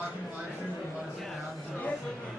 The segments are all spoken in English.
watching the live stream, you want to sit down and sit.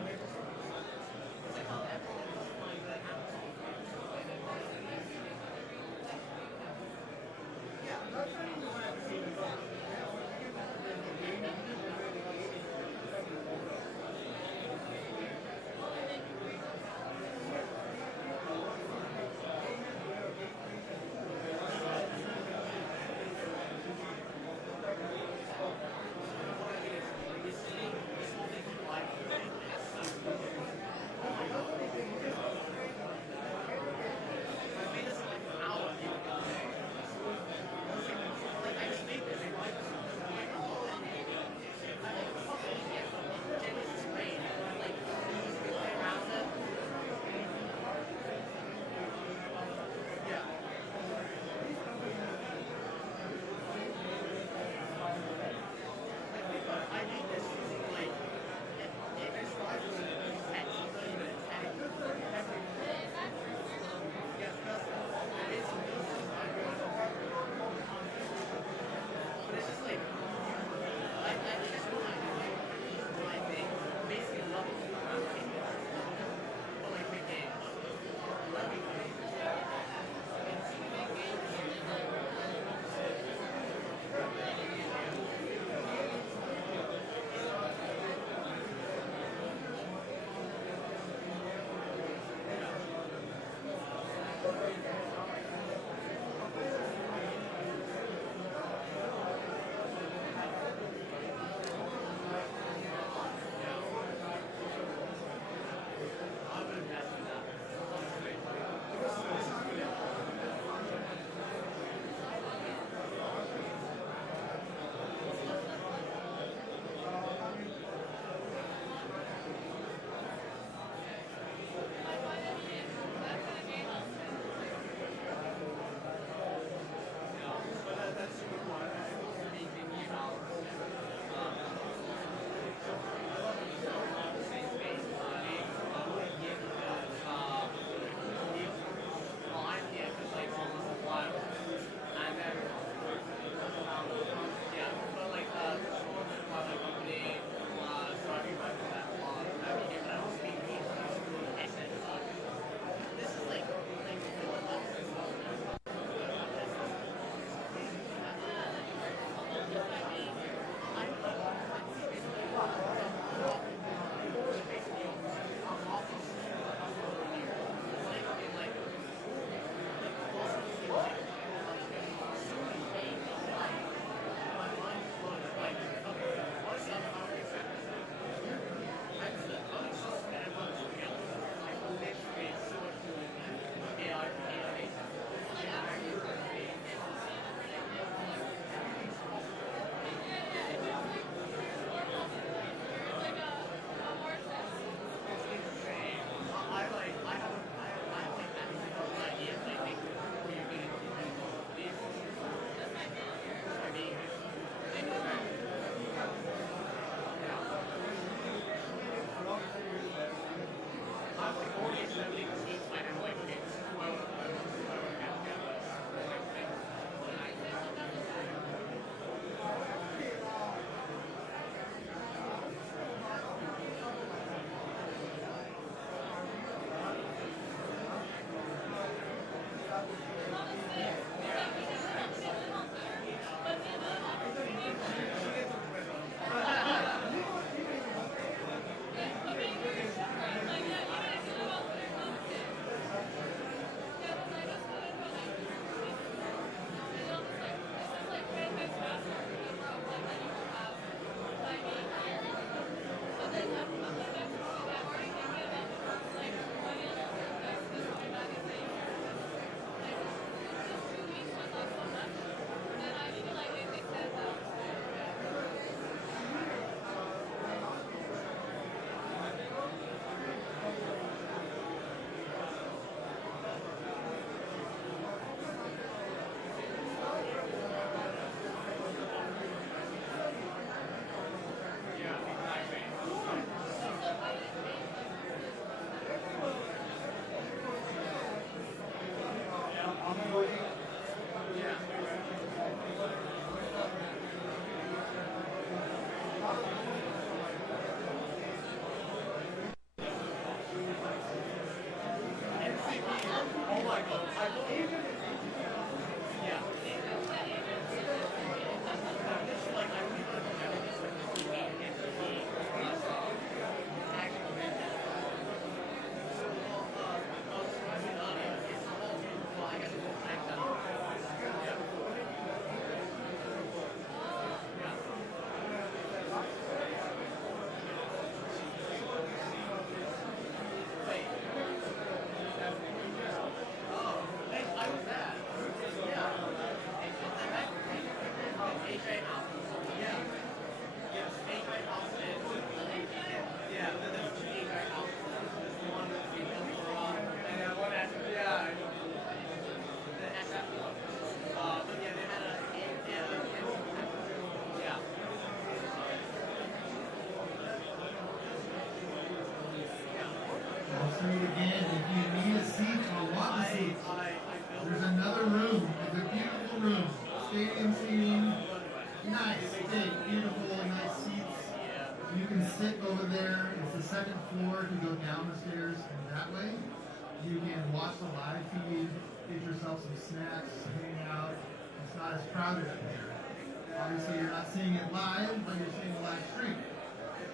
crowded up here. Obviously, you're not seeing it live, but you're seeing the live stream.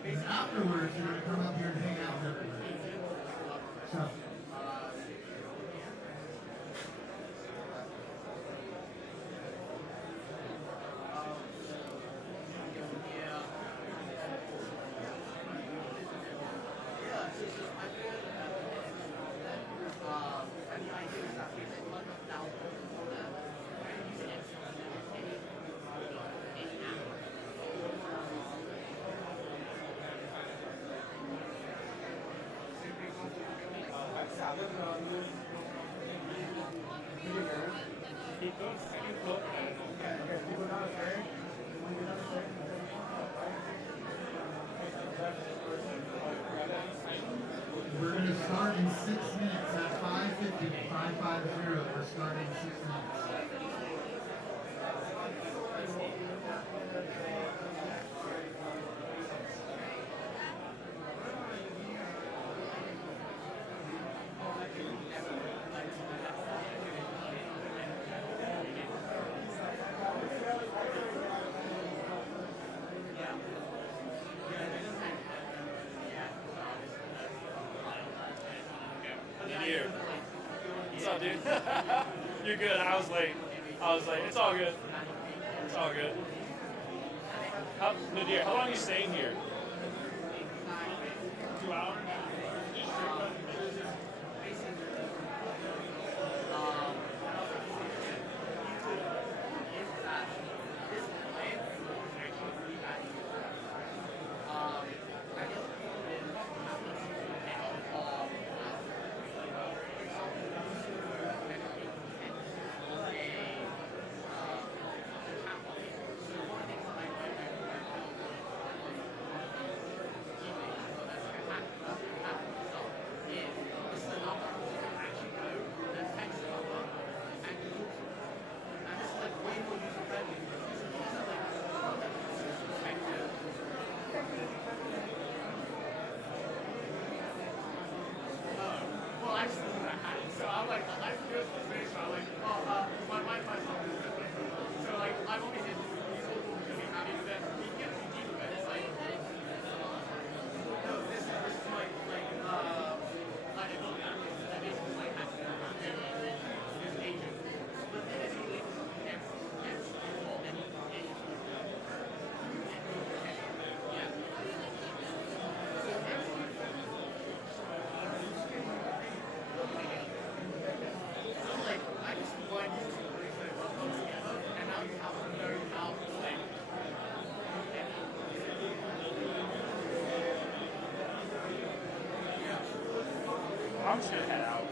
And afterwards, you're going to come up here and hang out with everybody. So. We're going to start in 6 minutes at 5:50, 550. We're starting in 6 minutes. Dude. You're good. I was late. It's all good. It's all good. Nadir, how long are you staying here? 2 hours? I'm just gonna head out.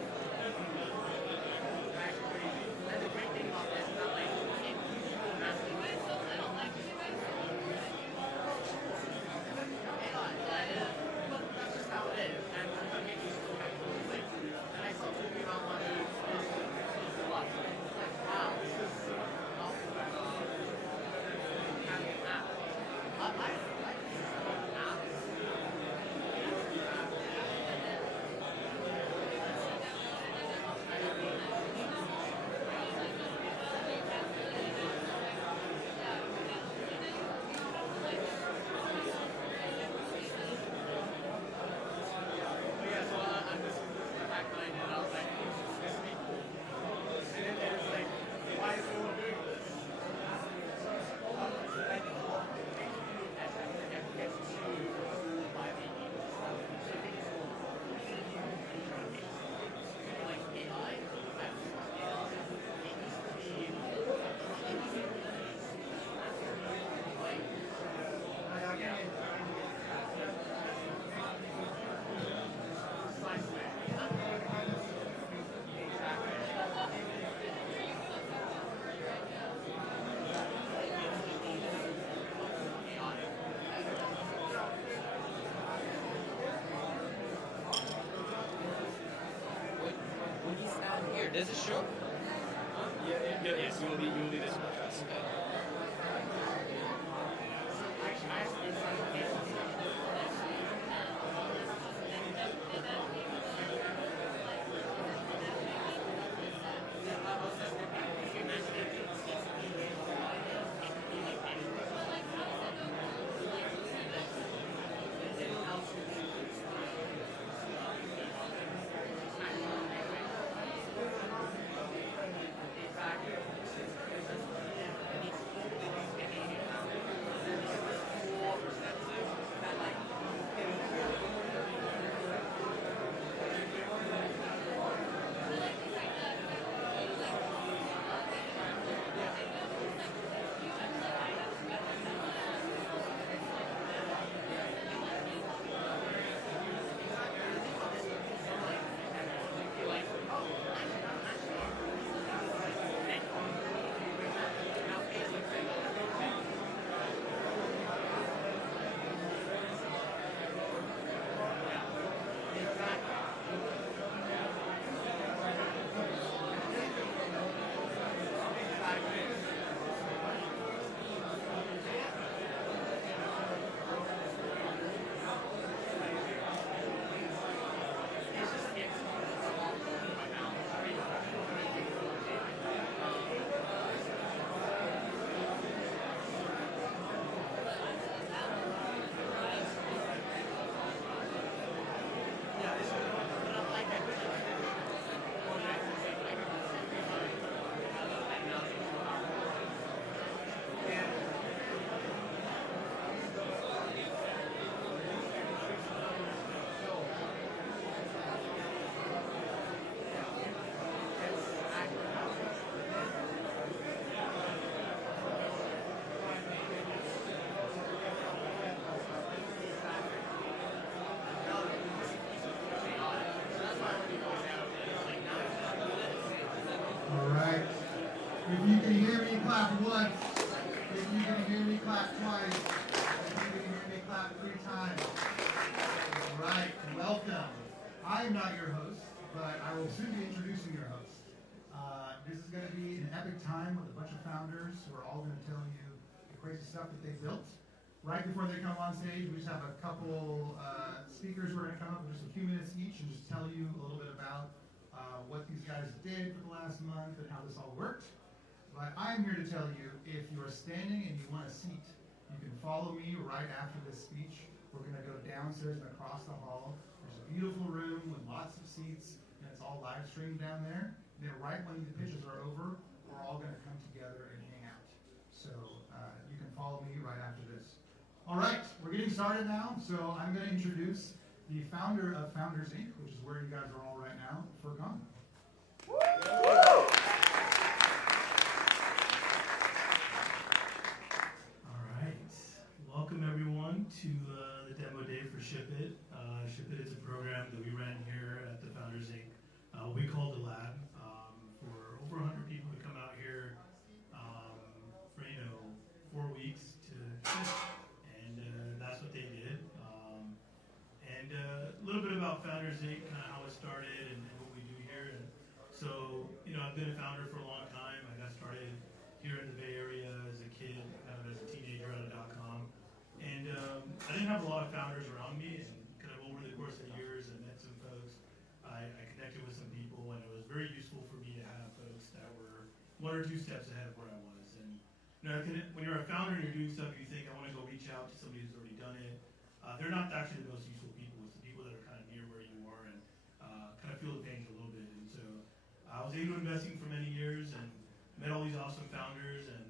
There's a show. Yes, you will be this much. once. If you can hear me, clap twice. If you can hear me, clap 3 times. All right, welcome. I am not your host, but I will soon be introducing your host. This is going to be an epic time with a bunch of founders who are all going to tell you the crazy stuff that they built. Right before they come on stage, we just have a couple speakers who are going to come up in just a few minutes each and just tell you a little bit about what these guys did for the last month and how this all worked. But I'm here to tell you, if you are standing and you want a seat, you can follow me right after this speech. We're going to go downstairs and across the hall. There's a beautiful room with lots of seats, and it's all live streamed down there. And then right when the pitches are over, we're all going to come together and hang out. So you can follow me right after this. All right, we're getting started now. So I'm going to introduce the founder of Founders Inc., which is where you guys are all right now, for Connie. Welcome everyone to the demo day for Ship It. Ship It is a program that we ran here at the Founders Inc. We call the lab for over 100 people to come out here for 4 weeks to ship, and that's what they did. And a little bit about Founders Inc., kind of how it started and what we do here. And so I've been a founder for a long time. I got started here in the Bay Area as a kid, kind of as a teenager out of .com. And I didn't have a lot of founders around me, and kind of over the course of years, I met some folks. I connected with some people, and it was very useful for me to have folks that were 1 or 2 steps ahead of where I was. And when you're a founder and you're doing stuff, you think, I want to go reach out to somebody who's already done it. They're not actually the most useful people. It's the people that are kind of near where you are and kind of feel the pain a little bit. And so I was into investing for many years and met all these awesome founders, and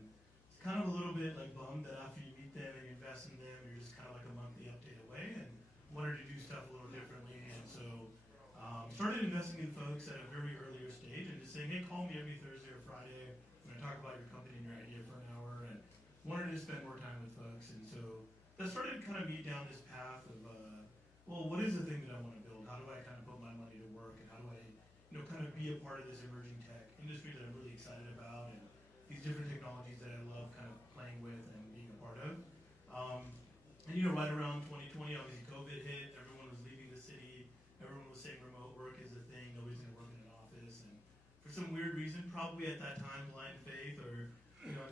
it's kind of a little bit like bummed that after you meet them and you invest in them, you're just kind of like a monthly update away, and wanted to do stuff a little differently. And so started investing in folks at a very earlier stage and just saying, hey, call me every Thursday or Friday. I'm going to talk about your company and your idea for an hour, and wanted to spend more time with folks. And so that started to kind of me down this path of, well, what is the thing that I want to build? How do I kind of put my money to work, and how do I kind of be a part of this emerging tech industry that I'm really excited about, and these different technologies that I love kind of playing with and being a part of. And right around 2020, obviously COVID hit, everyone was leaving the city, everyone was saying remote work is a thing, nobody's going to work in an office, and for some weird reason, probably at that time, blind faith or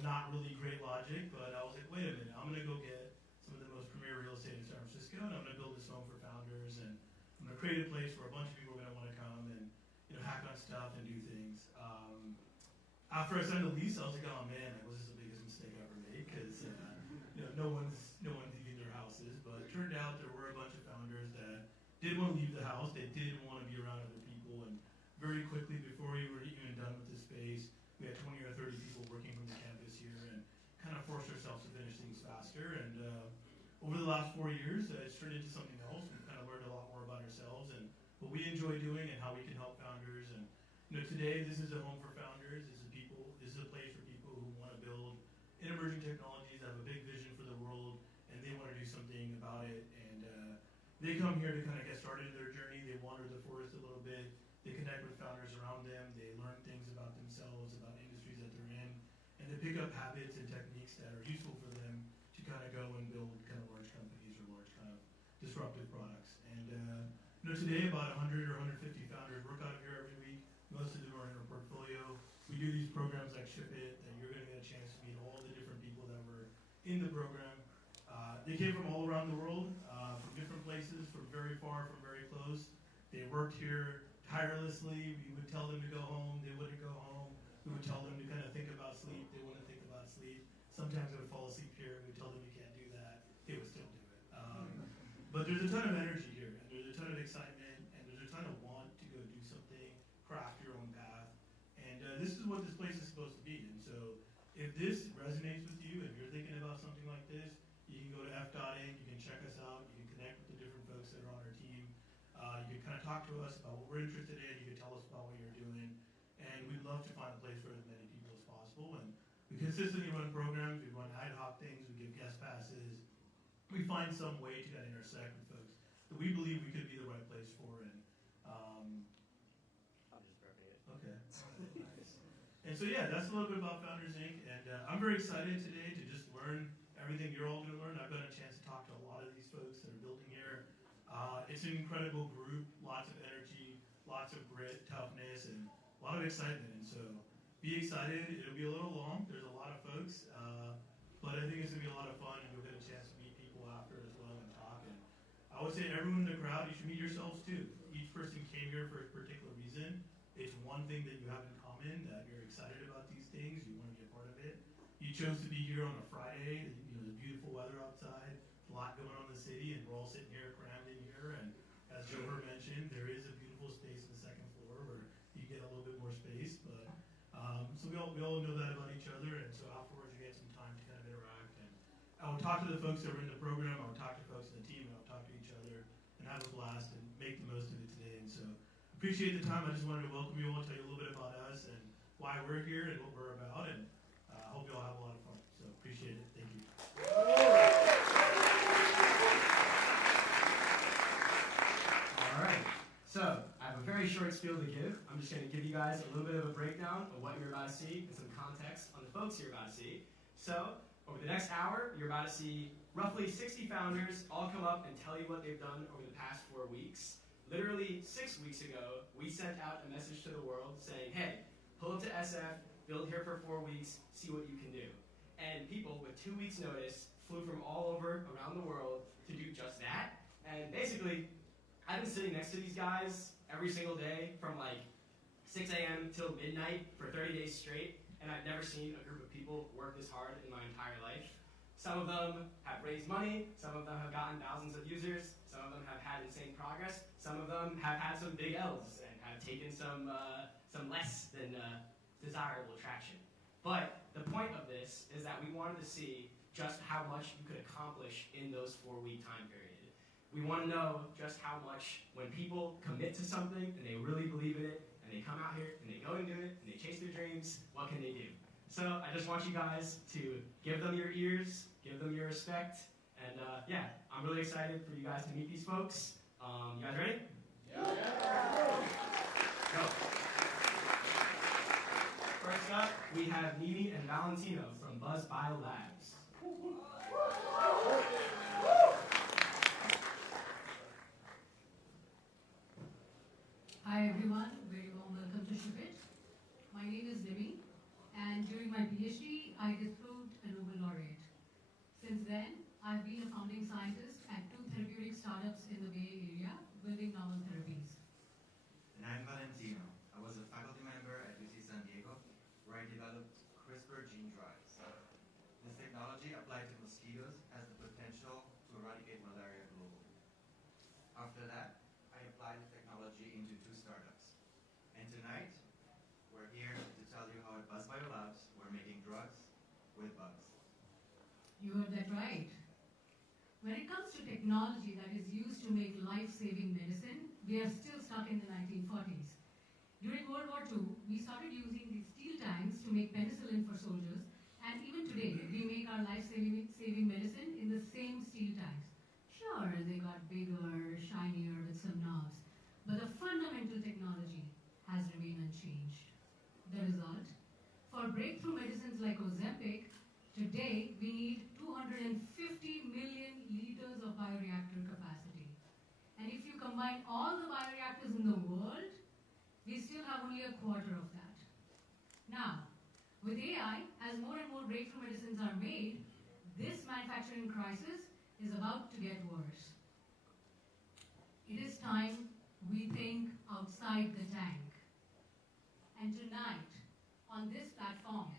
not really great logic, but I was like, wait a minute, I'm going to go get some of the most premier real estate in San Francisco, and I'm going to build this home for founders, and I'm going to create a place where a bunch of people are going to want to come and hack on stuff and do things. After I signed the lease, I was like, oh man, that was just the biggest mistake I ever made, because no one's leaving their houses. But it turned out there were a bunch of founders that did want to leave the house. They did want to be around other people, and very quickly, before we were even done with the space, we had 20 or 30 people working from the campus here, and kind of forced ourselves to finish things faster. And over the last 4 years, it's turned into something else. We've kind of learned a lot more about ourselves and what we enjoy doing and how we can help founders. And today, this is a home for founders. This is a place for people who want to build in emerging technologies, have a big vision for the world, and they want to do something about it. And they come here to kind of get started in their journey. They wander the forest a little bit. They connect with founders around them. They learn things about themselves, about industries that they're in, and they pick up habits and techniques that are useful for them to kind of go and build kind of large companies or large kind of disruptive products. And today, about 100 or 150 founders work out here every week. Most of them are in our portfolio. We do these programs like Ship It, and you're going to get a chance to meet all the different people that were in the program. They came from all around the world, from different places, from very far, from very close. They worked here tirelessly. We would tell them to go home. They wouldn't go home. We would tell them to kind of think about sleep. They wouldn't think about sleep. Sometimes they would fall asleep here. We would tell them you can't do that. They would still do it. But there's a ton of energy here, and there's a ton of excitement, and there's a ton of want to go do something, craft your own path. And this is what this place is supposed to be. And so if this resonates with you and you're thinking about something like this, you can go to f.inc, you can check us out, you can connect with the different folks that are on our team. You can kind of talk to us about what we're interested in, you can tell us about what you're doing, and we'd love to find a place for as many people as possible. And we consistently run programs, we run ad hoc things, we give guest passes. We find some way to kind of intersect with folks that we believe we could be the right place for. And I'm just burping it. okay. Nice. And so yeah, that's a little bit about Founders Inc. And I'm very excited today to just learn everything you're all going to learn. I've got a chance to talk to a lot of these folks that are building here. It's an incredible group, lots of energy, lots of grit, toughness, and a lot of excitement. And so be excited. It'll be a little long. There's a lot of folks, but I think it's going to be a lot of fun, and you'll get a chance to meet people after as well and talk. And I would say everyone in the crowd, you should meet yourselves too. Each person came here for a particular reason. It's one thing that you have in common, that you're excited about these things, you want to be a part of it. You chose to be here on a Friday, there's beautiful weather outside, a lot going on in the city, and we're all sitting here crammed in here. And as Joe mentioned, there is a beautiful space on the second floor where you get a little bit more space. But so we all know that about each other, and so afterwards you get some time to kind of interact. And I will talk to the folks that are in the program, I will talk to folks in the team, and I'll talk to each other and have a blast and make the most of it today. And so appreciate the time. I just wanted to welcome you all, tell you a little bit about us and why we're here and what we're about, and I hope you all have a lot of fun. So appreciate it. Thank you. All right. So I have a very short spiel to give. I'm just going to give you guys a little bit of a breakdown of what you're about to see and some context on the folks you're about to see. So over the next hour, you're about to see roughly 60 founders all come up and tell you what they've done over the past 4 weeks. Literally 6 weeks ago, we sent out a message to the world saying, hey, pull up to SF, build here for 4 weeks, see what you can do. And people with 2 weeks notice flew from all over around the world to do just that. And basically, I've been sitting next to these guys every single day from like 6 a.m. till midnight for 30 days straight, and I've never seen a group of people work this hard in my entire life. Some of them have raised money, some of them have gotten thousands of users, some of them have had insane progress, some of them have had some big L's and have taken some less than desirable traction. But the point of this is that we wanted to see just how much you could accomplish in those 4-week time period. We want to know just how much, when people commit to something and they really believe in it, and they come out here and they go and do it, and they chase their dreams, what can they do? So I just want you guys to give them your ears, give them your respect, and yeah, I'm really excited for you guys to meet these folks. You guys ready? Yeah. Go. First up, we have Noni and Valentino from Bile Labs. Hi everyone, very warm welcome to ShipIt. My name is Demi, and during my PhD, I disproved a Nobel laureate. Since then, I've been a founding scientist at 2 therapeutic startups in the Bay Area, building novel therapies. And I'm Valentino. I was a faculty member at UC San Diego, where I developed CRISPR gene drives. This technology applied to mosquitoes has the potential to eradicate malaria globally. After that, I applied the technology into 2 startups. And tonight, we're here to tell you how at Bio Labs, we're making drugs with bugs. You heard that right. When it comes to technology that is used to make life-saving medicine, we are still stuck in the 1940s. During World War II, we started using these steel tanks to make penicillin for soldiers, and even today, we make our life-saving medicine in the same steel tanks. Sure, they got bigger, shinier with some knobs, but the fundamental technology has remained unchanged. The result? For breakthrough medicines like Ozempic, today we need 250 million liters of bioreactor capacity. And if you combine all the bioreactors in the world, we still have only a quarter of that. Now, with AI, as more and more breakthrough medicines are made, this manufacturing crisis is about to get worse. It is time we think outside the tank. And tonight, on this platform,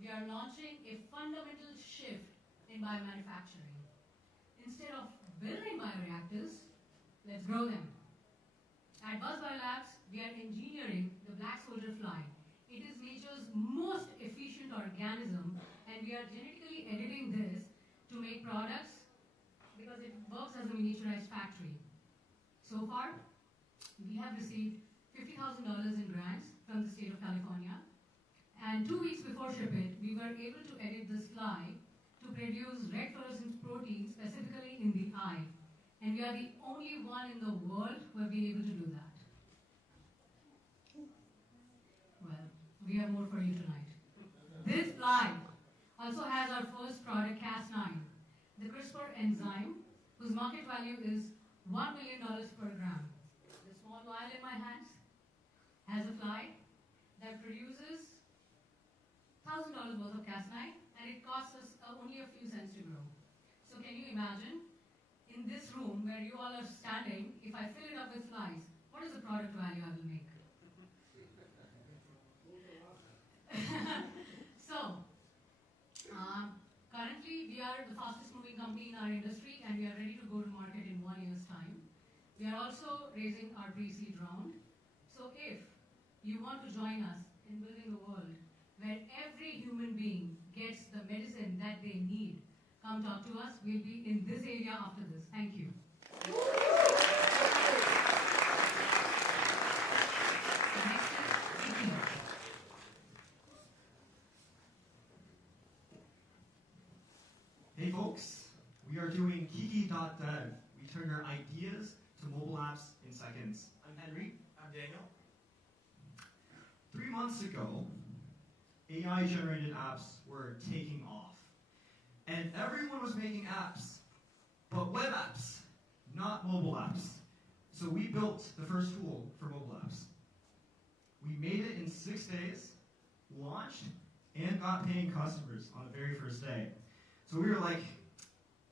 we are launching a fundamental shift in biomanufacturing. Instead of building bioreactors, let's grow them. At Bio Labs, we are engineering the black soldier fly. It is nature's most efficient organism, and we are genetically editing this to make products because it works as a miniaturized factory. So far, we have received $50,000 in grants from the state of California. And 2 weeks before ShipIt, we were able to edit this fly to produce red fluorescent protein specifically in the eye. And we are the only one in the world who have been able to do that. Well, we have more for you tonight. This This fly also has our first product, Cas9, the CRISPR enzyme, whose market value is $1 million per gram. The small vial in my hands has a fly that produces $1,000 worth of Cas9, and it costs us only a few cents to grow. So can you imagine, in this room where you all are standing, if I fill it up with flies, what is the product value I will make? So, currently we are the fastest moving company in our industry, and we are ready to go to market in 1 year's time. We are also raising our pre-seed round. So if you want to join us in building a world where every human being gets the medicine that they need, come talk to us. We'll be in this area after this. Thank you. Next is geeky. Hey folks, we are doing geeky.dev. We turn your ideas to mobile apps in seconds. I'm Henry. I'm Daniel. 3 months ago, AI-generated apps were taking off. And everyone was making apps, but web apps, not mobile apps. So we built the first tool for mobile apps. We made it in 6 days, launched, and got paying customers on the very first day. So we were like,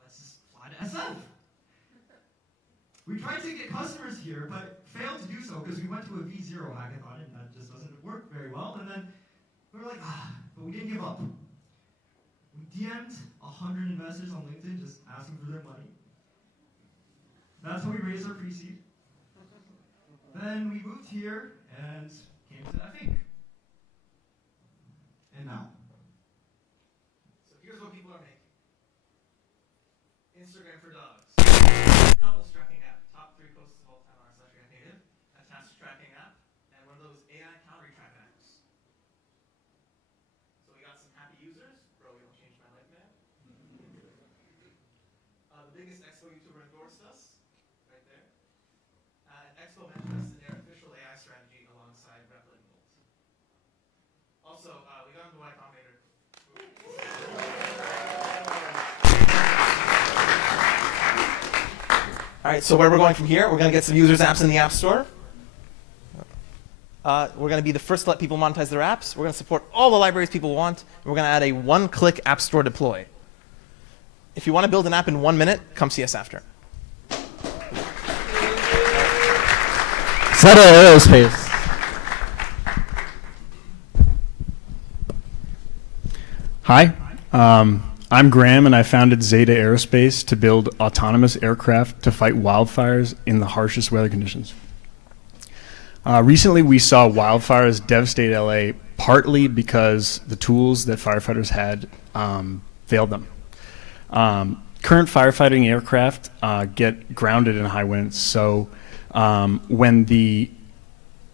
let's just fly to SF. We tried to get customers here, but failed to do so because we went to a V0 hackathon, and that just doesn't work very well. And then we were like, but we didn't give up. We DM'd 100 investors on LinkedIn just asking for their money. That's how we raised our pre-seed. Then we moved here and came to F-Inc. And now. So here's what people are making. Instagram for dogs. Couples tracking app. Top 3 posts of all time on our /React Native. A task tracking app. And one of those AI calorie track apps. So we got some happy users. Bro, you don't change my life, man. The biggest Expo YouTuber endorsed us. Right there. And Expo mentioned us in their official AI strategy alongside Replit and Bolt. Also, we got into Y Combinator. All right, so where we're going from here, we're going to get some users' apps in the App Store. We're going to be the first to let people monetize their apps. We're going to support all the libraries people want. And we're going to add a one-click App Store deploy. If you want to build an app in 1 minute, come see us after. Zeta Aerospace. Hi, I'm Graham, and I founded Zeta Aerospace to build autonomous aircraft to fight wildfires in the harshest weather conditions. Recently, we saw wildfires devastate LA partly because the tools that firefighters had failed them. Current firefighting aircraft get grounded in high winds, so when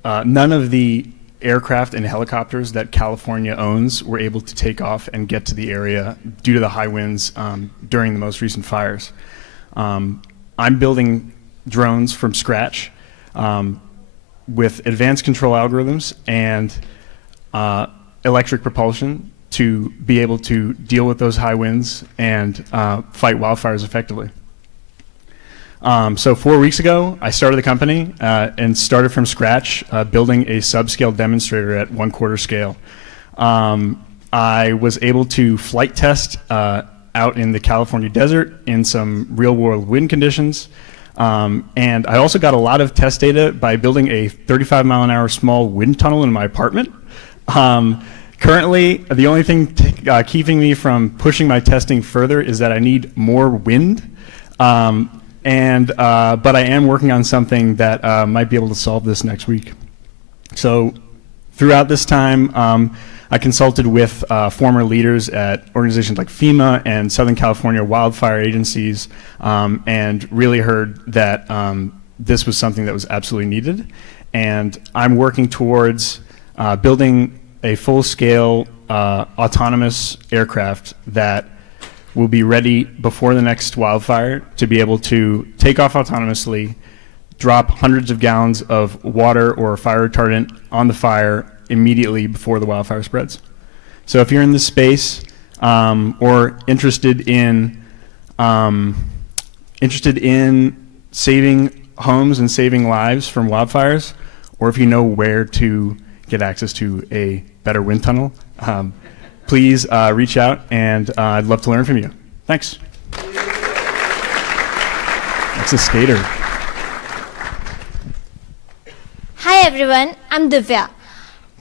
none of the aircraft and helicopters that California owns were able to take off and get to the area due to the high winds during the most recent fires. I'm building drones from scratch with advanced control algorithms and electric propulsion to be able to deal with those high winds and fight wildfires effectively. So 4 weeks ago, I started the company and started from scratch, building a subscale demonstrator at 1/4 scale. I was able to flight test out in the California desert in some real-world wind conditions. And I also got a lot of test data by building a 35-mile-an-hour small wind tunnel in my apartment. Currently, the only thing keeping me from pushing my testing further is that I need more wind. But I am working on something that might be able to solve this next week. So throughout this time, I consulted with former leaders at organizations like FEMA and Southern California wildfire agencies, and really heard that this was something that was absolutely needed. And I'm working towards building a full-scale autonomous aircraft that will be ready before the next wildfire to be able to take off autonomously, drop hundreds of gallons of water or fire retardant on the fire immediately before the wildfire spreads. So if you're in this space or interested in saving homes and saving lives from wildfires, or if you know where to get access to a better wind tunnel, please reach out, and I'd love to learn from you. Thanks. That's a skater. Hi everyone, I'm Divya.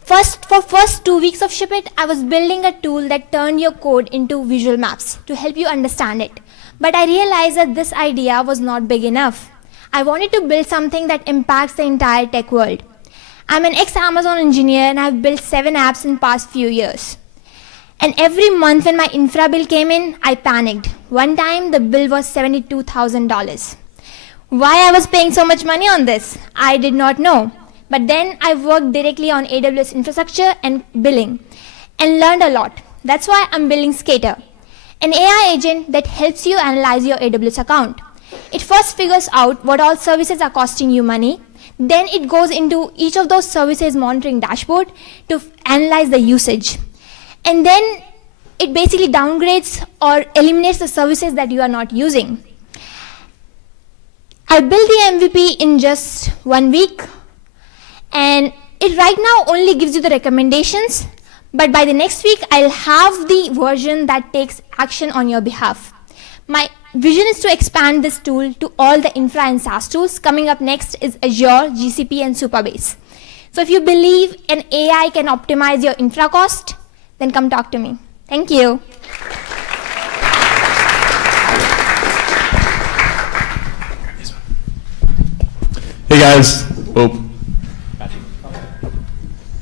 For first 2 weeks of Ship It, I was building a tool that turned your code into visual maps to help you understand it. But I realized that this idea was not big enough. I wanted to build something that impacts the entire tech world. I'm an ex-Amazon engineer and I've built 7 apps in the past few years. And every month when my infra bill came in, I panicked. One time the bill was $72,000. Why I was paying so much money on this? I did not know. But then I worked directly on AWS infrastructure and billing and learned a lot. That's why I'm building Skater, an AI agent that helps you analyze your AWS account. It first figures out what all services are costing you money. Then it goes into each of those services monitoring dashboard to analyze the usage. And then it basically downgrades or eliminates the services that you are not using. I built the MVP in just 1 week, and it right now only gives you the recommendations, but by the next week, I'll have the version that takes action on your behalf. My vision is to expand this tool to all the infra and SaaS tools. Coming up next is Azure, GCP, and Supabase. So if you believe an AI can optimize your infra cost, then come talk to me. Thank you. Hey guys.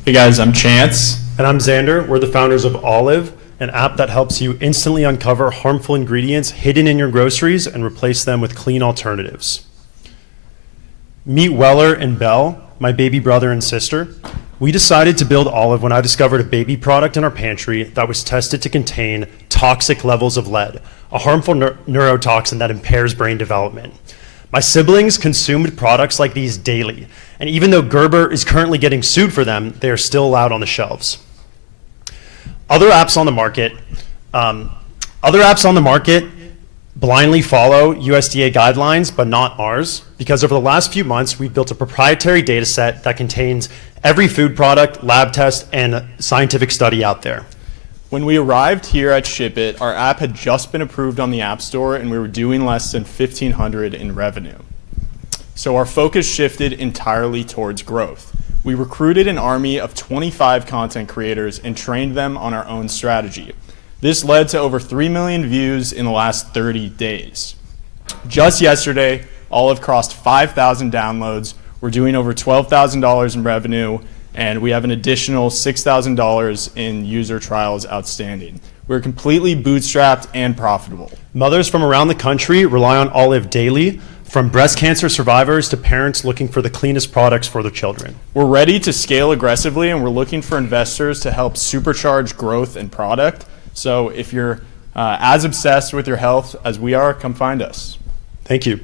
Hey guys, I'm Chance. And I'm Xander. We're the founders of Olive, an app that helps you instantly uncover harmful ingredients hidden in your groceries and replace them with clean alternatives. Meet Weller and Belle, my baby brother and sister. We decided to build Olive when I discovered a baby product in our pantry that was tested to contain toxic levels of lead, a harmful neurotoxin that impairs brain development. My siblings consumed products like these daily, and even though Gerber is currently getting sued for them, they are still allowed on the shelves. Other apps on the market blindly follow USDA guidelines, but not ours, because over the last few months, we've built a proprietary data set that contains every food product, lab test, and scientific study out there. When we arrived here at ShipIt, our app had just been approved on the App Store and we were doing less than $1,500 in revenue. So our focus shifted entirely towards growth. We recruited an army of 25 content creators and trained them on our own strategy. This led to over 3 million views in the last 30 days. Just yesterday, Olive crossed 5,000 downloads. We're doing over $12,000 in revenue, and we have an additional $6,000 in user trials outstanding. We're completely bootstrapped and profitable. Mothers from around the country rely on Olive daily, from breast cancer survivors to parents looking for the cleanest products for their children. We're ready to scale aggressively, and we're looking for investors to help supercharge growth and product. So if you're as obsessed with your health as we are, come find us. Thank you.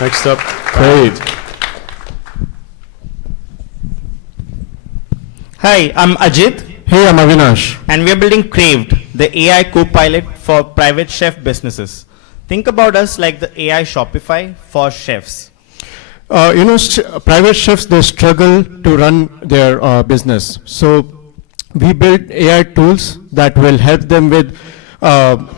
Next up, Crave. Hi, I'm Ajit. Hey, I'm Avinash. And we are building Crave, the AI co-pilot for private chef businesses. Think about us like the AI Shopify for chefs. Private chefs, they struggle to run their business. So we build AI tools that will help them with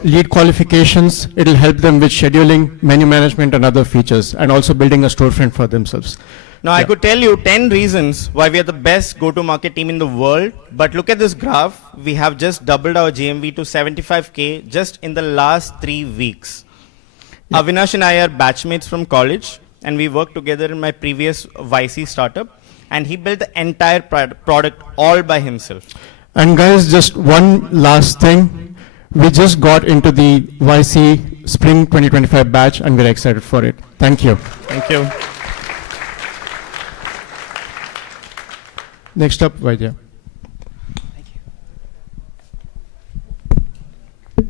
lead qualifications. It'll help them with scheduling, menu management, and other features, and also building a storefront for themselves. Now, I could tell you 10 reasons why we are the best go-to-market team in the world, but look at this graph. We have just doubled our GMV to 75K just in the last 3 weeks. Yeah. Avinash and I are batchmates from college, and we worked together in my previous YC startup, and he built the entire product all by himself. And guys, just one last thing. We just got into the YC Spring 2025 batch, and we're excited for it. Thank you. Thank you. Next up, Vadia. Thank you.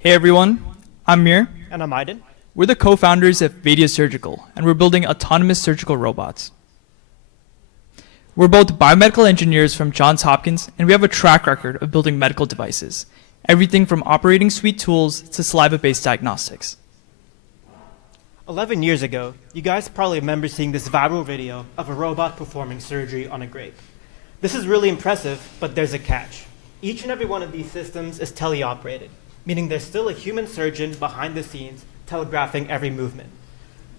Hey everyone, I'm Mir. And I'm Aiden. We're the co-founders of Vadia Surgical, and we're building autonomous surgical robots. We're both biomedical engineers from Johns Hopkins, and we have a track record of building medical devices, everything from operating suite tools to saliva-based diagnostics. 11 years ago, you guys probably remember seeing this viral video of a robot performing surgery on a grape. This is really impressive, but there's a catch. Each and every one of these systems is teleoperated, meaning there's still a human surgeon behind the scenes telegraphing every movement.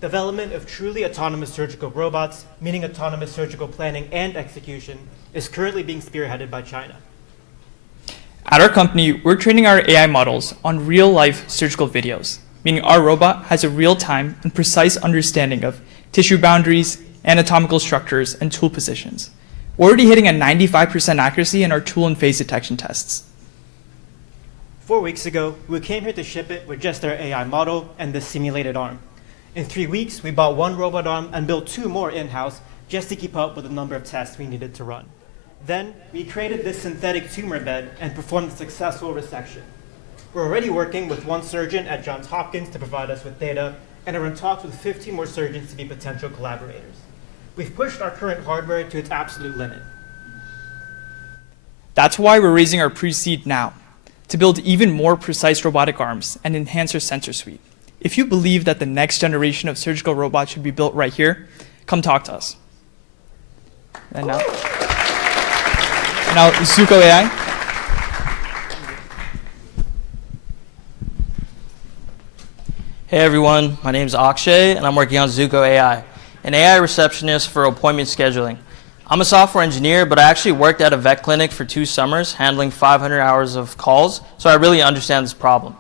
Development of truly autonomous surgical robots, meaning autonomous surgical planning and execution, is currently being spearheaded by China. At our company, we're training our AI models on real-life surgical videos, meaning our robot has a real-time and precise understanding of tissue boundaries, anatomical structures, and tool positions. We're already hitting a 95% accuracy in our tool and phase detection tests. 4 weeks ago, we came here to ship it with just our AI model and this simulated arm. In 3 weeks, we bought 1 robot arm and built 2 more in-house just to keep up with the number of tests we needed to run. Then, we created this synthetic tumor bed and performed a successful resection. We're already working with 1 surgeon at Johns Hopkins to provide us with data, and are in talks with 15 more surgeons to be potential collaborators. We've pushed our current hardware to its absolute limit. That's why we're raising our pre-seed now, to build even more precise robotic arms and enhance our sensor suite. If you believe that the next generation of surgical robots should be built right here, come talk to us. And now Zuko AI. Hey everyone, my name is Akshay and I'm working on Zuko AI, an AI receptionist for appointment scheduling. I'm a software engineer, but I actually worked at a vet clinic for 2 summers, handling 500 hours of calls, so I really understand this problem.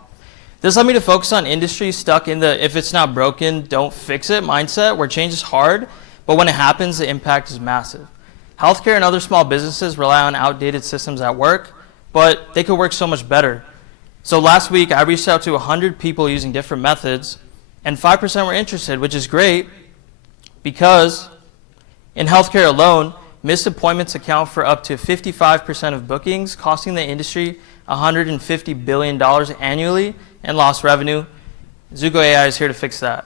This led me to focus on industries stuck in the if it's not broken, don't fix it mindset, where change is hard, but when it happens, the impact is massive. Healthcare and other small businesses rely on outdated systems at work, but they could work so much better. So last week, I reached out to 100 people using different methods, and 5% were interested, which is great, because in healthcare alone, missed appointments account for up to 55% of bookings, costing the industry $150 billion annually in lost revenue. Zuko AI is here to fix that.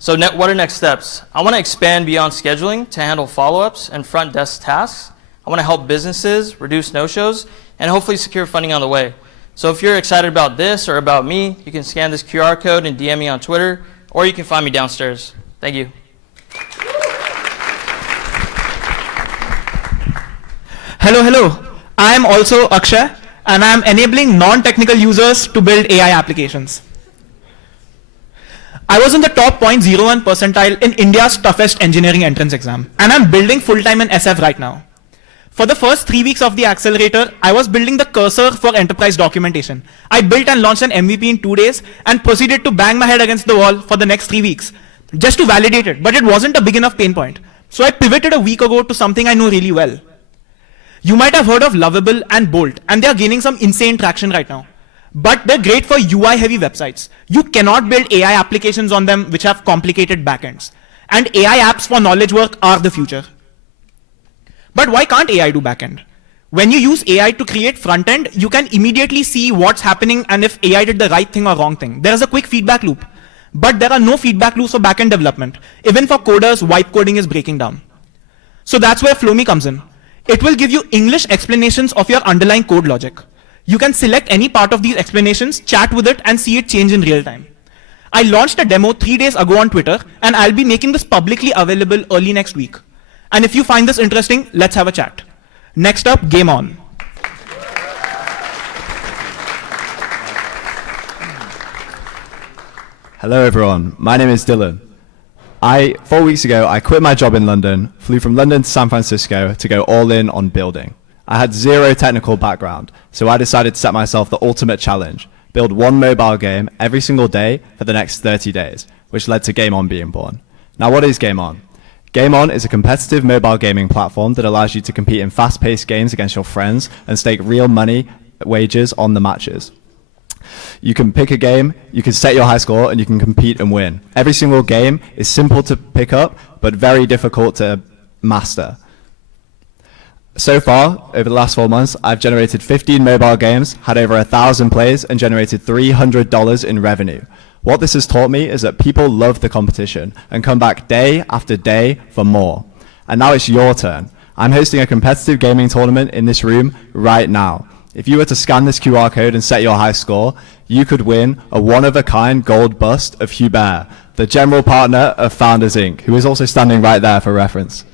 So what are next steps? I want to expand beyond scheduling to handle follow-ups and front desk tasks. I want to help businesses reduce no-shows and hopefully secure funding on the way. So if you're excited about this or about me, you can scan this QR code and DM me on Twitter, or you can find me downstairs. Thank you. Hello. I am also Akshay, and I am enabling non-technical users to build AI applications. I was in the top 0.01 percentile in India's toughest engineering entrance exam, and I'm building full-time in SF right now. For the first 3 weeks of the accelerator, I was building the cursor for enterprise documentation. I built and launched an MVP in 2 days and proceeded to bang my head against the wall for the next 3 weeks, just to validate it, but it wasn't a big enough pain point. So I pivoted a week ago to something I know really well. You might have heard of Lovable and Bolt, and they are gaining some insane traction right now. But they're great for UI-heavy websites. You cannot build AI applications on them which have complicated backends. And AI apps for knowledge work are the future. But why can't AI do backend? When you use AI to create front-end, you can immediately see what's happening and if AI did the right thing or wrong thing. There is a quick feedback loop. But there are no feedback loops for backend development. Even for coders, wipe coding is breaking down. So that's where Flowy comes in. It will give you English explanations of your underlying code logic. You can select any part of these explanations, chat with it, and see it change in real time. I launched a demo 3 days ago on Twitter, and I'll be making this publicly available early next week. And if you find this interesting, let's have a chat. Next up, game on. Hello everyone, my name is Dylan. 4 weeks ago, I quit my job in London, flew from London to San Francisco to go all in on building. I had zero technical background, so I decided to set myself the ultimate challenge, build 1 mobile game every single day for the next 30 days, which led to Game On being born. Now what is Game On? Game On is a competitive mobile gaming platform that allows you to compete in fast-paced games against your friends and stake real money wagers on the matches. You can pick a game, you can set your high score, and you can compete and win. Every single game is simple to pick up, but very difficult to master. So far, over the last 4 months, I've generated 15 mobile games, had over 1,000 plays, and generated $300 in revenue. What this has taught me is that people love the competition and come back day after day for more. And now it's your turn. I'm hosting a competitive gaming tournament in this room right now. If you were to scan this QR code and set your high score, you could win a one-of-a-kind gold bust of Hubert, the general partner of Founders Inc., who is also standing right there for reference.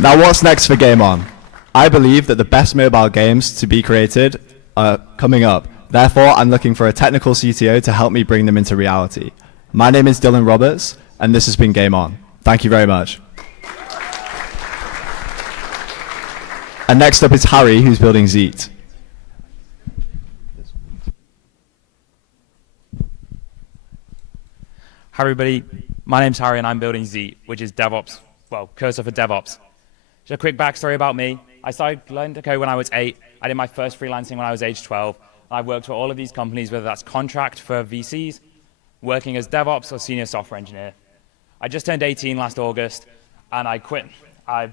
Now what's next for Game On? I believe that the best mobile games to be created are coming up. Therefore, I'm looking for a technical CTO to help me bring them into reality. My name is Dylan Roberts, and this has been Game On. Thank you very much. And next up is Harry, who's building Zeta. Hi everybody, my name's Harry and I'm building Zeta, which is DevOps, well, cursor for DevOps. Just a quick backstory about me. I started learning to code when I was 8. I did my first freelancing when I was age 12. I've worked for all of these companies, whether that's contract for VCs, working as DevOps or senior software engineer. I just turned 18 last August and I quit. I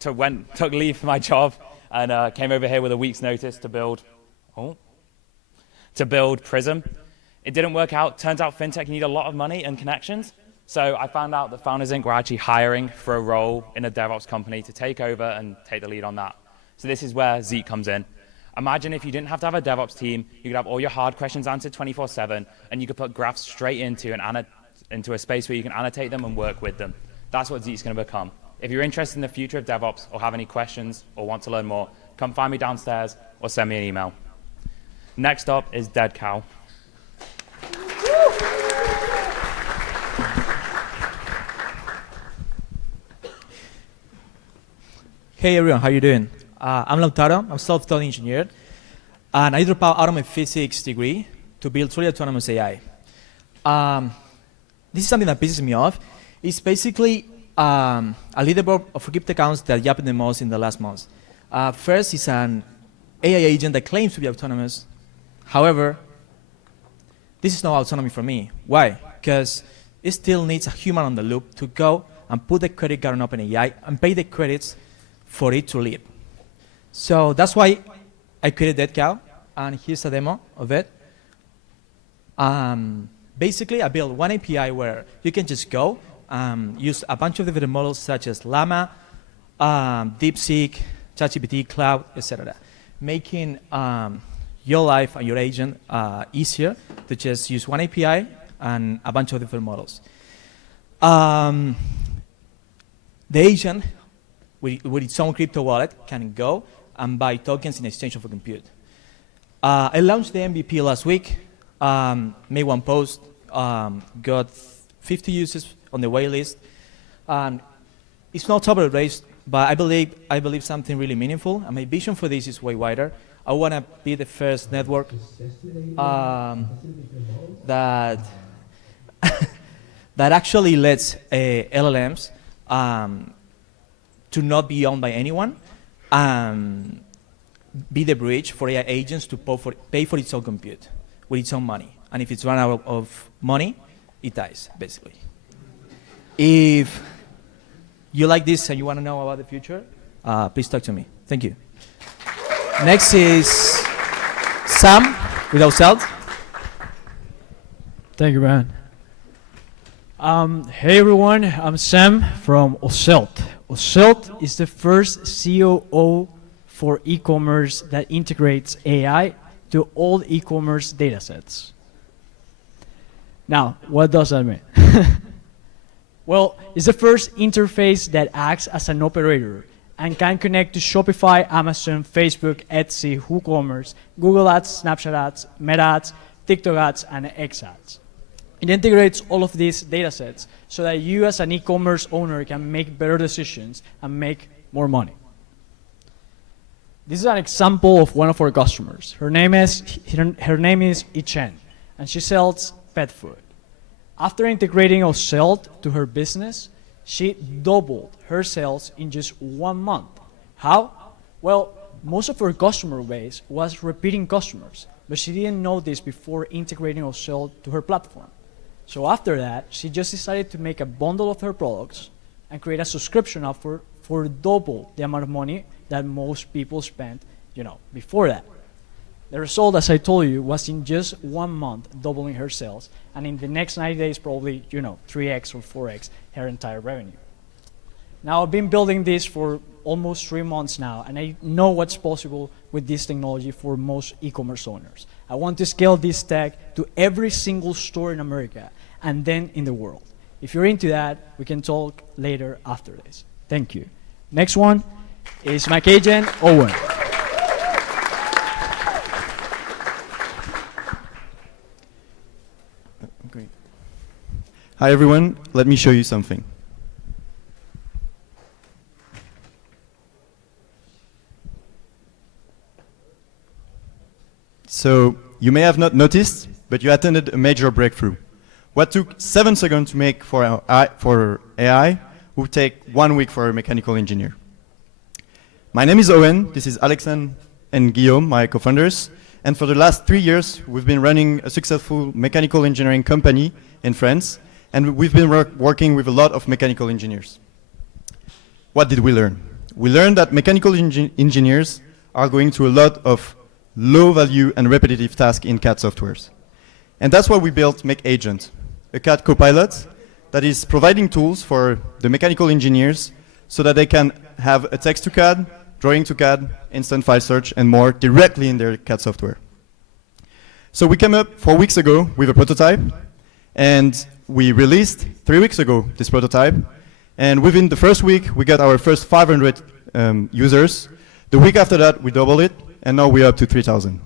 took leave for my job and came over here with a week's notice to build Prism. It didn't work out. Turns out fintech, you need a lot of money and connections. So I found out that Founders Inc. were actually hiring for a role in a DevOps company to take over and take the lead on that. So this is where Zeta comes in. Imagine if you didn't have to have a DevOps team, you could have all your hard questions answered 24/7, and you could put graphs straight into a space where you can annotate them and work with them. That's what Zeta's going to become. If you're interested in the future of DevOps or have any questions or want to learn more, come find me downstairs or send me an email. Next up is Dead Cow. Hey everyone, how you doing? I'm Lautaro, I'm a self-taught engineer, and I dropped out of my physics degree to build fully autonomous AI. This is something that pisses me off. It's basically a leaderboard of crypto accounts that yapped the most in the last months. First is an AI agent that claims to be autonomous. However, this is not autonomy for me. Why? Because it still needs a human on the loop to go and put the credit card on OpenAI and pay the credits for it to live. So that's why I created Dead Cow, and here's a demo of it. Basically, I built one API where you can just go, use a bunch of different models such as Llama, DeepSeek, ChatGPT, Cloud, etc., making your life and your agent easier to just use one API and a bunch of different models. The agent, with its own crypto wallet, can go and buy tokens in exchange for compute. I launched the MVP last week, made one post, got 50 users on the wait list. It's not top of the race, but I believe something really meaningful, and my vision for this is way wider. I want to be the first network that that actually lets LLMs to not be owned by anyone, be the bridge for AI agents to pay for its own compute with its own money. And if it's run out of money, it dies, basically. If you like this and you want to know about the future, please talk to me. Thank you. Next is Sam with Oselt. Thank you, man. Hey everyone, I'm Sam from Oselt. Oselt is the first COO for e-commerce that integrates AI to all e-commerce datasets. Now, what does that mean? Well, it's the first interface that acts as an operator and can connect to Shopify, Amazon, Facebook, Etsy, WooCommerce, Google Ads, Snapchat Ads, Meta Ads, TikTok Ads, and X Ads. It integrates all of these datasets so that you as an e-commerce owner can make better decisions and make more money. This is an example of one of our customers. Her name is Ichen, and she sells pet food. After integrating Oselt to her business, she doubled her sales in just 1 month. How? Well, most of her customer base was repeating customers, but she didn't know this before integrating Oselt to her platform. So after that, she just decided to make a bundle of her products and create a subscription offer for double the amount of money that most people spent, before that. The result, as I told you, was in just 1 month, doubling her sales, and in the next 90 days, probably, 3x or 4x her entire revenue. Now, I've been building this for almost 3 months now, and I know what's possible with this technology for most e-commerce owners. I want to scale this tech to every single store in America, and then in the world. If you're into that, we can talk later after this. Thank you. Next one is my agent, Owen. Great. Hi everyone, let me show you something. So you may have not noticed, but you attended a major breakthrough. What took 7 seconds to make for AI would take 1 week for a mechanical engineer. My name is Owen, this is Alexandre and Guillaume, my co-founders, and for the last 3 years we've been running a successful mechanical engineering company in France, and we've been working with a lot of mechanical engineers. What did we learn? We learned that mechanical engineers are going through a lot of low value and repetitive tasks in CAD softwares. And that's why we built MakeAgent, a CAD copilot that is providing tools for the mechanical engineers so that they can have a text to CAD, drawing to CAD, instant file search, and more directly in their CAD software. So we came up 4 weeks ago with a prototype, and we released 3 weeks ago this prototype. And within the first week, we got our first 500 users. The week after that, we doubled it, and now we're up to 3,000.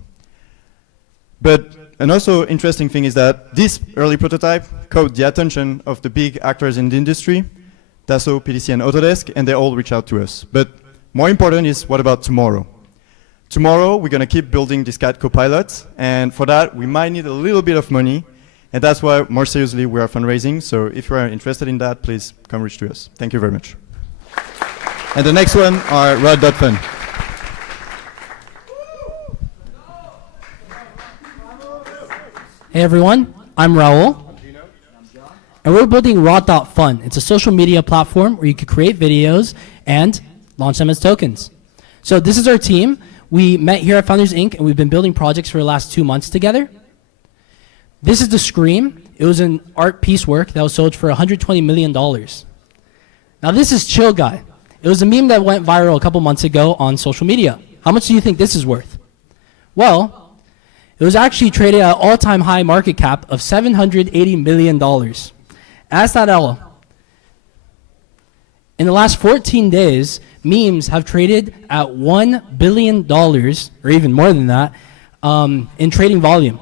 But an also interesting thing is that this early prototype caught the attention of the big actors in the industry, Dassault, PTC, and Autodesk, and they all reach out to us. But more important is, what about tomorrow? Tomorrow, we're going to keep building this CAD copilot, and for that, we might need a little bit of money, and that's why, more seriously, we are fundraising. So if you are interested in that, please come reach to us. Thank you very much. And the next one are Raw.fun. Hey everyone, I'm Raul, and we're building Raw.fun. It's a social media platform where you can create videos and launch them as tokens. So this is our team. We met here at Founders Inc. and we've been building projects for the last 2 months together. This is the Scream. It was an art piece work that was sold for $120 million. Now this is Chill Guy. It was a meme that went viral a couple months ago on social media. How much do you think this is worth? Well, it was actually traded at an all-time high market cap of $780 million. Ask that Ella. In the last 14 days, memes have traded at $1 billion, or even more than that, in trading volume.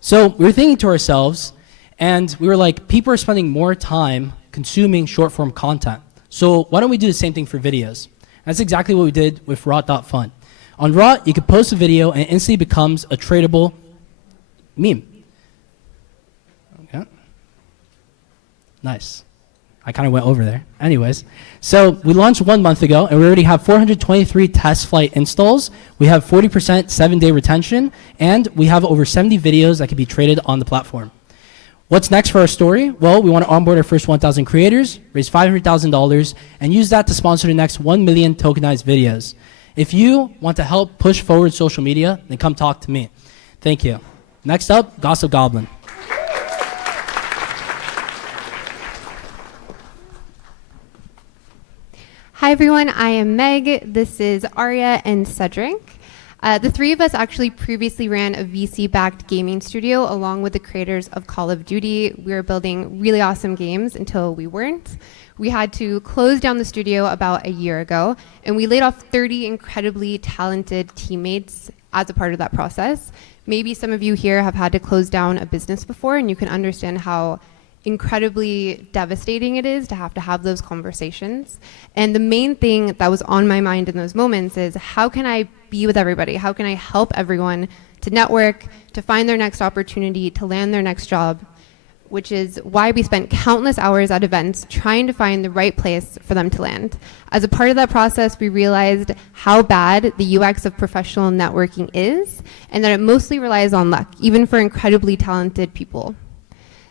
So we were thinking to ourselves, and we were like, people are spending more time consuming short-form content. So why don't we do the same thing for videos? That's exactly what we did with Raw.fun. On Raw, you can post a video and it instantly becomes a tradable meme. Okay. Nice. I kind of went over there. Anyways, so we launched 1 month ago and we already have 423 test flight installs. We have 40% 7-day retention, and we have over 70 videos that can be traded on the platform. What's next for our story? Well, we want to onboard our first 1,000 creators, raise $500,000, and use that to sponsor the next 1 million tokenized videos. If you want to help push forward social media, then come talk to me. Thank you. Next up, Gossip Goblin. Hi everyone, I am Meg. This is Arya and Cedric. The three of us actually previously ran a VC-backed gaming studio along with the creators of Call of Duty. We were building really awesome games until we weren't. We had to close down the studio about a year ago, and we laid off 30 incredibly talented teammates as a part of that process. Maybe some of you here have had to close down a business before, and you can understand how incredibly devastating it is to have those conversations. And the main thing that was on my mind in those moments is, how can I be with everybody? How can I help everyone to network, to find their next opportunity, to land their next job? Which is why we spent countless hours at events trying to find the right place for them to land. As a part of that process, we realized how bad the UX of professional networking is, and that it mostly relies on luck, even for incredibly talented people.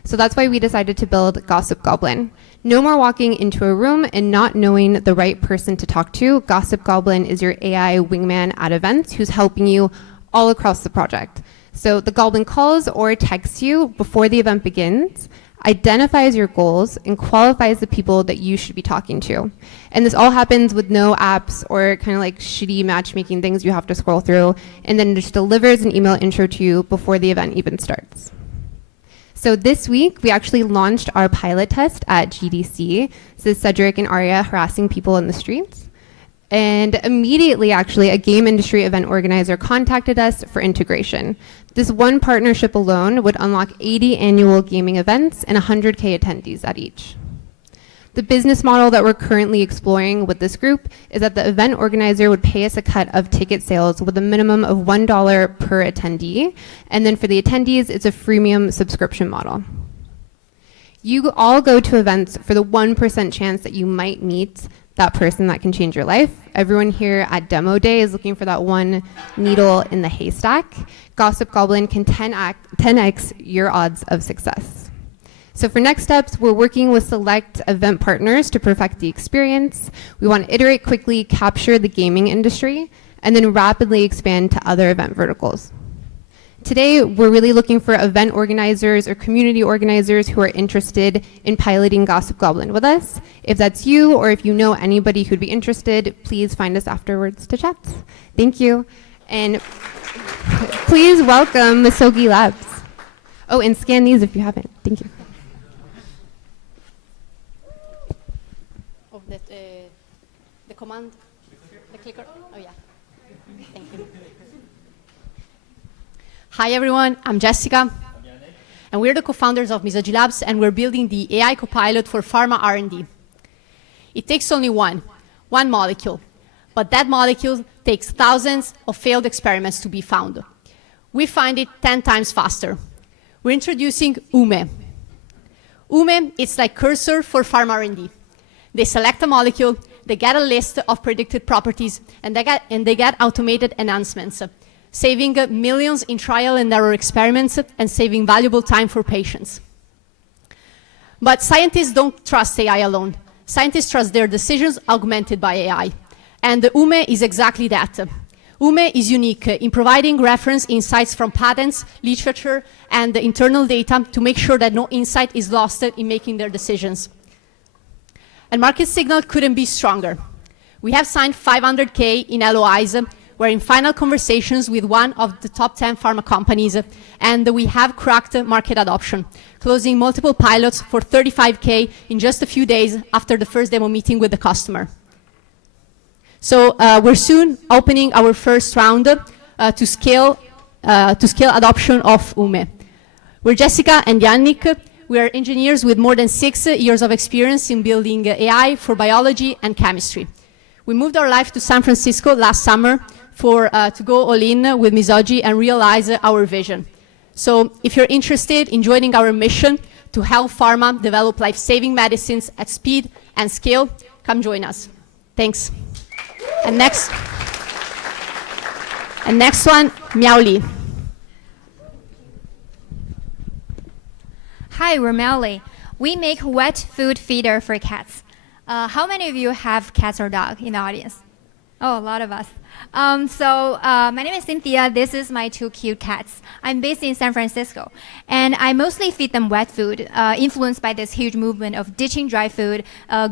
So that's why we decided to build Gossip Goblin. No more walking into a room and not knowing the right person to talk to. Gossip Goblin is your AI wingman at events who's helping you all across the project. So the Goblin calls or texts you before the event begins, identifies your goals, and qualifies the people that you should be talking to. And this all happens with no apps or kind of like shitty matchmaking things you have to scroll through, and then just delivers an email intro to you before the event even starts. So this week, we actually launched our pilot test at GDC. This is Cedric and Arya harassing people in the streets. And immediately, actually, a game industry event organizer contacted us for integration. This one partnership alone would unlock 80 annual gaming events and 100K attendees at each. The business model that we're currently exploring with this group is that the event organizer would pay us a cut of ticket sales with a minimum of $1 per attendee. And then for the attendees, it's a freemium subscription model. You all go to events for the 1% chance that you might meet that person that can change your life. Everyone here at Demo Day is looking for that one needle in the haystack. Gossip Goblin can 10x your odds of success. So for next steps, we're working with select event partners to perfect the experience. We want to iterate quickly, capture the gaming industry, and then rapidly expand to other event verticals. Today, we're really looking for event organizers or community organizers who are interested in piloting Gossip Goblin with us. If that's you, or if you know anybody who'd be interested, please find us afterwards to chat. Thank you. And please welcome Misagil Labs. Oh, and scan these if you haven't. Thank you. Oh, the command, the clicker. Oh, yeah. Thank you. Hi everyone, I'm Jessica, and we're the co-founders of Misagil Labs, and we're building the AI copilot for pharma R&D. It takes only one molecule, but that molecule takes thousands of failed experiments to be found. We find it 10 times faster. We're introducing UME. UME is like Cursor for pharma R&D. They select a molecule, they get a list of predicted properties, and they get automated enhancements, saving millions in trial and error experiments and saving valuable time for patients. But scientists don't trust AI alone. Scientists trust their decisions augmented by AI. And the UME is exactly that. UME is unique in providing reference insights from patents, literature, and the internal data to make sure that no insight is lost in making their decisions. And market signal couldn't be stronger. We have signed 500K in LOIs. We're in final conversations with one of the top 10 pharma companies, and we have cracked market adoption, closing multiple pilots for 35K in just a few days after the first demo meeting with the customer. So we're soon opening our first round to scale adoption of UME. We're Jessica and Yannick. We are engineers with more than 6 years of experience in building AI for biology and chemistry. We moved our life to San Francisco last summer to go all in with Misagil and realize our vision. So if you're interested in joining our mission to help pharma develop life-saving medicines at speed and scale, come join us. Thanks. And next one, Meowi. Hi, we're Meowi. We make wet food feeder for cats. How many of you have cats or dog in the audience? Oh, a lot of us. My name is Cynthia. This is my 2 cute cats. I'm based in San Francisco, and I mostly feed them wet food, influenced by this huge movement of ditching dry food,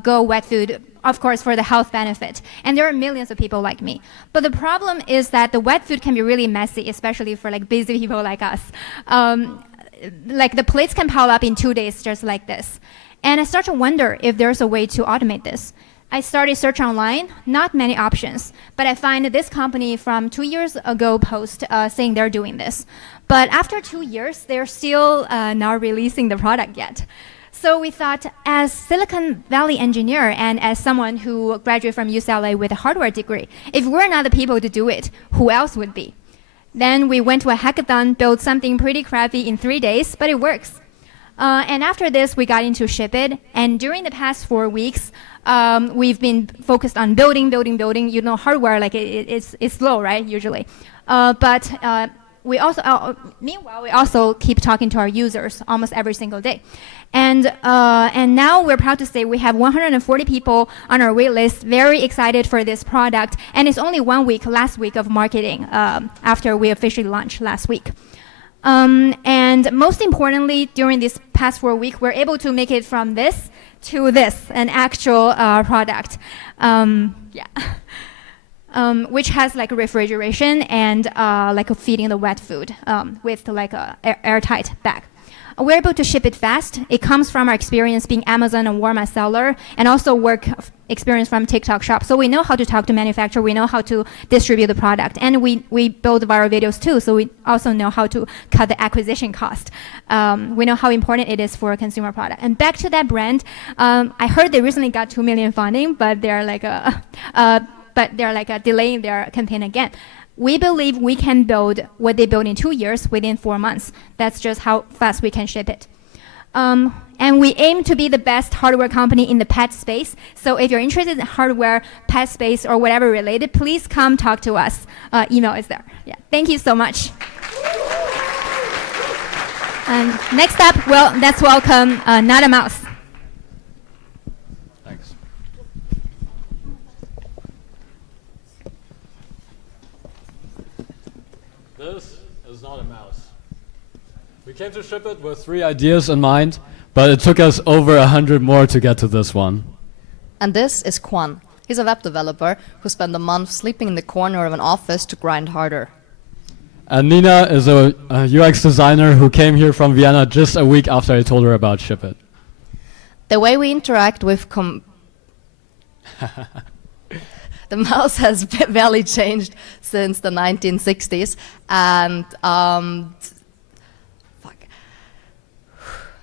go wet food, of course, for the health benefit. And there are millions of people like me. But the problem is that the wet food can be really messy, especially for like busy people like us. Like the plates can pile up in 2 days, just like this. And I start to wonder if there's a way to automate this. I started search online, not many options, but I find this company from 2 years ago post saying they're doing this. But after 2 years, they're still not releasing the product yet. So we thought, as Silicon Valley engineer and as someone who graduated from UCLA with a hardware degree, if we're not the people to do it, who else would be? Then we went to a hackathon, built something pretty crappy in 3 days, but it works. And after this, we got into ship it. And during the past 4 weeks, we've been focused on building. You know, hardware, like it's slow, right, usually. But meanwhile, we also keep talking to our users almost every single day. And now we're proud to say we have 140 people on our wait list, very excited for this product. And it's only 1 week, last week of marketing after we officially launched last week. And most importantly, during this past 4 weeks, we're able to make it from this to this, an actual product. Which has like refrigeration and like a feeding the wet food with like a airtight bag. We're able to ship it fast. It comes from our experience being Amazon and Walmart seller, and also work experience from TikTok shop. So we know how to talk to manufacturer. We know how to distribute the product, and we build viral videos too. So we also know how to cut the acquisition cost. We know how important it is for a consumer product. And back to that brand, I heard they recently got 2 million funding, but they're like delaying their campaign again. We believe we can build what they built in 2 years within 4 months. That's just how fast we can ship it. And we aim to be the best hardware company in the pet space. So if you're interested in hardware, pet space, or whatever related, please come talk to us. Email is there. Yeah. Thank you so much. Next up, well, let's welcome Not a Mouse. This is not a mouse. We came to ship it with 3 ideas in mind, but it took us over 100 more to get to this one. And this is Quan. He's a web developer who spent a month sleeping in the corner of an office to grind harder. And Nina is a UX designer who came here from Vienna just a week after I told her about Ship It. The way we interact with the mouse has barely changed since the 1960s, and fuck.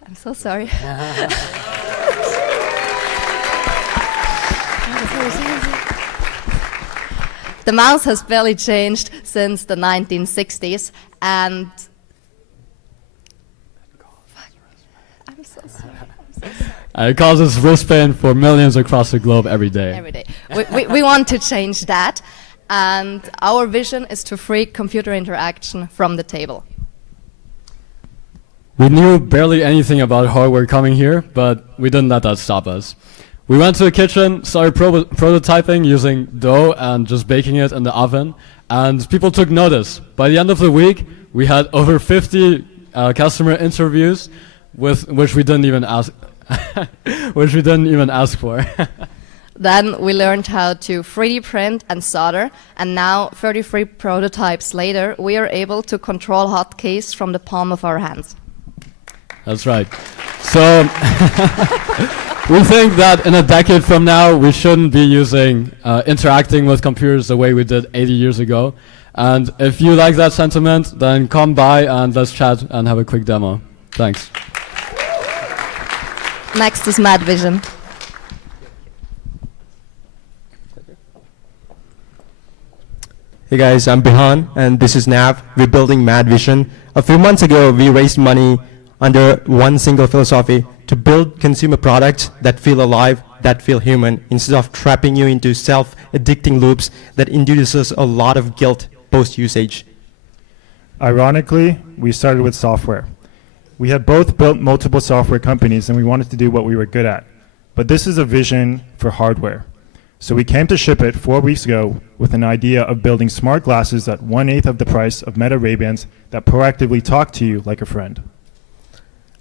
I'm so sorry. The mouse has barely changed since the 1960s, and I'm so sorry. It causes wrist pain for millions across the globe every day. Every day. We want to change that, and our vision is to free computer interaction from the table. We knew barely anything about hardware coming here, but we didn't let that stop us. We went to the kitchen, started prototyping using dough and just baking it in the oven, and people took notice. By the end of the week, we had over 50 customer interviews, which we didn't even ask. Which we didn't even ask for. Then we learned how to 3D print and solder, and now 33 prototypes later, we are able to control hotkeys from the palm of our hands. That's right. So we think that in a decade from now, we shouldn't be interacting with computers the way we did 80 years ago. And if you like that sentiment, then come by and let's chat and have a quick demo. Thanks. Next is Mad Vision. Hey guys, I'm Bihan and this is Nav. We're building Mad Vision. A few months ago, we raised money under one single philosophy to build consumer products that feel alive, that feel human, instead of trapping you into self-addicting loops that induces a lot of guilt post-usage. Ironically, we started with software. We had both built multiple software companies and we wanted to do what we were good at. But this is a vision for hardware. So we came to Ship It 4 weeks ago with an idea of building smart glasses at 1/8 of the price of Meta Ray-Bans that proactively talk to you like a friend.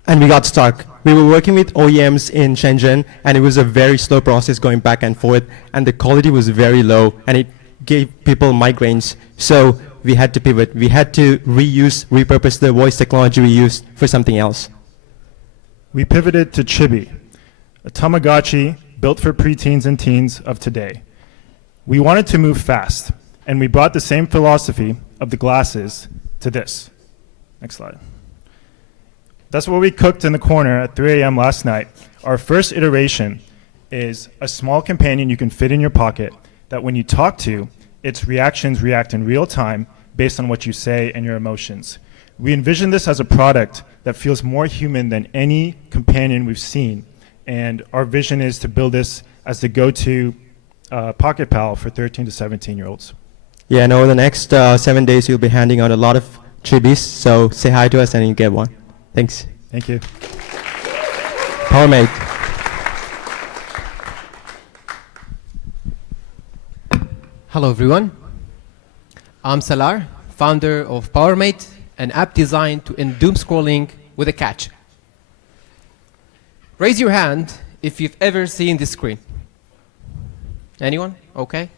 And we got stuck. We were working with OEMs in Shenzhen and it was a very slow process going back and forth and the quality was very low and it gave people migraines. So we had to pivot. We had to repurpose the voice technology we used for something else. We pivoted to Chibi, a Tamagotchi built for preteens and teens of today. We wanted to move fast, and we brought the same philosophy of the glasses to this. Next slide. That's what we cooked in the corner at 3 a.m. last night. Our first iteration is a small companion you can fit in your pocket that when you talk to, its reactions react in real time based on what you say and your emotions. We envision this as a product that feels more human than any companion we've seen. And our vision is to build this as the go-to pocket pal for 13 to 17-year-olds. Yeah, and over the next 7 days, you'll be handing out a lot of chibis. So say hi to us and you get one. Thanks. Thank you. Powermate. Hello everyone. I'm Salar, founder of Powermate, an app designed to end doom scrolling with a catch. Raise your hand if you've ever seen this screen. Anyone? Okay.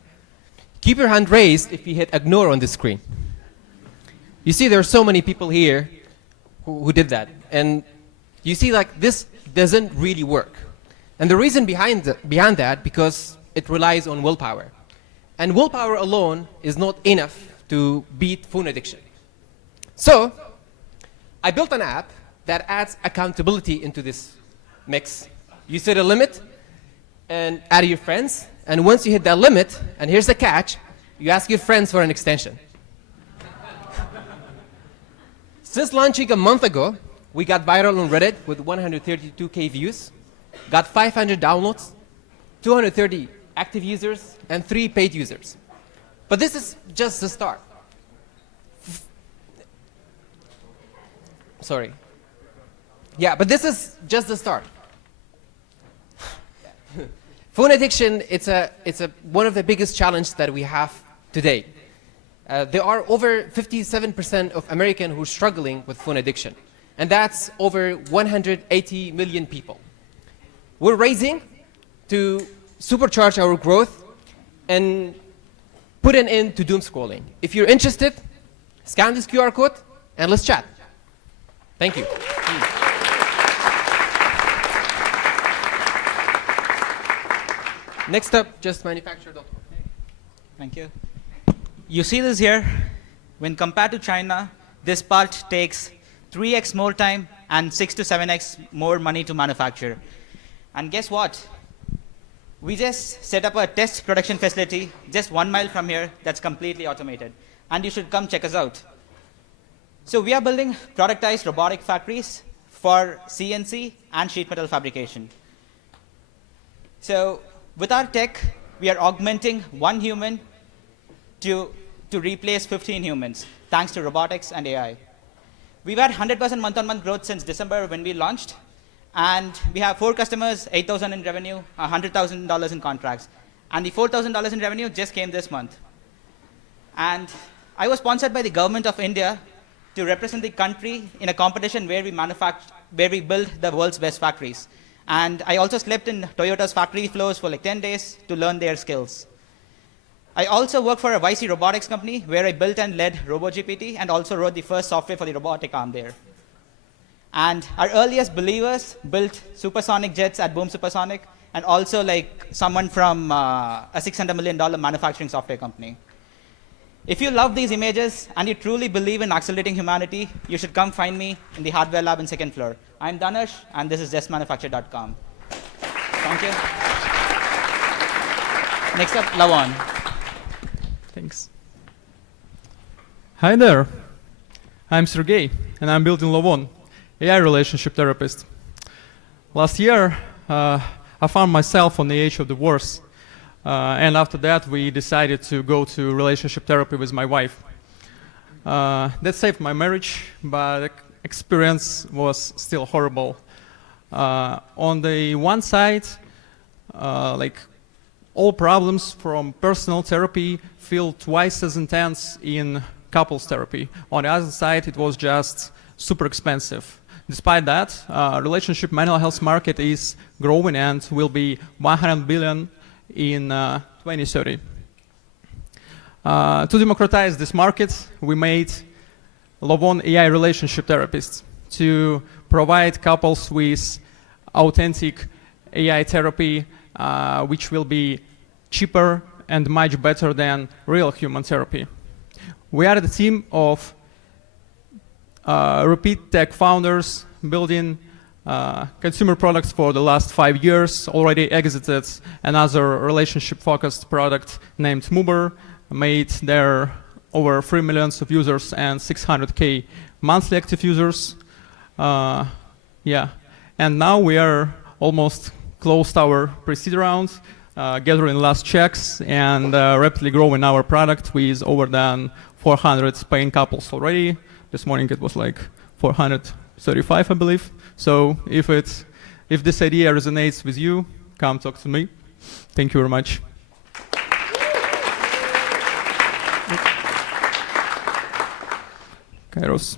Keep your hand raised if you hit ignore on the screen. You see, there are so many people here who did that. And you see, like, this doesn't really work. And the reason behind that, because it relies on willpower. And willpower alone is not enough to beat phone addiction. So I built an app that adds accountability into this mix. You set a limit and add your friends. And once you hit that limit, and here's the catch, you ask your friends for an extension. Since launching a month ago, we got viral on Reddit with 132K views, got 500 downloads, 230 active users, and 3 paid users. But this is just the start. Sorry. Yeah, but this is just the start. Phone addiction, it's one of the biggest challenges that we have today. There are over 57% of Americans who are struggling with phone addiction. And that's over 180 million people. We're raising to supercharge our growth and put an end to doom scrolling. If you're interested, scan this QR code and let's chat. Thank you. Next up, justmanufacture.com. Thank you. You see this here? When compared to China, this part takes 3x more time and 6 to 7x more money to manufacture. And guess what? We just set up a test production facility just 1 mile from here that's completely automated. And you should come check us out. So we are building productized robotic factories for CNC and sheet metal fabrication. So with our tech, we are augmenting 1 human to replace 15 humans, thanks to robotics and AI. We've had 100% month-on-month growth since December when we launched. And we have 4 customers, 8,000 in revenue, $100,000 in contracts. And the $4,000 in revenue just came this month. And I was sponsored by the government of India to represent the country in a competition where we build the world's best factories. And I also slept in Toyota's factory floors for like 10 days to learn their skills. I also work for a YC robotics company where I built and led RoboGPT and also wrote the first software for the robotic arm there. And our earliest believers built supersonic jets at Boom Supersonic, and also like someone from a $600 million manufacturing software company. If you love these images and you truly believe in accelerating humanity, you should come find me in the hardware lab in 2nd floor. I'm Dhanush, and this is justmanufacture.com. Thank you. Next up, Lavan. Thanks. Hi there. I'm Sergey, and I'm building Lavan, AI relationship therapist. Last year, I found myself on the edge of divorce. And after that, we decided to go to relationship therapy with my wife. That saved my marriage, but the experience was still horrible. On the one side, like all problems from personal therapy feel twice as intense in couples therapy. On the other side, it was just super expensive. Despite that, relationship mental health market is growing and will be 100 billion in 2030. To democratize this market, we made Lavan AI relationship therapists to provide couples with authentic AI therapy, which will be cheaper and much better than real human therapy. We are the team of repeat tech founders building consumer products for the last 5 years, already exited another relationship-focused product named Muber, made there over 3 million of users and 600K monthly active users. Yeah, and now we are almost closed our pre-seed round, gathering last checks and rapidly growing our product with over than 400 paying couples already. This morning it was like 435, I believe. So if this idea resonates with you, come talk to me. Thank you very much. Chyros.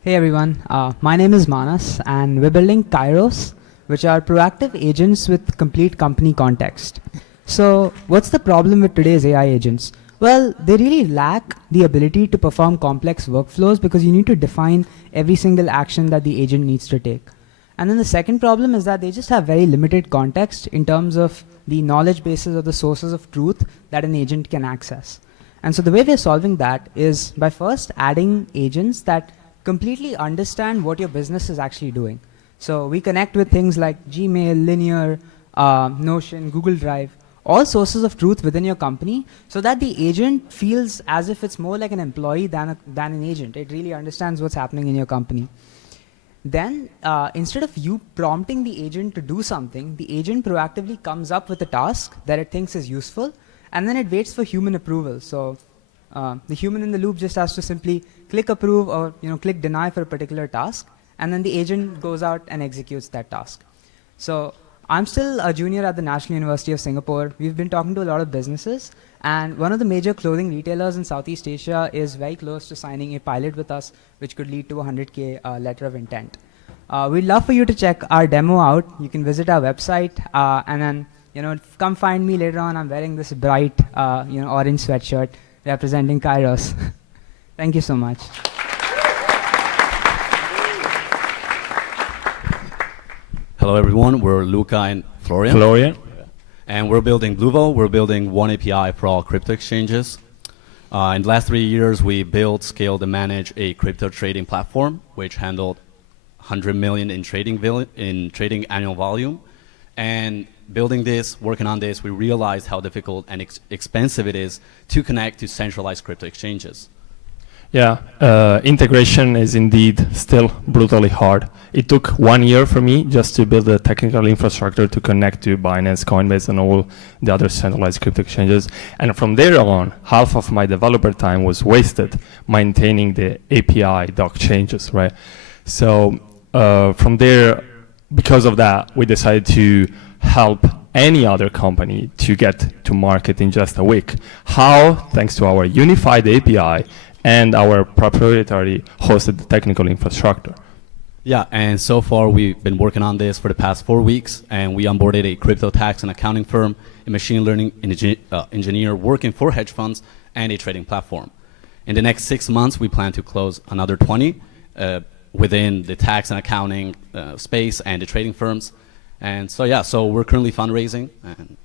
Hey everyone, my name is Manas and we're building Chyros, which are proactive agents with complete company context. So what's the problem with today's AI agents? Well, they really lack the ability to perform complex workflows because you need to define every single action that the agent needs to take. And then the second problem is that they just have very limited context in terms of the knowledge bases or the sources of truth that an agent can access. And so the way we're solving that is by first adding agents that completely understand what your business is actually doing. So we connect with things like Gmail, Linear, Notion, Google Drive, all sources of truth within your company so that the agent feels as if it's more like an employee than an agent. It really understands what's happening in your company. Then instead of you prompting the agent to do something, the agent proactively comes up with a task that it thinks is useful, and then it waits for human approval. So the human in the loop just has to simply click approve or click deny for a particular task, and then the agent goes out and executes that task. So I'm still a junior at the National University of Singapore. We've been talking to a lot of businesses, and one of the major clothing retailers in Southeast Asia is very close to signing a pilot with us, which could lead to a 100K letter of intent. We'd love for you to check our demo out. You can visit our website, and then come find me later on. I'm wearing this bright orange sweatshirt representing Chyros. Thank you so much. Hello everyone, we're Luca and Florian. And we're building Bluevo. We're building one API for all crypto exchanges. In the last 3 years, we built, scaled, and managed a crypto trading platform, which handled 100 million in trading annual volume. And building this, working on this, we realized how difficult and expensive it is to connect to centralized crypto exchanges. Yeah, integration is indeed still brutally hard. It took 1 year for me just to build the technical infrastructure to connect to Binance, Coinbase, and all the other centralized crypto exchanges. And from there on, half of my developer time was wasted maintaining the API doc changes, right? So from there, because of that, we decided to help any other company to get to market in just a week. How? Thanks to our unified API and our proprietary hosted technical infrastructure. Yeah, and so far we've been working on this for the past 4 weeks, and we onboarded a crypto tax and accounting firm, a machine learning engineer working for hedge funds, and a trading platform. In the next 6 months, we plan to close another 20 within the tax and accounting space and the trading firms. And so yeah, so we're currently fundraising, and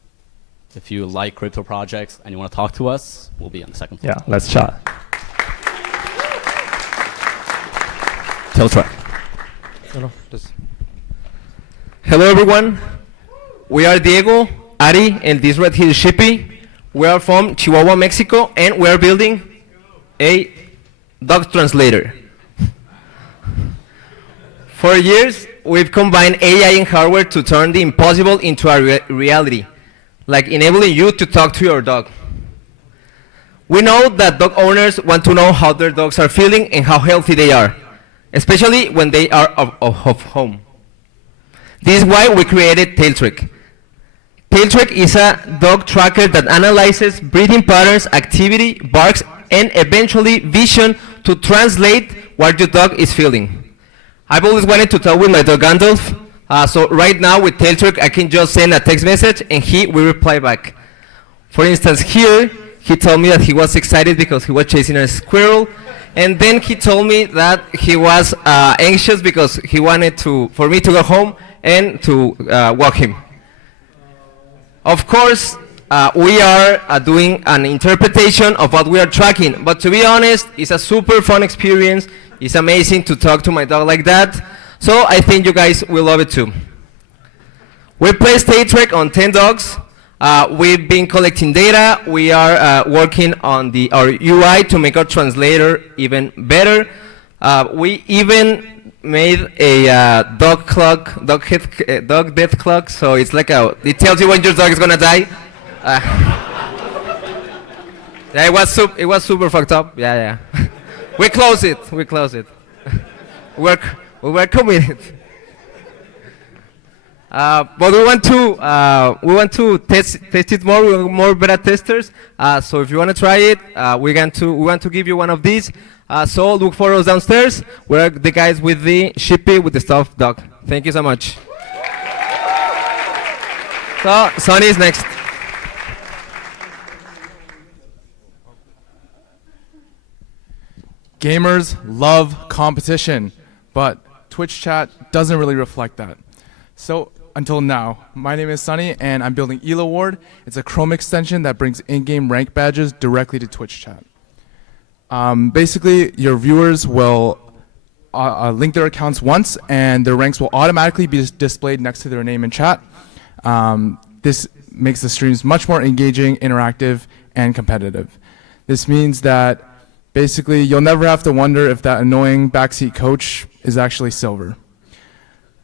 if you like crypto projects and you want to talk to us, we'll be on the second floor. Yeah, let's chat. TailTrek. Hello everyone, we are Diego, Ari, and this right here is Shippy. We are from Chihuahua, Mexico, and we are building a dog translator. For years, we've combined AI and hardware to turn the impossible into a reality, like enabling you to talk to your dog. We know that dog owners want to know how their dogs are feeling and how healthy they are, especially when they are of home. This is why we created TailTrek. TailTrek is a dog tracker that analyzes breathing patterns, activity, barks, and eventually vision to translate what your dog is feeling. I've always wanted to talk with my dog Gandalf, so right now with TailTrek I can just send a text message and he will reply back. For instance, here he told me that he was excited because he was chasing a squirrel, and then he told me that he was anxious because he wanted for me to go home and to walk him. Of course, we are doing an interpretation of what we are tracking, but to be honest, it's a super fun experience. It's amazing to talk to my dog like that, so I think you guys will love it too. We placed TailTrek on 10 dogs. We've been collecting data. We are working on our UI to make our translator even better. We even made a dog death clock, so it's like it tells you when your dog is gonna die. Yeah, it was super fucked up. Yeah. We closed it. We were committed. But we want to test it more. We want more beta testers. So if you want to try it, we want to give you one of these. So look for us downstairs. We're the guys with the shippy with the stuffed dog. Thank you so much. So Sonny is next. Gamers love competition, but Twitch chat doesn't really reflect that. So until now, my name is Sunny, and I'm building Elawward. It's a Chrome extension that brings in-game rank badges directly to Twitch chat. Basically, your viewers will link their accounts once, and their ranks will automatically be displayed next to their name in chat. This makes the streams much more engaging, interactive, and competitive. This means that basically you'll never have to wonder if that annoying backseat coach is actually silver.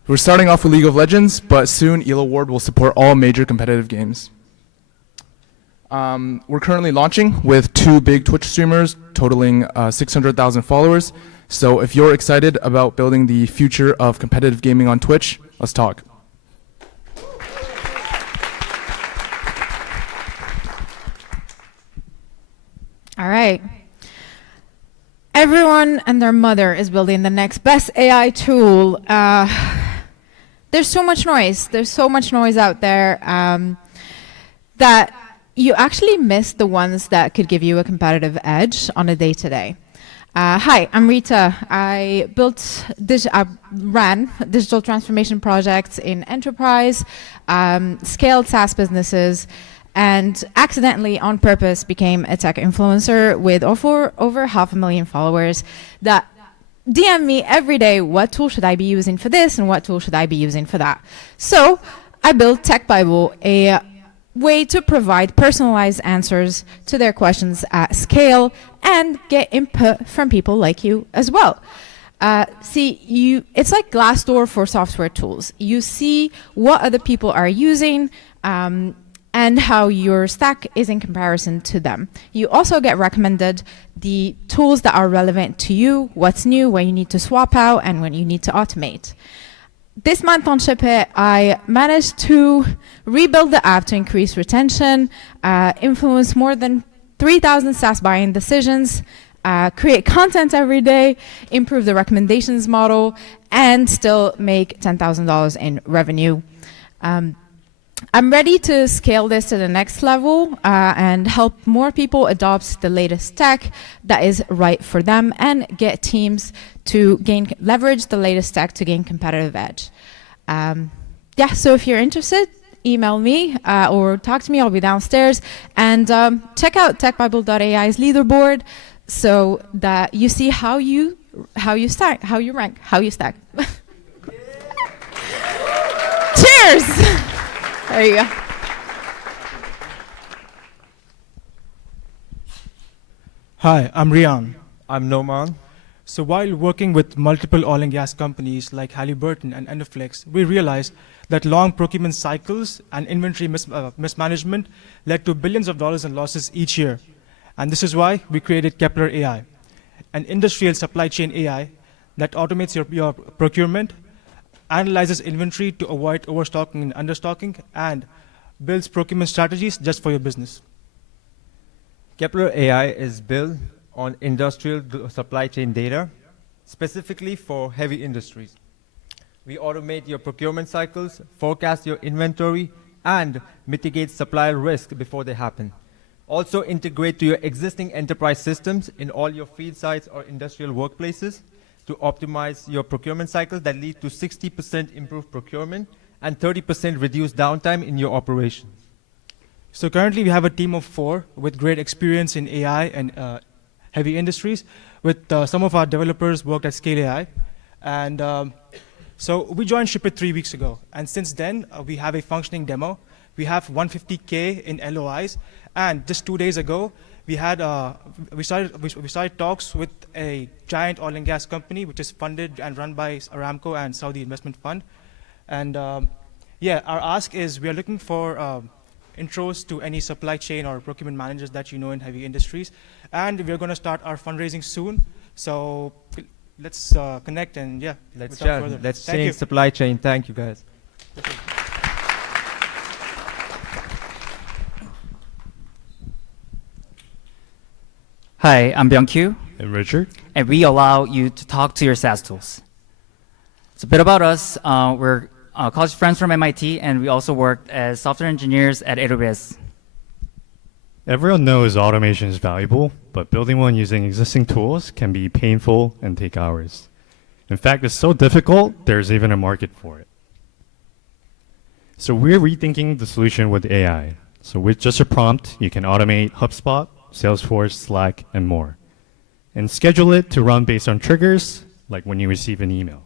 We're starting off with League of Legends, but soon Elawward will support all major competitive games. We're currently launching with 2 big Twitch streamers totaling 600,000 followers. So if you're excited about building the future of competitive gaming on Twitch, let's talk. All right. Everyone and their mother is building the next best AI tool. There's so much noise. There's so much noise out there that you actually miss the ones that could give you a competitive edge on a day-to-day. Hi, I'm Rita. I ran digital transformation projects in enterprise, scaled SaaS businesses, and accidentally, on purpose, became a tech influencer with over 500,000 followers that DM me every day, what tool should I be using for this and what tool should I be using for that? So I built TechBible, a way to provide personalized answers to their questions at scale and get input from people like you as well. It's like Glassdoor for software tools. You see what other people are using, and how your stack is in comparison to them. You also get recommended the tools that are relevant to you, what's new, where you need to swap out, and when you need to automate. This month on Ship It, I managed to rebuild the app to increase retention, influence more than 3,000 SaaS buying decisions, create content every day, improve the recommendations model, and still make $10,000 in revenue. I'm ready to scale this to the next level and help more people adopt the latest tech that is right for them and get teams to leverage the latest tech to gain competitive edge. So if you're interested, email me or talk to me. I'll be downstairs. And check out TechBible.ai's leaderboard so that you see how you stack, how you rank, how you stack. Cheers! There you go. Hi, I'm Rian. I'm Noman. So while working with multiple oil and gas companies like Halliburton and Enerflex, we realized that long procurement cycles and inventory mismanagement led to billions of dollars in losses each year. And this is why we created Kepler AI, an industrial supply chain AI that automates your procurement, analyzes inventory to avoid overstocking and understocking, and builds procurement strategies just for your business. Kepler AI is built on industrial supply chain data, specifically for heavy industries. We automate your procurement cycles, forecast your inventory, and mitigate supplier risk before they happen. Also integrate to your existing enterprise systems in all your field sites or industrial workplaces to optimize your procurement cycles that lead to 60% improved procurement and 30% reduced downtime in your operations. So currently we have a team of 4 with great experience in AI and heavy industries. With some of our developers worked at Scale AI. And so we joined Ship It 3 weeks ago. And since then, we have a functioning demo. We have 150K in LOIs. And just 2 days ago, we had we started talks with a giant oil and gas company, which is funded and run by Aramco and Saudi Investment Fund. And yeah, our ask is we are looking for intros to any supply chain or procurement managers that you know in heavy industries. And we're going to start our fundraising soon. So let's connect and yeah, Let's without chat. further. Let's Thank change you. supply chain. Thank you, guys. Hi, I'm Byung-Kyu. And Richard. And we allow you to talk to your SaaS tools. It's a bit about us. We're college friends from MIT, and we also worked as software engineers at AWS. Everyone knows automation is valuable, but building one using existing tools can be painful and take hours. In fact, it's so difficult, there's even a market for it. So we're rethinking the solution with AI. So with just a prompt, you can automate HubSpot, Salesforce, Slack, and more. And schedule it to run based on triggers, like when you receive an email.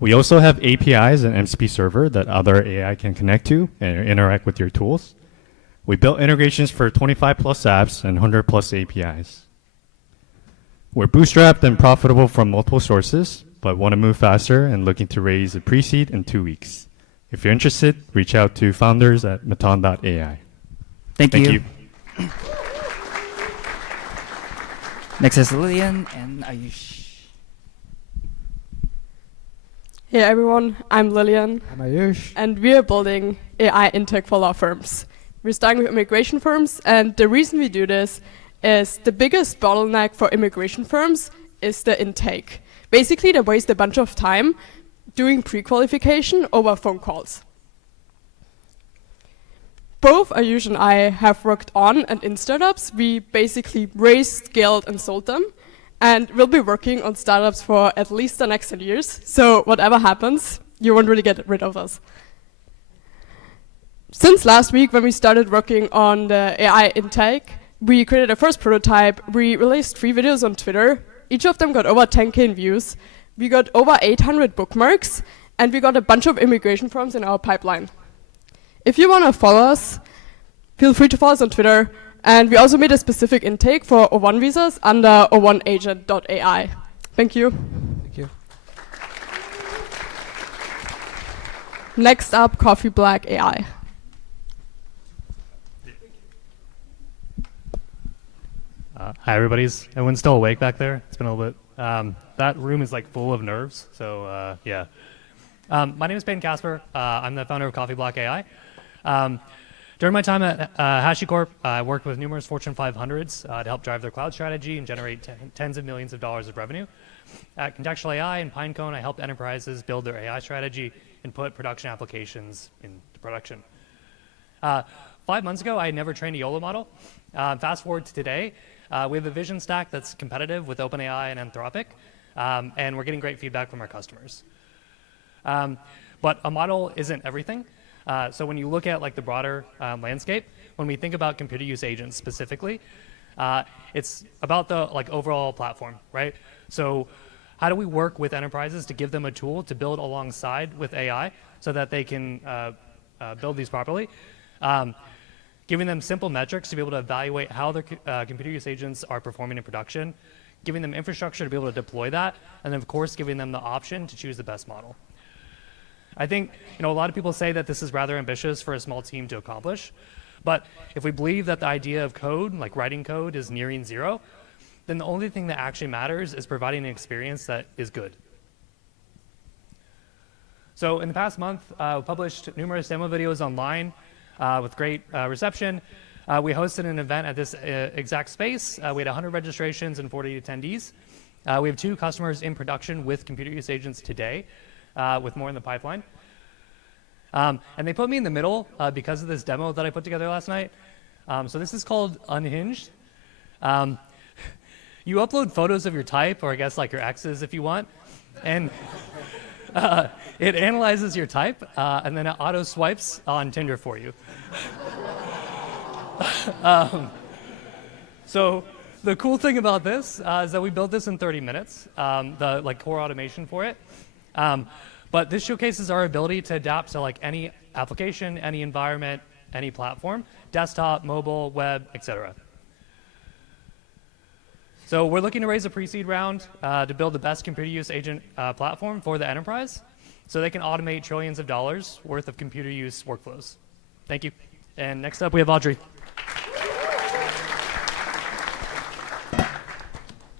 We also have APIs and MCP server that other AI can connect to and interact with your tools. We built integrations for 25 plus apps and 100 plus APIs. We're bootstrapped and profitable from multiple sources, but want to move faster and looking to raise a pre-seed in 2 weeks. If you're interested, reach out to founders at Maton AI. Thank you. Next is Lillian and Ayush. Hey everyone, I'm Lillian. I'm Ayush. And we're building AI intake for law firms. We're starting with immigration firms, and the reason we do this is the biggest bottleneck for immigration firms is the intake. Basically, they waste a bunch of time doing pre-qualification over phone calls. Both Ayush and I have worked on and in startups. We basically raised, scaled, and sold them. And we'll be working on startups for at least the next 10 years. So whatever happens, you won't really get rid of us. Since last week, when we started working on the AI intake, we created a first prototype. We released 3 videos on Twitter. Each of them got over 10K views. We got over 800 bookmarks, and we got a bunch of immigration forms in our pipeline. If you want to follow us, feel free to follow us on Twitter. And we also made a specific intake for O1 visas under o1agent.ai. Thank you. Thank you. Next up, Coffee Black AI. Hi, everyone's still awake back there? It's been a little bit. That room is like full of nerves, so yeah. My name is Peyton Casper. I'm the founder of Coffee Block AI. During my time at HashiCorp, I worked with numerous Fortune 500s to help drive their cloud strategy and generate tens of millions of dollars of revenue. At Contextual AI and Pinecone, I helped enterprises build their AI strategy and put production applications into production. 5 months ago, I had never trained a YOLO model. Fast forward to today, we have a vision stack that's competitive with OpenAI and Anthropic, and we're getting great feedback from our customers. But a model isn't everything. So when you look at like the broader landscape, when we think about computer use agents specifically, it's about the like overall platform, right? So how do we work with enterprises to give them a tool to build alongside with AI so that they can build these properly? Giving them simple metrics to be able to evaluate how their computer use agents are performing in production, giving them infrastructure to be able to deploy that, and then of course giving them the option to choose the best model. I think a lot of people say that this is rather ambitious for a small team to accomplish, but if we believe that the idea of code, like writing code, is nearing zero, then the only thing that actually matters is providing an experience that is good. So in the past month, we published numerous demo videos online with great reception. We hosted an event at this exact space. We had 100 registrations and 40 attendees. We have 2 customers in production with computer use agents today, with more in the pipeline. And they put me in the middle because of this demo that I put together last night. So this is called Unhinged. You upload photos of your type, or I guess like your exes if you want, and it analyzes your type, and then it auto swipes on Tinder for you. So the cool thing about this is that we built this in 30 minutes, the like core automation for it. But this showcases our ability to adapt to like any application, any environment, any platform, desktop, mobile, web, etc. So we're looking to raise a pre-seed round to build the best computer use agent platform for the enterprise so they can automate trillions of dollars worth of computer use workflows. Thank you. And next up, we have Audrey.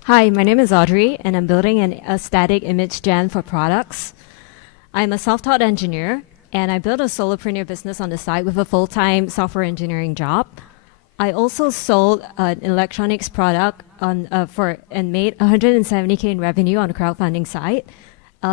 Hi, my name is Audrey, and I'm building a static image gen for products. I'm a self-taught engineer, and I built a solopreneur business on the side with a full-time software engineering job. I also sold an electronics product and made 170K in revenue on a crowdfunding site.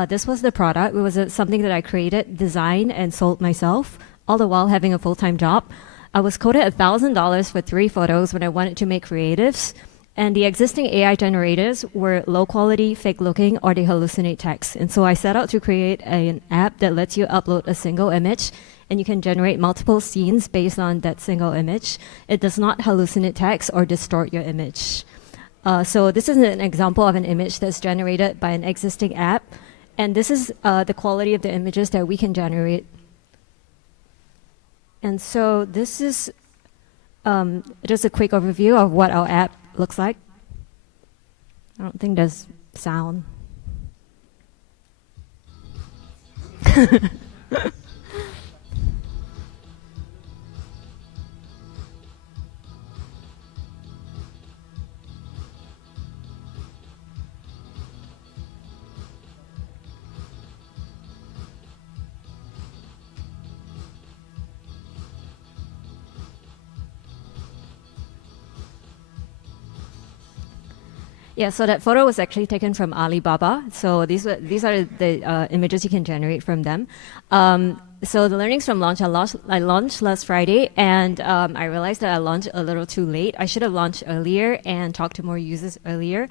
This was the product. It was something that I created, designed, and sold myself, all the while having a full-time job. I was quoted $1,000 for 3 photos when I wanted to make creatives. And the existing AI generators were low quality, fake looking, or they hallucinate text. And so I set out to create an app that lets you upload a single image and you can generate multiple scenes based on that single image. It does not hallucinate text or distort your image. So this is an example of an image that's generated by an existing app. And this is the quality of the images that we can generate. And so this is just a quick overview of what our app looks like. I don't think there's sound. Yeah, so that photo was actually taken from Alibaba. So these are the images you can generate from them. So the learnings from launch, I launched last Friday, and I realized that I launched a little too late. I should have launched earlier and talked to more users earlier.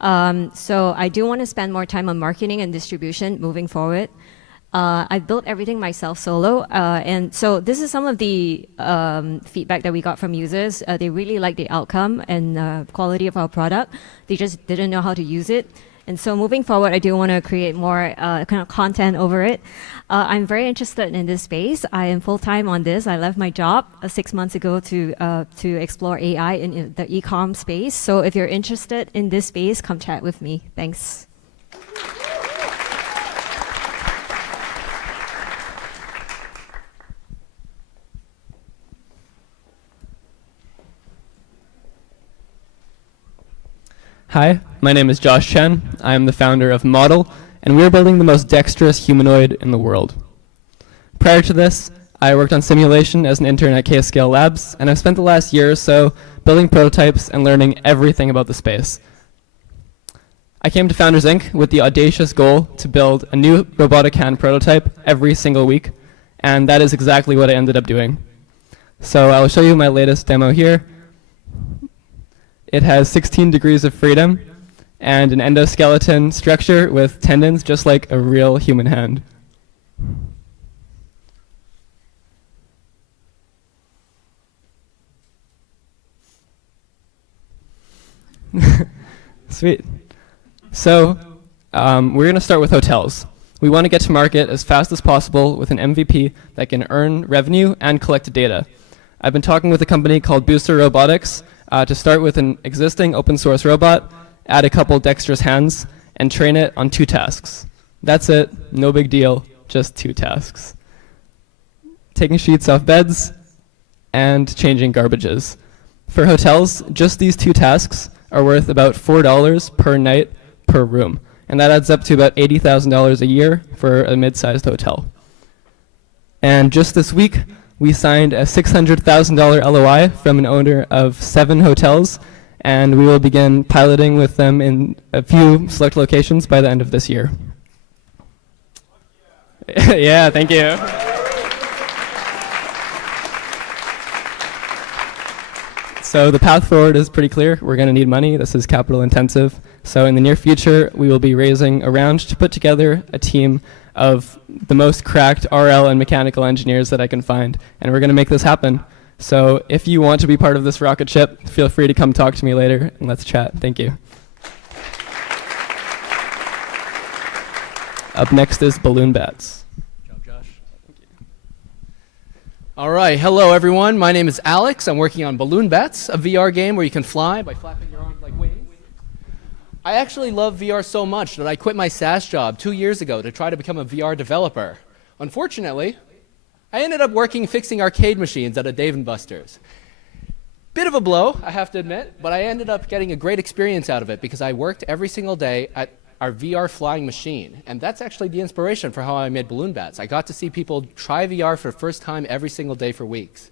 So I do want to spend more time on marketing and distribution moving forward. I built everything myself solo, and so this is some of the feedback that we got from users. They really like the outcome and quality of our product. They just didn't know how to use it. And so moving forward, I do want to create more kind of content over it. I'm very interested in this space. I am full-time on this. I left my job 6 months ago to explore AI in the e-com space. So if you're interested in this space, come chat with me. Thanks. Hi, my name is Josh Chen. I am the founder of Model, and we are building the most dexterous humanoid in the world. Prior to this, I worked on simulation as an intern at KScale Labs, and I've spent the last year or so building prototypes and learning everything about the space. I came to Founders Inc. with the audacious goal to build a new robotic hand prototype every single week, and that is exactly what I ended up doing. So I'll show you my latest demo here. It has 16 degrees of freedom and an endoskeleton structure with tendons just like a real human hand. Sweet. So we're going to start with hotels. We want to get to market as fast as possible with an MVP that can earn revenue and collect data. I've been talking with a company called Booster Robotics to start with an existing open source robot, add a couple dexterous hands, and train it on 2 tasks. That's it, no big deal, just 2 tasks. Taking sheets off beds and changing garbages. For hotels, just these 2 tasks are worth about $4 per night per room. And that adds up to about $80,000 a year for a mid-sized hotel. And just this week, we signed a $600,000 LOI from an owner of 7 hotels, and we will begin piloting with them in a few select locations by the end of this year. Yeah, thank you. So the path forward is pretty clear. We're going to need money. This is capital intensive. So in the near future, we will be raising a round to put together a team of the most cracked RL and mechanical engineers that I can find. And we're going to make this happen. So if you want to be part of this rocket ship, feel free to come talk to me later and let's chat. Thank you. Up next is balloon bats. All right, hello everyone. My name is Alex. I'm working on Balloon Bats, a VR game where you can fly by flapping your arms like wings. I actually love VR so much that I quit my SaaS job 2 years ago to try to become a VR developer. Unfortunately, I ended up working fixing arcade machines at a Dave & Buster's. Bit of a blow, I have to admit, but I ended up getting a great experience out of it because I worked every single day at our VR flying machine. And that's actually the inspiration for how I made balloon bats. I got to see people try VR for the first time every single day for weeks.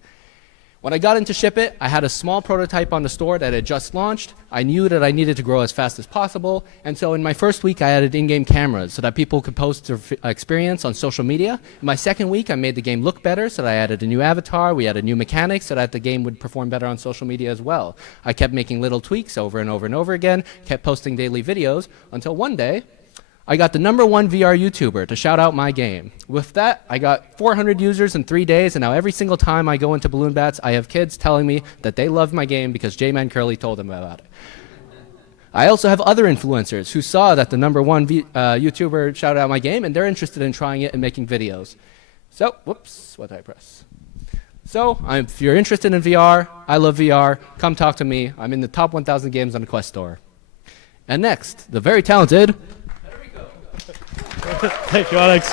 When I got in to ship it, I had a small prototype on the store that had just launched. I knew that I needed to grow as fast as possible, and so in my first week I added in-game cameras so that people could post their experience on social media. In my second week I made the game look better, so that I added a new avatar, we added new mechanics so that the game would perform better on social media as well. I kept making little tweaks over and over and over again, kept posting daily videos, until one day, I got the #1 VR YouTuber to shout out my game. With that, I got 400 users in 3 days, and now every single time I go into Balloon Bats, I have kids telling me that they love my game because J-Man Curly told them about it. I also have other influencers who saw that the #1 YouTuber shouted out my game, and they're interested in trying it and making videos. So, whoops, what did I press? So, if you're interested in VR, I love VR, come talk to me. I'm in the top 1,000 games on the Quest Store. And next, the very talented... Thank you, Alex.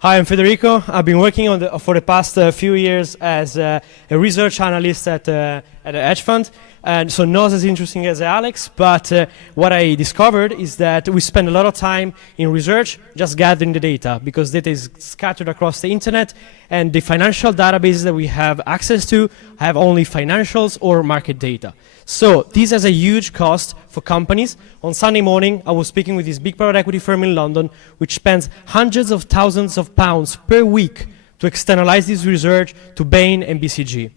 Hi, I'm Federico. I've been working for the past few years as a research analyst at a hedge fund, and so not as interesting as Alex, but what I discovered is that we spend a lot of time in research just gathering the data, because data is scattered across the internet, and the financial databases that we have access to have only financials or market data. So this has a huge cost for companies. On Sunday morning, I was speaking with this big private equity firm in London, which spends hundreds of thousands of pounds per week to externalize this research to Bain and BCG.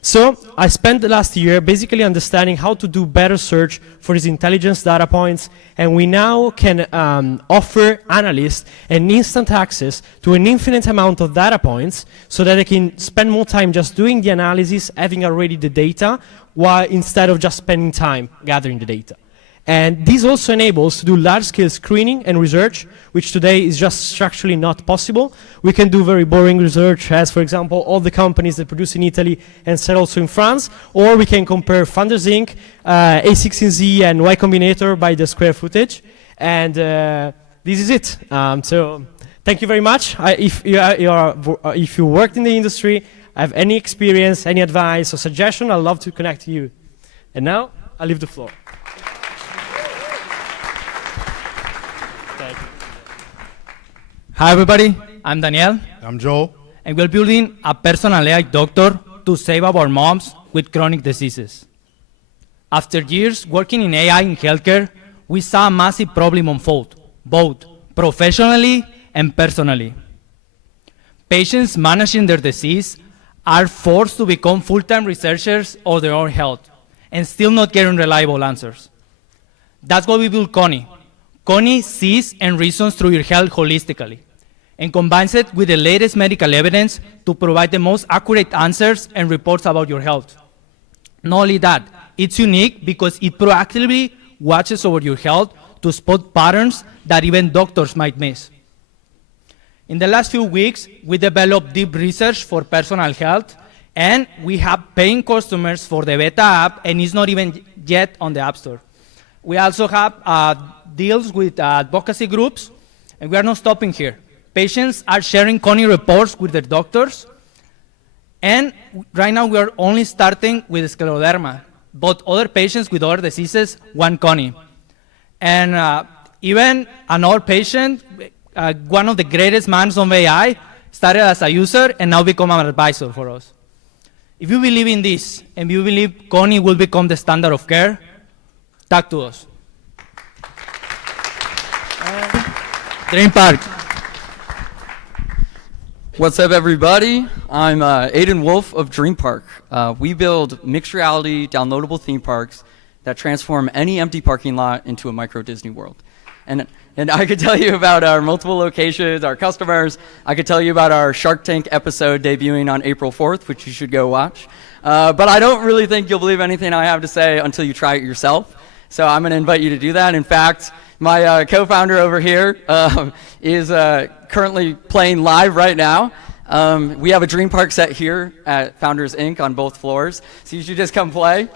So I spent the last year basically understanding how to do better search for these intelligence data points, and we now can offer analysts an instant access to an infinite amount of data points so that they can spend more time just doing the analysis, having already the data, while instead of just spending time gathering the data. And this also enables to do large-scale screening and research, which today is just structurally not possible. We can do very boring research, as for example, all the companies that produce in Italy and sell also in France, or we can compare Founders Inc., A16Z, and Y Combinator by the square footage. And this is it. So thank you very much. If you worked in the industry, have any experience, any advice or suggestion, I'd love to connect to you. And now, I leave the floor. Hi everybody, I'm Daniel. I'm Joel. And we're building a personal AI doctor to save our moms with chronic diseases. After years working in AI in healthcare, we saw a massive problem unfold, both professionally and personally. Patients managing their disease are forced to become full-time researchers of their own health and still not getting reliable answers. That's why we built Connie. Connie sees and reasons through your health holistically and combines it with the latest medical evidence to provide the most accurate answers and reports about your health. Not only that, it's unique because it proactively watches over your health to spot patterns that even doctors might miss. In the last few weeks, we developed deep research for personal health, and we have paying customers for the beta app, and it's not even yet on the App Store. We also have deals with advocacy groups, and we are not stopping here. Patients are sharing Connie reports with their doctors, and right now we are only starting with scleroderma, but other patients with other diseases want Connie. And even another patient, one of the greatest minds of AI, started as a user and now become an advisor for us. If you believe in this, and you believe Connie will become the standard of care, talk to us. Dream Park. What's up, everybody? I'm Aiden Wolf of Dream Park. We build mixed reality downloadable theme parks that transform any empty parking lot into a micro Disney World. And I could tell you about our multiple locations, our customers. I could tell you about our Shark Tank episode debuting on April 4th, which you should go watch. But I don't really think you'll believe anything I have to say until you try it yourself. So I'm going to invite you to do that. In fact, my co-founder over here is currently playing live right now. We have a Dream Park set here at Founders Inc. on both floors, so you should just come play,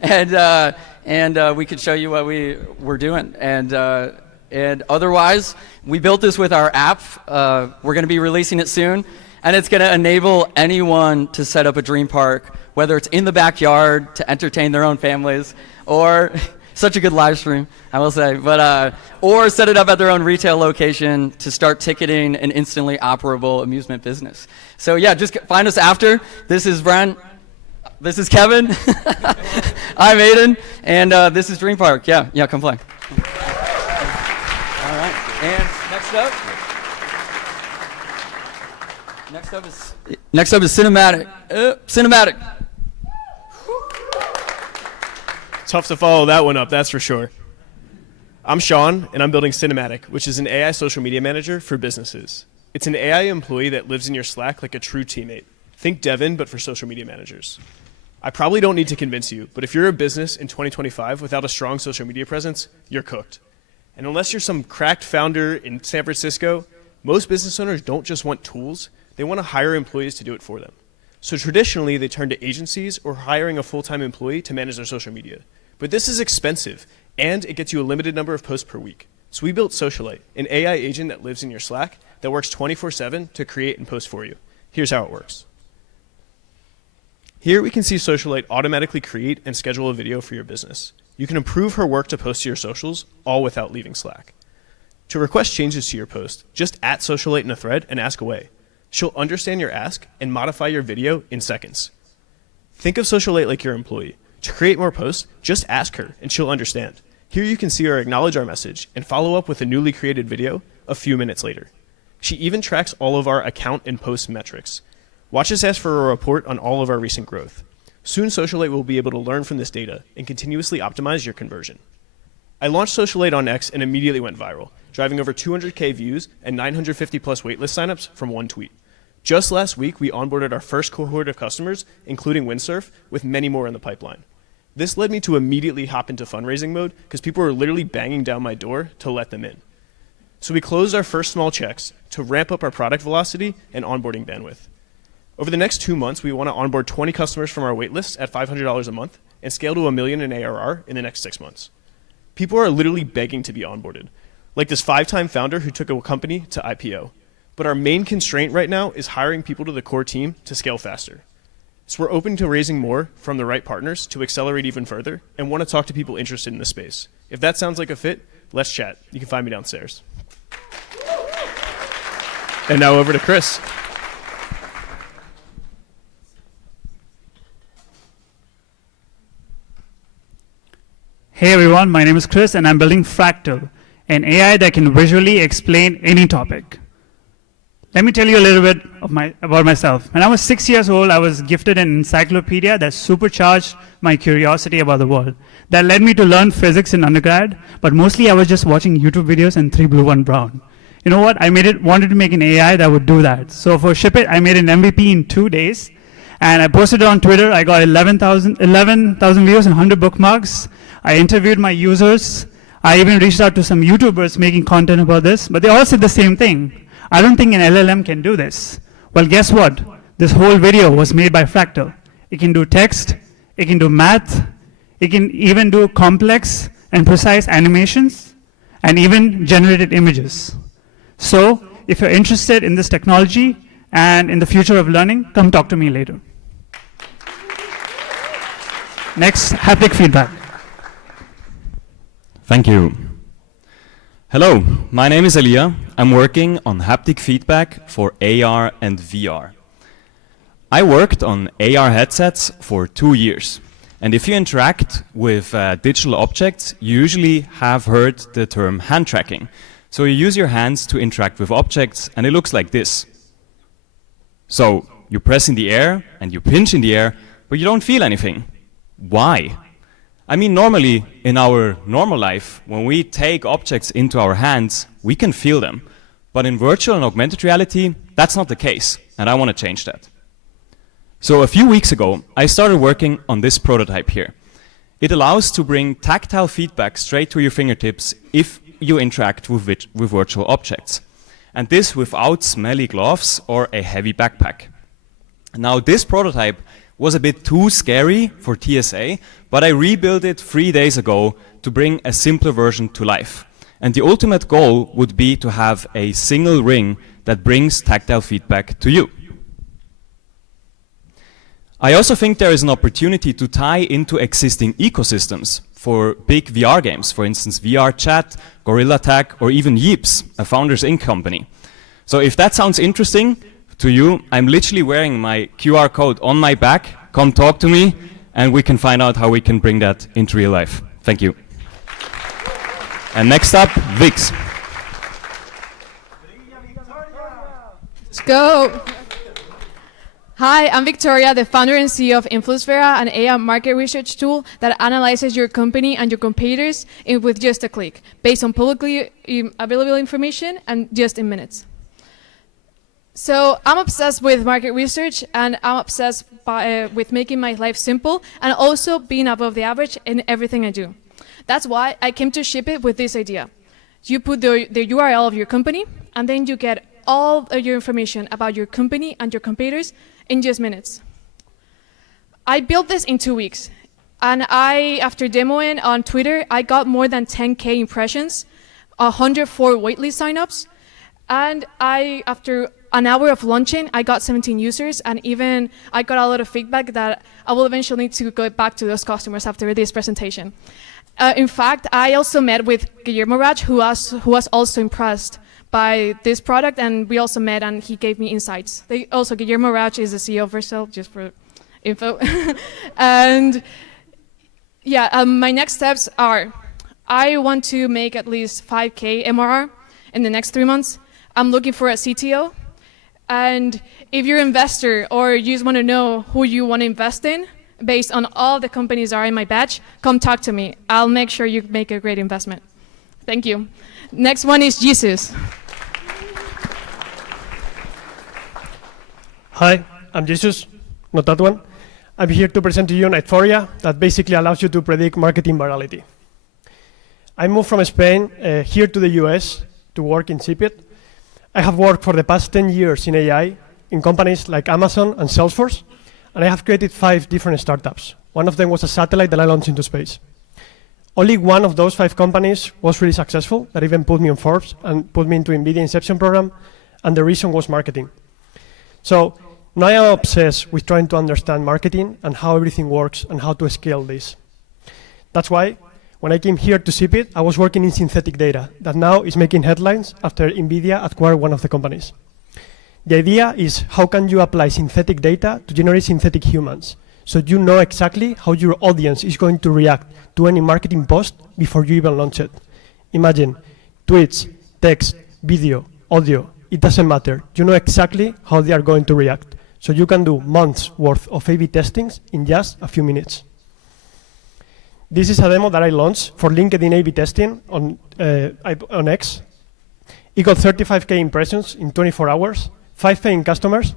and we could show you what we're doing. And otherwise, we built this with our app. We're going to be releasing it soon, and it's going to enable anyone to set up a dream park, whether it's in the backyard to entertain their own families, or such a good live stream, I will say, but or set it up at their own retail location to start ticketing an instantly operable amusement business. So yeah, just find us after. This is Brent. This is Kevin. I'm Aiden, and this is Dream Park. Yeah, come play. All right, and next up is cinematic. Cinematic. Tough to follow that one up, that's for sure. I'm Sean, and I'm building Cinematic, which is an AI social media manager for businesses. It's an AI employee that lives in your Slack like a true teammate. Think Devin, but for social media managers. I probably don't need to convince you, but if you're a business in 2025 without a strong social media presence, you're cooked. And unless you're some cracked founder in San Francisco, most business owners don't just want tools, they want to hire employees to do it for them. So traditionally, they turn to agencies or hiring a full-time employee to manage their social media. But this is expensive, and it gets you a limited number of posts per week. So we built Socialite, an AI agent that lives in your Slack that works 24/7 to create and post for you. Here's how it works. Here we can see Socialite automatically create and schedule a video for your business. You can approve her work to post to your socials, all without leaving Slack. To request changes to your post, just @ Socialite in a thread and ask away. She'll understand your ask and modify your video in seconds. Think of Socialite like your employee. To create more posts, just ask her and she'll understand. Here you can see her acknowledge our message and follow up with a newly created video a few minutes later. She even tracks all of our account and post metrics. Watch us ask for a report on all of our recent growth. Soon Socialite will be able to learn from this data and continuously optimize your conversion. I launched Socialite on X and immediately went viral, driving over 200K views and 950 plus waitlist signups from one tweet. Just last week, we onboarded our first cohort of customers, including Windsurf, with many more in the pipeline. This led me to immediately hop into fundraising mode because people were literally banging down my door to let them in. So we closed our first small checks to ramp up our product velocity and onboarding bandwidth. Over the next 2 months, we want to onboard 20 customers from our waitlist at $500 a month and scale to $1 million in ARR in the next 6 months. People are literally begging to be onboarded, like this 5-time founder who took a company to IPO. But our main constraint right now is hiring people to the core team to scale faster. So we're open to raising more from the right partners to accelerate even further and want to talk to people interested in the space. If that sounds like a fit, let's chat. You can find me downstairs. And now over to Chris. Hey everyone, my name is Chris and I'm building Fractal, an AI that can visually explain any topic. Let me tell you a little bit about myself. When I was 6 years old, I was gifted an encyclopedia that supercharged my curiosity about the world. That led me to learn physics in undergrad, but mostly I was just watching YouTube videos and 3 Blue 1 Brown. You know what? I wanted to make an AI that would do that. So for Ship It, I made an MVP in 2 days, and I posted it on Twitter. I got 11,000 views and 100 bookmarks. I interviewed my users. I even reached out to some YouTubers making content about this, but they all said the same thing. I don't think an LLM can do this. Well, guess what? This whole video was made by Fractal. It can do text, it can do math, it can even do complex and precise animations, and even generated images. So, if you're interested in this technology and in the future of learning, come talk to me later. Next, haptic feedback. Thank you. Hello, my name is Elia. I'm working on haptic feedback for AR and VR. I worked on AR headsets for 2 years. And if you interact with digital objects, you usually have heard the term hand tracking. So you use your hands to interact with objects, and it looks like this. So you press in the air and you pinch in the air, but you don't feel anything. Why? I mean, normally, in our normal life, when we take objects into our hands, we can feel them. But in virtual and augmented reality, that's not the case, and I want to change that. So a few weeks ago, I started working on this prototype here. It allows to bring tactile feedback straight to your fingertips if you interact with virtual objects. and this without smelly gloves or a heavy backpack. Now, this prototype was a bit too scary for TSA, but I rebuilt it 3 days ago to bring a simpler version to life. And the ultimate goal would be to have a single ring that brings tactile feedback to you. I also think there is an opportunity to tie into existing ecosystems for big VR games, for instance, VR Chat, Gorilla Tag, or even Yeeps, a Founders Inc. company. So if that sounds interesting to you, I'm literally wearing my QR code on my back. Come talk to me, and we can find out how we can bring that into real life. Thank you. And next up, Vix. Let's go. Hi, I'm Victoria, the founder and CEO of Vera, an AI market research tool that analyzes your company and your competitors with just a click, based on publicly available information and just in minutes. So I'm obsessed with market research, and I'm obsessed with making my life simple and also being above the average in everything I do. That's why I came to ship it with this idea. You put the URL of your company, and then you get all of your information about your company and your competitors in just minutes. I built this in 2 weeks, and after demoing on Twitter, I got more than 10K impressions, 104 waitlist signups, and after an hour of launching, I got 17 users, and even I got a lot of feedback that I will eventually need to go back to those customers after this presentation. In fact, I also met with Guillermo Raj, who was also impressed by this product, and we also met and he gave me insights. Guillermo Raj is the CEO of Oselt, just for info. And yeah, my next steps are, I want to make at least 5K MRR in the next 3 months. I'm looking for a CTO. And if you're an investor or you just want to know who you want to invest in, based on all the companies that are in my batch, come talk to me. I'll make sure you make a great investment. Thank you. Next one is Jesus. Hi, I'm Jesus, not that one. I'm here to present to you an Euphoria that basically allows you to predict marketing virality. I moved from Spain here to the US to work in Cipit. I have worked for the past 10 years in AI in companies like Amazon and Salesforce, and I have created 5 different startups. One of them was a satellite that I launched into space. Only one of those 5 companies was really successful, that even put me on Forbes and put me into NVIDIA Inception program, and the reason was marketing. So now I am obsessed with trying to understand marketing and how everything works and how to scale this. That's why when I came here to Cipit, I was working in synthetic data that now is making headlines after NVIDIA acquired one of the companies. The idea is, how can you apply synthetic data to generate synthetic humans? So you know exactly how your audience is going to react to any marketing post before you even launch it. Imagine tweets, text, video, audio, it doesn't matter. You know exactly how they are going to react. So you can do months worth of A/B testings in just a few minutes. This is a demo that I launched for LinkedIn A/B testing on X. It got 35K impressions in 24 hours, 5 paying customers,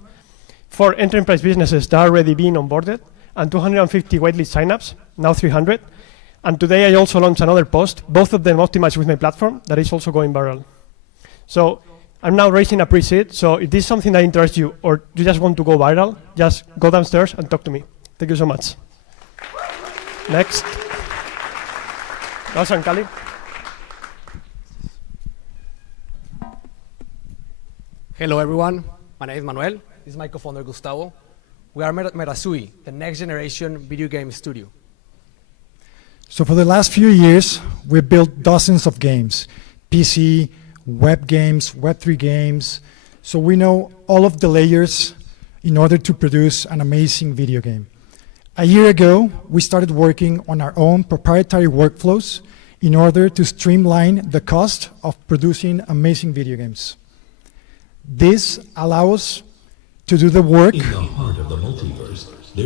4 enterprise businesses that are already being onboarded, and 250 waitlist signups, now 300. And today I also launched another post, both of them optimized with my platform, that is also going viral. So I'm now raising a pre-seed, so if this is something that interests you or you just want to go viral, just go downstairs and talk to me. Thank you so much. Next. Raza and Kali. Hello everyone, my name is Manuel, this is my co-founder Gustavo. We are Merasui, the next generation video game studio. So for the last few years, we've built dozens of games, PC, web games, Web3 games. So we know all of the layers in order to produce an amazing video game. A year ago, we started working on our own proprietary workflows in order to streamline the cost of producing amazing video games. This allows us to do the work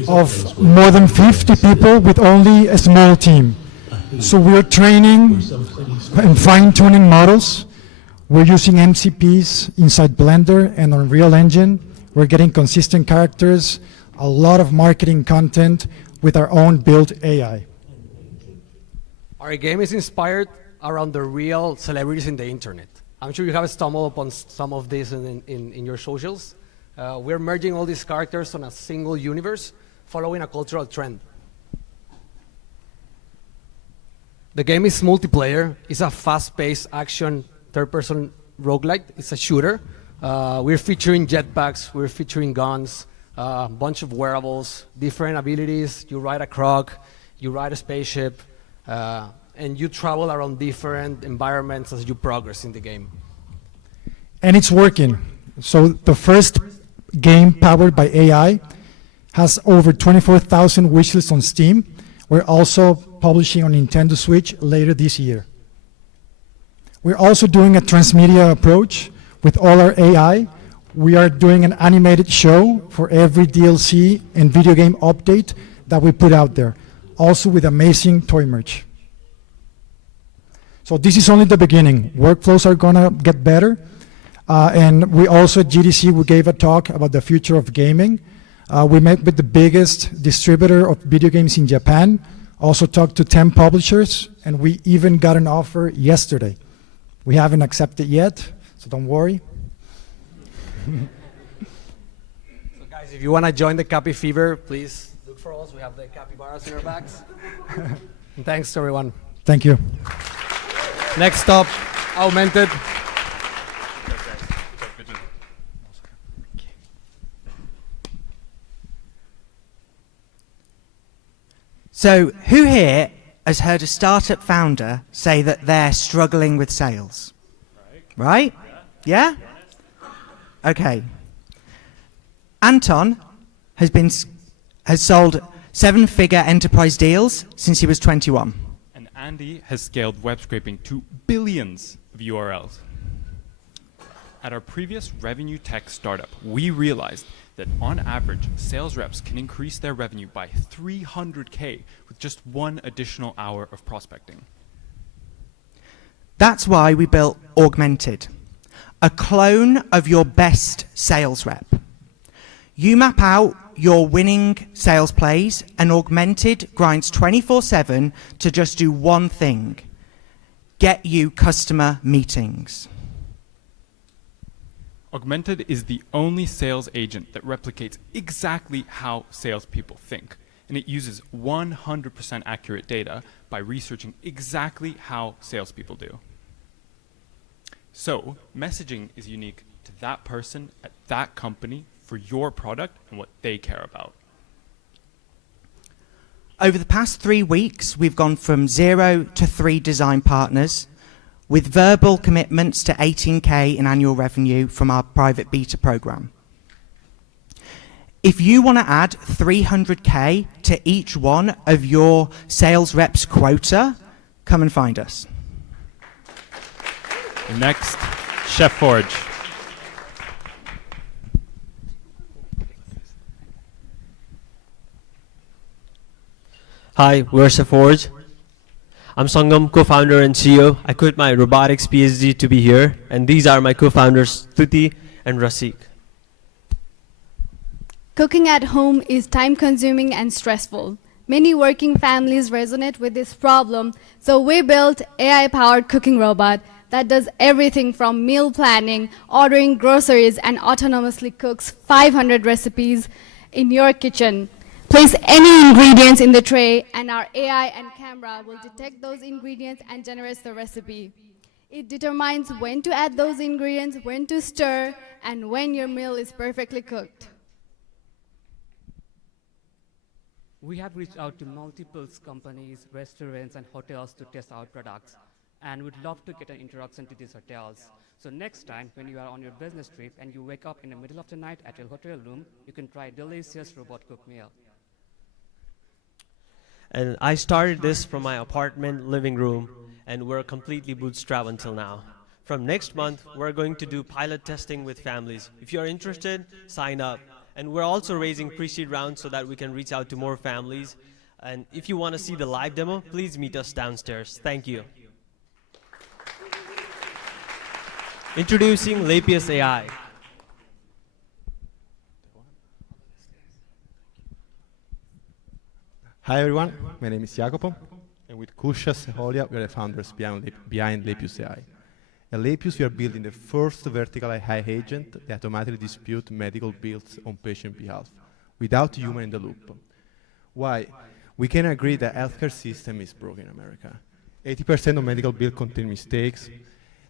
of more than 50 people with only a small team. So we're training and fine-tuning models. We're using MCPs inside Blender and Unreal Engine. We're getting consistent characters, a lot of marketing content with our own built AI. Our game is inspired around the real celebrities in the internet. I'm sure you have stumbled upon some of this in your socials. We're merging all these characters on a single universe, following a cultural trend. The game is multiplayer. It's a fast-paced action third-person roguelike. It's a shooter. We're featuring jetpacks. We're featuring guns, a bunch of wearables, different abilities. You ride a croc, you ride a spaceship, and you travel around different environments as you progress in the game. And it's working. So the first game powered by AI has over 24,000 wishlists on Steam. We're also publishing on Nintendo Switch later this year. We're also doing a transmedia approach with all our AI. We are doing an animated show for every DLC and video game update that we put out there, also with amazing toy merch. So this is only the beginning. Workflows are gonna get better. And we also at GDC, we gave a talk about the future of gaming. We met with the biggest distributor of video games in Japan, also talked to 10 publishers, and we even got an offer yesterday. We haven't accepted yet, so don't worry. So guys, if you want to join the Cappy Fever, please look for us. We have the capybaras in our bags. And thanks to everyone. Thank you. Next up, Augmented. So, who here has heard a startup founder say that they're struggling with sales? Right? Yeah? Okay. Anton has sold 7-figure enterprise deals since he was 21. And Andy has scaled web scraping to billions of URLs. At our previous revenue tech startup, we realized that on average, sales reps can increase their revenue by 300K with just one additional hour of prospecting. That's why we built Augmented, a clone of your best sales rep. You map out your winning sales plays, and Augmented grinds 24/7 to just do one thing: get you customer meetings. Augmented is the only sales agent that replicates exactly how salespeople think, and it uses 100% accurate data by researching exactly how salespeople do. So, messaging is unique to that person at that company for your product and what they care about. Over the past 3 weeks, we've gone from 0 to 3 design partners, with verbal commitments to 18K in annual revenue from our private beta program. If you want to add 300K to each one of your sales reps' quota, come and find us. Next, Chef Forge. Hi, we're Chef Forge. I'm Sangam, co-founder and CEO. I quit my robotics PhD to be here, and these are my co-founders, Tuti and Rasik. Cooking at home is time-consuming and stressful. Many working families resonate with this problem, so we built AI-powered cooking robot that does everything from meal planning, ordering groceries, and autonomously cooks 500 recipes in your kitchen. Place any ingredients in the tray, and our AI and camera will detect those ingredients and generates the recipe. It determines when to add those ingredients, when to stir, and when your meal is perfectly cooked. We have reached out to multiple companies, restaurants, and hotels to test our products, and would love to get an introduction to these hotels. So next time, when you are on your business trip and you wake up in the middle of the night at your hotel room, you can try a delicious robot cooked meal. And I started this from my apartment living room, and we're completely bootstrapped until now. From next month, we're going to do pilot testing with families. If you're interested, sign up. And we're also raising pre-seed rounds so that we can reach out to more families. And if you want to see the live demo, please meet us downstairs. Thank you. Introducing Leapius AI. Hi everyone, my name is Jacopo, and with Kusha Seholia, we are the founders behind Leapius AI. At Leapius, we are building the first vertical AI agent that automatically disputes medical bills on patient behalf, without human in the loop. Why? We can agree that healthcare system is broken in America. 80% of medical bills contain mistakes.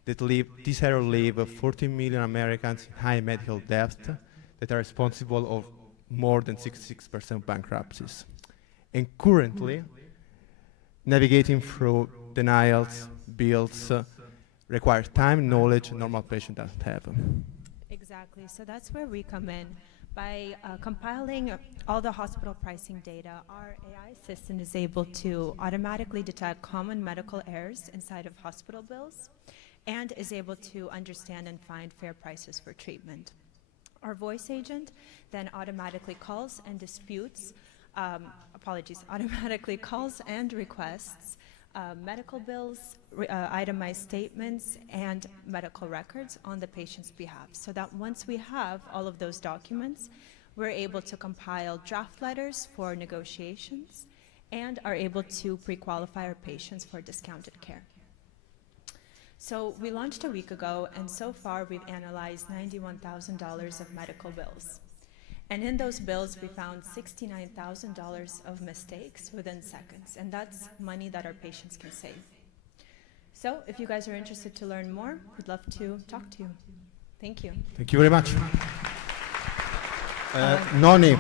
This error leave 14 million Americans in high medical debt that are responsible of more than 66% bankruptcies. And currently, navigating through denials, bills, requires time, knowledge normal patient doesn't have. Exactly, so that's where we come in. By compiling all the hospital pricing data, our AI assistant is able to automatically detect common medical errors inside of hospital bills and is able to understand and find fair prices for treatment. Our voice agent then automatically calls and disputes, automatically calls and requests medical bills, itemized statements, and medical records on the patient's behalf, so that once we have all of those documents, we're able to compile draft letters for negotiations and are able to pre-qualify our patients for discounted care. So we launched a week ago, and so far we've analyzed $91,000 of medical bills. And in those bills, we found $69,000 of mistakes within seconds, and that's money that our patients can save. So if you guys are interested to learn more, we'd love to talk to you. Thank you. Thank you very much. Noni.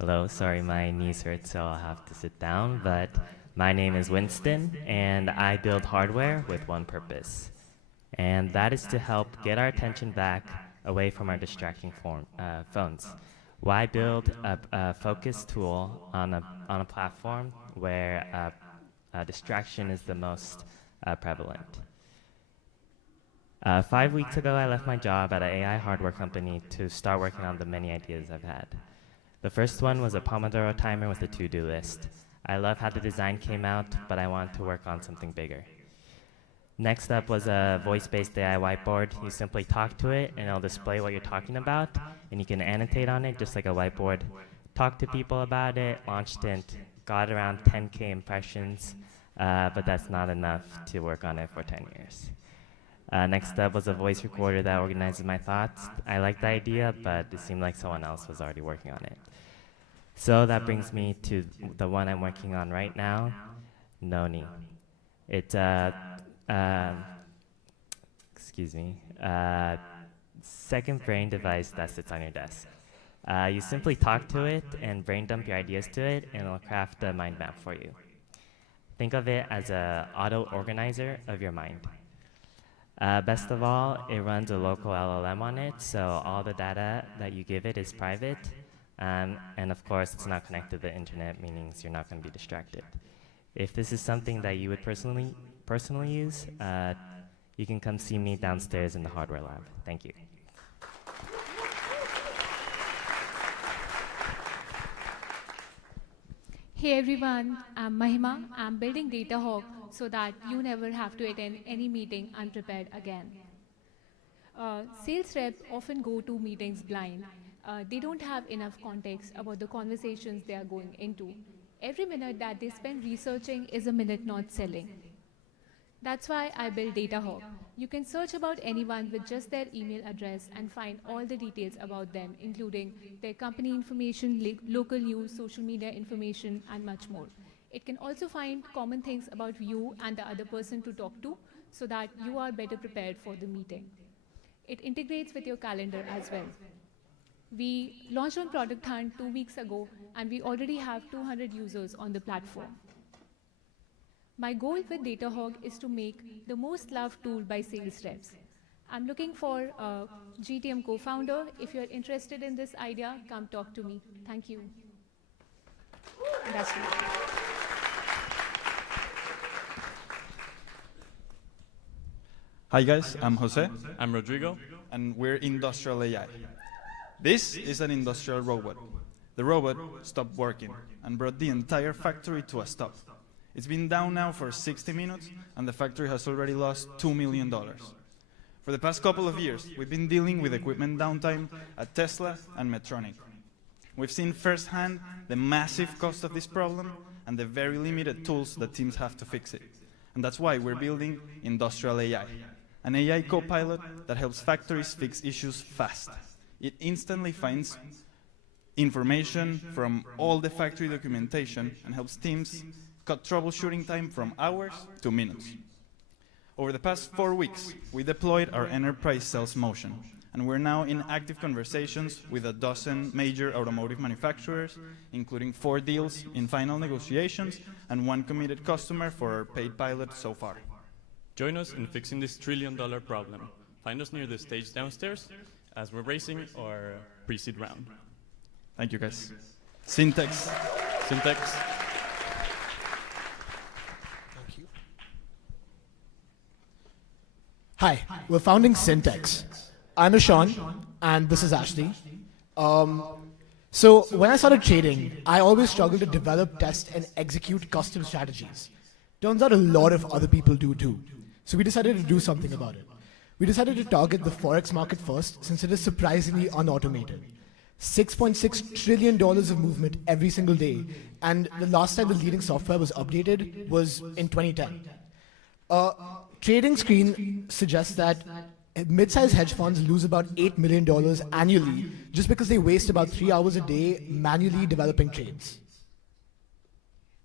Hello, sorry, my knees hurt, so I'll have to sit down, but my name is Winston, and I build hardware with one purpose, and that is to help get our attention back away from our distracting phones. Why build a focus tool on a platform where distraction is the most prevalent? 5 weeks ago, I left my job at an AI hardware company to start working on the many ideas I've had. The first one was a Pomodoro timer with a to-do list. I love how the design came out, but I wanted to work on something bigger. Next up was a voice-based AI whiteboard. You simply talk to it, and it'll display what you're talking about, and you can annotate on it just like a whiteboard. Talk to people about it, launched it, got around 10K impressions, but that's not enough to work on it for 10 years. Next up was a voice recorder that organizes my thoughts. I liked the idea, but it seemed like someone else was already working on it. So that brings me to the one I'm working on right now, Noni. It's second brain device that sits on your desk. You simply talk to it and brain dump your ideas to it, and it'll craft a mind map for you. Think of it as an auto-organizer of your mind. Best of all, it runs a local LLM on it, so all the data that you give it is private. And of course, it's not connected to the internet, meaning you're not going to be distracted. If this is something that you would personally use, you can come see me downstairs in the hardware lab. Thank you. Hey everyone, I'm Mahima. I'm building Datahawk so that you never have to attend any meeting unprepared again. Sales reps often go to meetings blind. They don't have enough context about the conversations they are going into. Every minute that they spend researching is a minute not selling. That's why I built Datahawk. You can search about anyone with just their email address and find all the details about them, including their company information, local news, social media information, and much more. It can also find common things about you and the other person to talk to so that you are better prepared for the meeting. It integrates with your calendar as well. We launched on Product Hunt 2 weeks ago, and we already have 200 users on the platform. My goal with Datahawk is to make the most loved tool by sales reps. I'm looking for a GTM co-founder. If you're interested in this idea, come talk to me. Thank you. And that's it. Hi guys, I'm Jose. I'm Rodrigo, and we're Industrial AI. This is an industrial robot. The robot stopped working and brought the entire factory to a stop. It's been down now for 60 minutes, and the factory has already lost $2 million. For For the past couple of years, we've been dealing with equipment downtime at Tesla and Medtronic. We've seen firsthand the massive cost of this problem and the very limited tools that teams have to fix it. And that's why we're building Industrial AI, an AI co-pilot that helps factories fix issues fast. It instantly finds information from all the factory documentation and helps teams cut troubleshooting time from hours to minutes. Over the past 4 weeks, we deployed our enterprise sales motion, and we're now in active conversations with a dozen major automotive manufacturers, including 4 deals in final negotiations and 1 committed customer for our paid pilot so far. Join us in fixing this trillion-dollar problem. Find us near the stage downstairs as we're racing our pre-seed round. Thank you, guys. Syntax. Syntax. Hi, we're founding Syntax. I'm Ishan, and this is Ashley. So when I started trading, I always struggled to develop, test, and execute custom strategies. Turns out a lot of other people do too. So we decided to do something about it. We decided to target the Forex market first, since it is surprisingly unautomated. $6.6 trillion of movement every single day, and the last time the leading software was updated was in 2010. Trading Screen suggests that mid-sized hedge funds lose about $8 million annually just because they waste about 3 hours a day manually developing trades.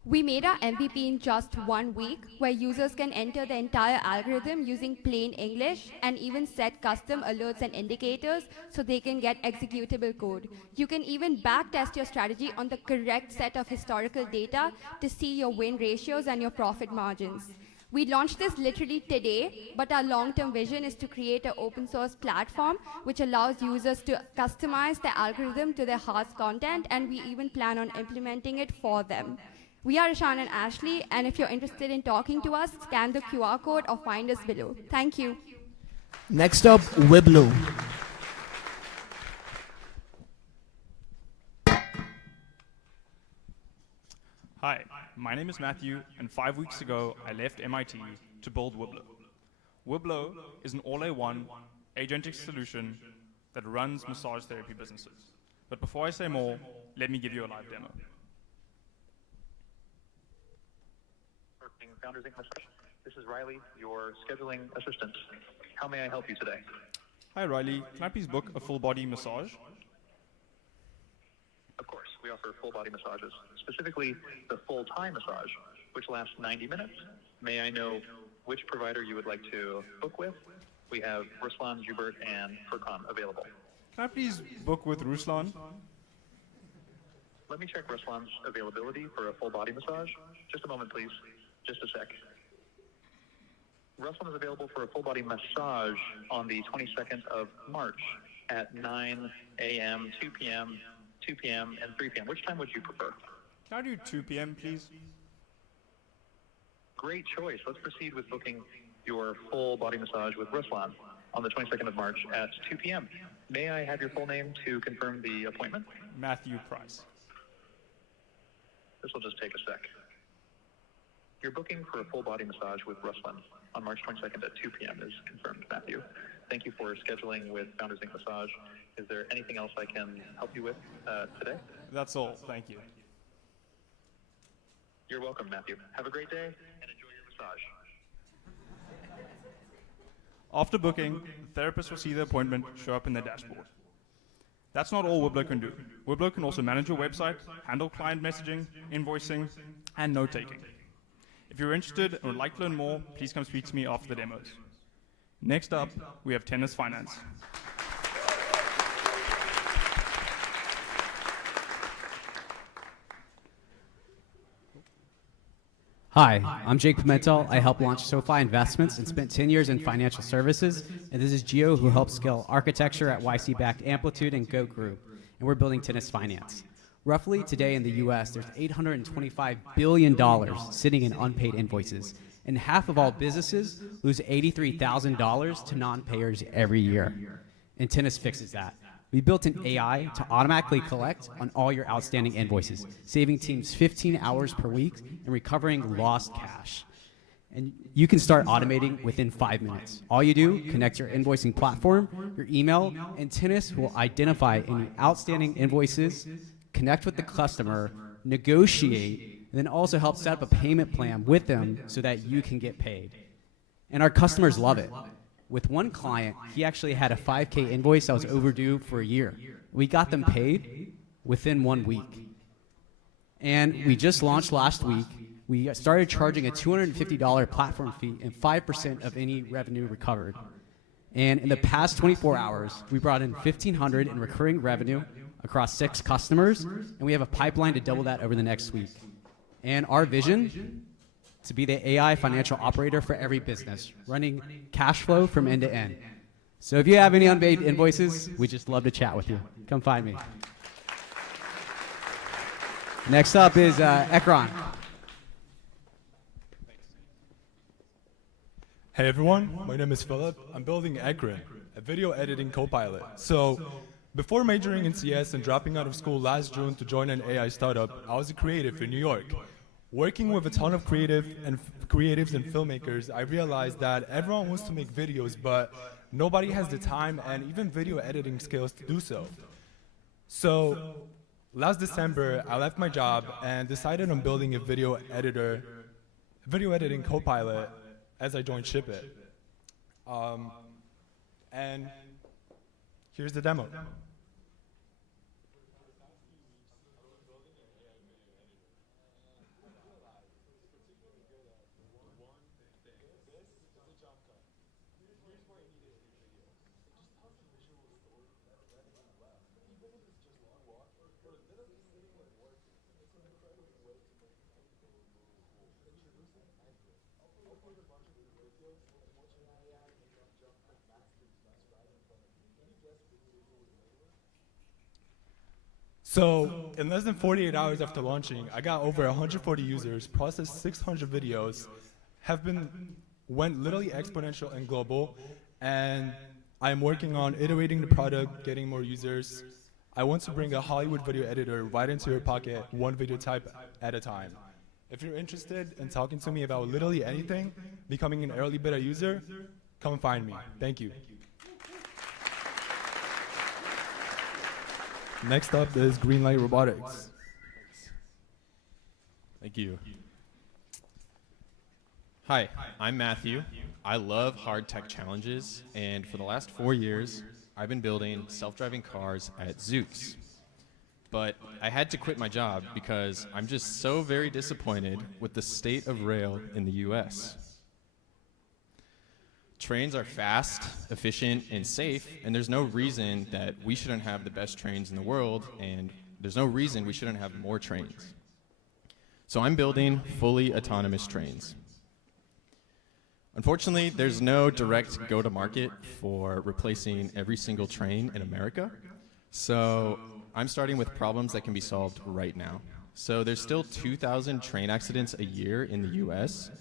We made our MVP in just 1 week, where users can enter the entire algorithm using plain English and even set custom alerts and indicators so they can get executable code. You can even backtest your strategy on the correct set of historical data to see your win ratios and your profit margins. We launched this literally today, but our long-term vision is to create an open source platform which allows users to customize the algorithm to their heart's content, and we even plan on implementing it for them. We are Ishan and Ashley, and if you're interested in talking to us, scan the QR code or find us below. Thank you. Next up, Wiblo. Hi, my name is Matthew, and 5 weeks ago I left MIT to build Wiblo. Wiblo is an all-in-one agentic solution that runs massage therapy businesses. But before I say more, let me give you a live demo. Founders English. This is Riley, your scheduling assistant. How may I help you today? Hi Riley, can I please book a full body massage? Of course, we offer full body massages, specifically the full Thai massage, which lasts 90 minutes. May I know which provider you would like to book with? We have Ruslan, Jubert, and Furkan available. Can I please book with Ruslan? Let me check Ruslan's availability for a full body massage. Just a moment, please. Just a sec. Ruslan is available for a full body massage on the 22nd of March at 9 a.m., 2 p.m., 2 p.m., and 3 p.m. Which time would you prefer? Can I do 2 p.m., please? Great choice. Let's proceed with booking your full body massage with Ruslan on the 22nd of March at 2 p.m. May I have your full name to confirm the appointment? Matthew Price. This will just take a sec. Your booking for a full body massage with Ruslan on March 22nd at 2 p.m. is confirmed, Matthew. Thank you for scheduling with Founders Inc. Massage. Is there anything else I can help you with today? That's all. Thank you. You're welcome, Matthew. Have a great day and enjoy your massage. After booking, the therapist will see the appointment show up in their dashboard. That's not all Wiblo can do. Wiblo can also manage your website, handle client messaging, invoicing, and note-taking. If you're interested and would like to learn more, please come speak to me after the demos. Next up, we have Tennis Finance. Hi, I'm Jake Pimentel. I helped launch SoFi Investments and spent 10 years in financial services. And this is Gio, who helps scale architecture at YC-backed Amplitude and Goat Group. And we're building Tennis Finance. Roughly today in the US, there's $825 billion sitting in unpaid invoices. And half of all businesses lose $83,000 to non-payers every year. And Tennis fixes that. We built an AI to automatically collect on all your outstanding invoices, saving teams 15 hours per week and recovering lost cash. And you can start automating within 5 minutes. All you do, connect your invoicing platform, your email, and Tinnis will identify any outstanding invoices, connect with the customer, negotiate, and then also help set up a payment plan with them so that you can get paid. And our customers love it. With one client, he actually had a 5K invoice that was overdue for a year. We got them paid within 1 week. And we just launched last week. We started charging a $250 platform fee and 5% of any revenue recovered. And in the past 24 hours, we brought in $1,500 in recurring revenue across 6 customers, and we have a pipeline to double that over the next week. And our vision, to be the AI financial operator for every business, running cash flow from end to end. So if you have any unpaid invoices, we just love to chat with you. Come find me. Next up is Ekron. Hey everyone, my name is Philip. I'm building Ekron, a video editing co-pilot. So, before majoring in CS and dropping out of school last June to join an AI startup, I was a creative in New York. Working with a ton of creatives and filmmakers, I realized that everyone wants to make videos, but nobody has the time and even video editing skills to do so. So, last December, I left my job and decided on building a video editing co-pilot as I joined Ship It. And here's the demo. So, in less than 48 hours after launching, I got over 140 users, processed 600 videos, went literally exponential and global, and I'm working on iterating the product, getting more users. I want to bring a Hollywood video editor right into your pocket, one video type at a time. If you're interested in talking to me about literally anything, becoming an early beta user, come find me. Thank you. Next up is Greenlight Robotics. Thank you. Hi, I'm Matthew. I love hard tech challenges, and for the last 4 years, I've been building self-driving cars at Zoox. But I had to quit my job because I'm just so very disappointed with the state of rail in the US. Trains are fast, efficient, and safe, and there's no reason that we shouldn't have the best trains in the world, and there's no reason we shouldn't have more trains. So I'm building fully autonomous trains. Unfortunately, there's no direct go-to-market for replacing every single train in America, so I'm starting with problems that can be solved right now. So there's still 2,000 train accidents a year in the US,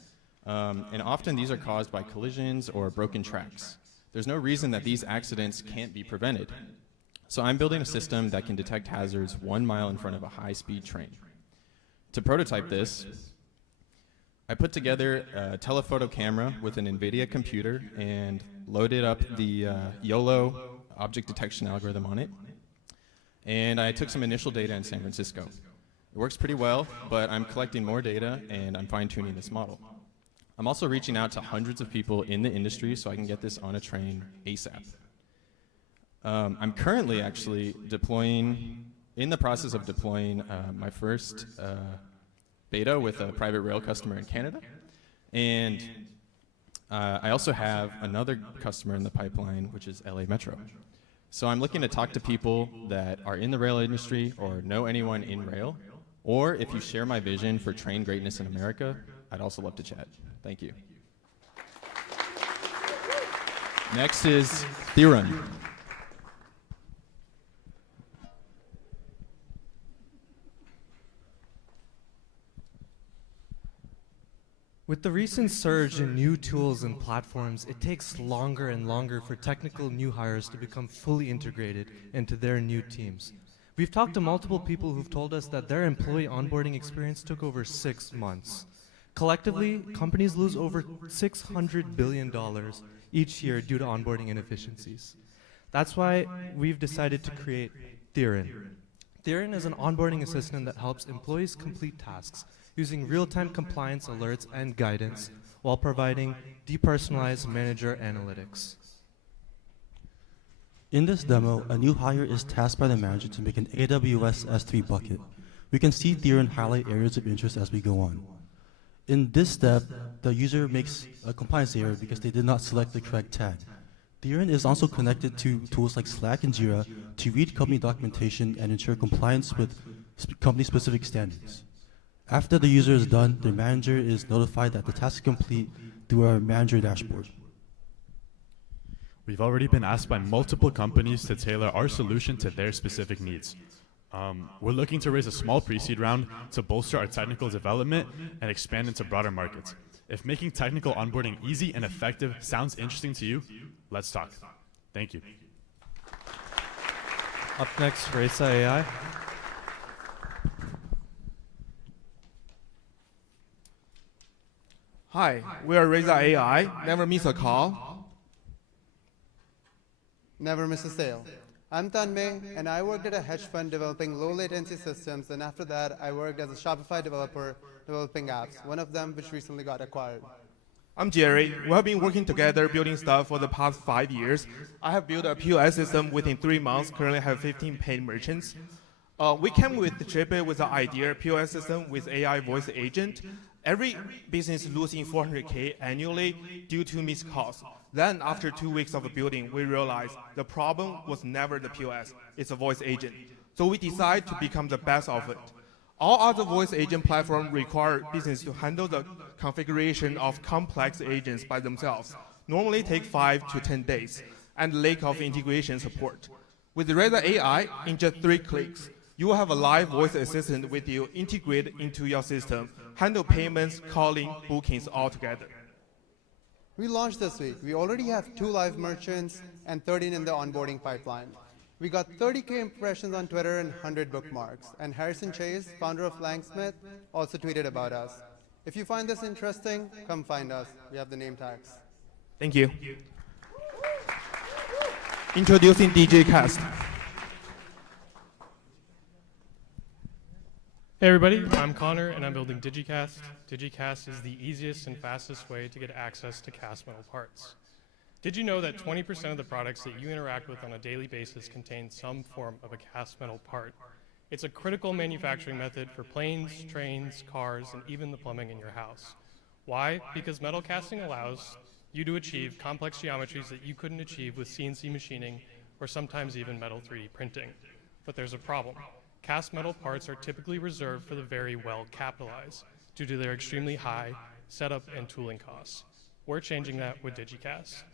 and often these are caused by collisions or broken tracks. There's no reason that these accidents can't be prevented. So I'm building a system that can detect hazards 1 mile in front of a high-speed train. To prototype this, I put together a telephoto camera with an NVIDIA computer and loaded up the YOLO object detection algorithm on it. And I took some initial data in San Francisco. It works pretty well, but I'm collecting more data and I'm fine-tuning this model. I'm also reaching out to hundreds of people in the industry so I can get this on a train ASAP. I'm currently actually in the process of deploying my first beta with a private rail customer in Canada. And I also have another customer in the pipeline, which is LA Metro. So I'm looking to talk to people that are in the rail industry or know anyone in rail, or if you share my vision for train greatness in America, I'd also love to chat. Thank you. Next is Theron. With the recent surge in new tools and platforms, it takes longer and longer for technical new hires to become fully integrated into their new teams. We've talked to multiple people who've told us that their employee onboarding experience took over 6 months. Collectively, companies lose over $600 billion each year due to onboarding inefficiencies. That's why we've decided to create Theron. Theron is an onboarding assistant that helps employees complete tasks using real-time compliance alerts and guidance while providing depersonalized manager analytics. In this demo, a new hire is tasked by the manager to make an AWS S3 bucket. We can see Theron highlight areas of interest as we go on. In this step, the user makes a compliance error because they did not select the correct tag. Theron is also connected to tools like Slack and Jira to read company documentation and ensure compliance with company-specific standards. After the user is done, their manager is notified that the task is complete through our manager dashboard. We've already been asked by multiple companies to tailor our solution to their specific needs. We're looking to raise a small pre-seed round to bolster our technical development and expand into broader markets. If making technical onboarding easy and effective sounds interesting to you, let's talk. Thank you. Up next, Raza AI. Hi, we are Raza AI. Never miss a call. Never miss a sale. I'm Tanmay, and I worked at a hedge fund developing low-latency systems, and after that, I worked as a Shopify developer developing apps, one of them which recently got acquired. I'm Jerry. We have been working together building stuff for the past 5 years. I have built a POS system within 3 months, currently have 15 paid merchants. We came with JP with the idea, POS system with AI voice agent. Every business losing 400K annually due to missed calls. Then after 2 weeks of building, we realized the problem was never the POS, it's a voice agent. So we decided to become the best of it. All other voice agent platforms require business to handle the configuration of complex agents by themselves. Normally take 5 to 10 days, and lack of integration support. With Raza AI, in just 3 clicks, you will have a live voice assistant with you integrated into your system, handle payments, calling, bookings all together. We launched this week. We already have 2 live merchants and 13 in the onboarding pipeline. We got 30K impressions on Twitter and 100 bookmarks. And Harrison Chase, founder of Langsmith, also tweeted about us. If you find this interesting, come find us. We have the name tags. Thank you. Introducing DJ Cast. Hey everybody, I'm Connor and I'm building DigiCast. DigiCast is the easiest and fastest way to get access to cast metal parts. Did you know that 20% of the products that you interact with on a daily basis contain some form of a cast metal part? It's a critical manufacturing method for planes, trains, cars, and even the plumbing in your house. Why? Because metal casting allows you to achieve complex geometries that you couldn't achieve with CNC machining or sometimes even metal 3D printing. But there's a problem. Cast metal parts are typically reserved for the very well capitalized due to their extremely high setup and tooling costs. We're changing that with DigiCast.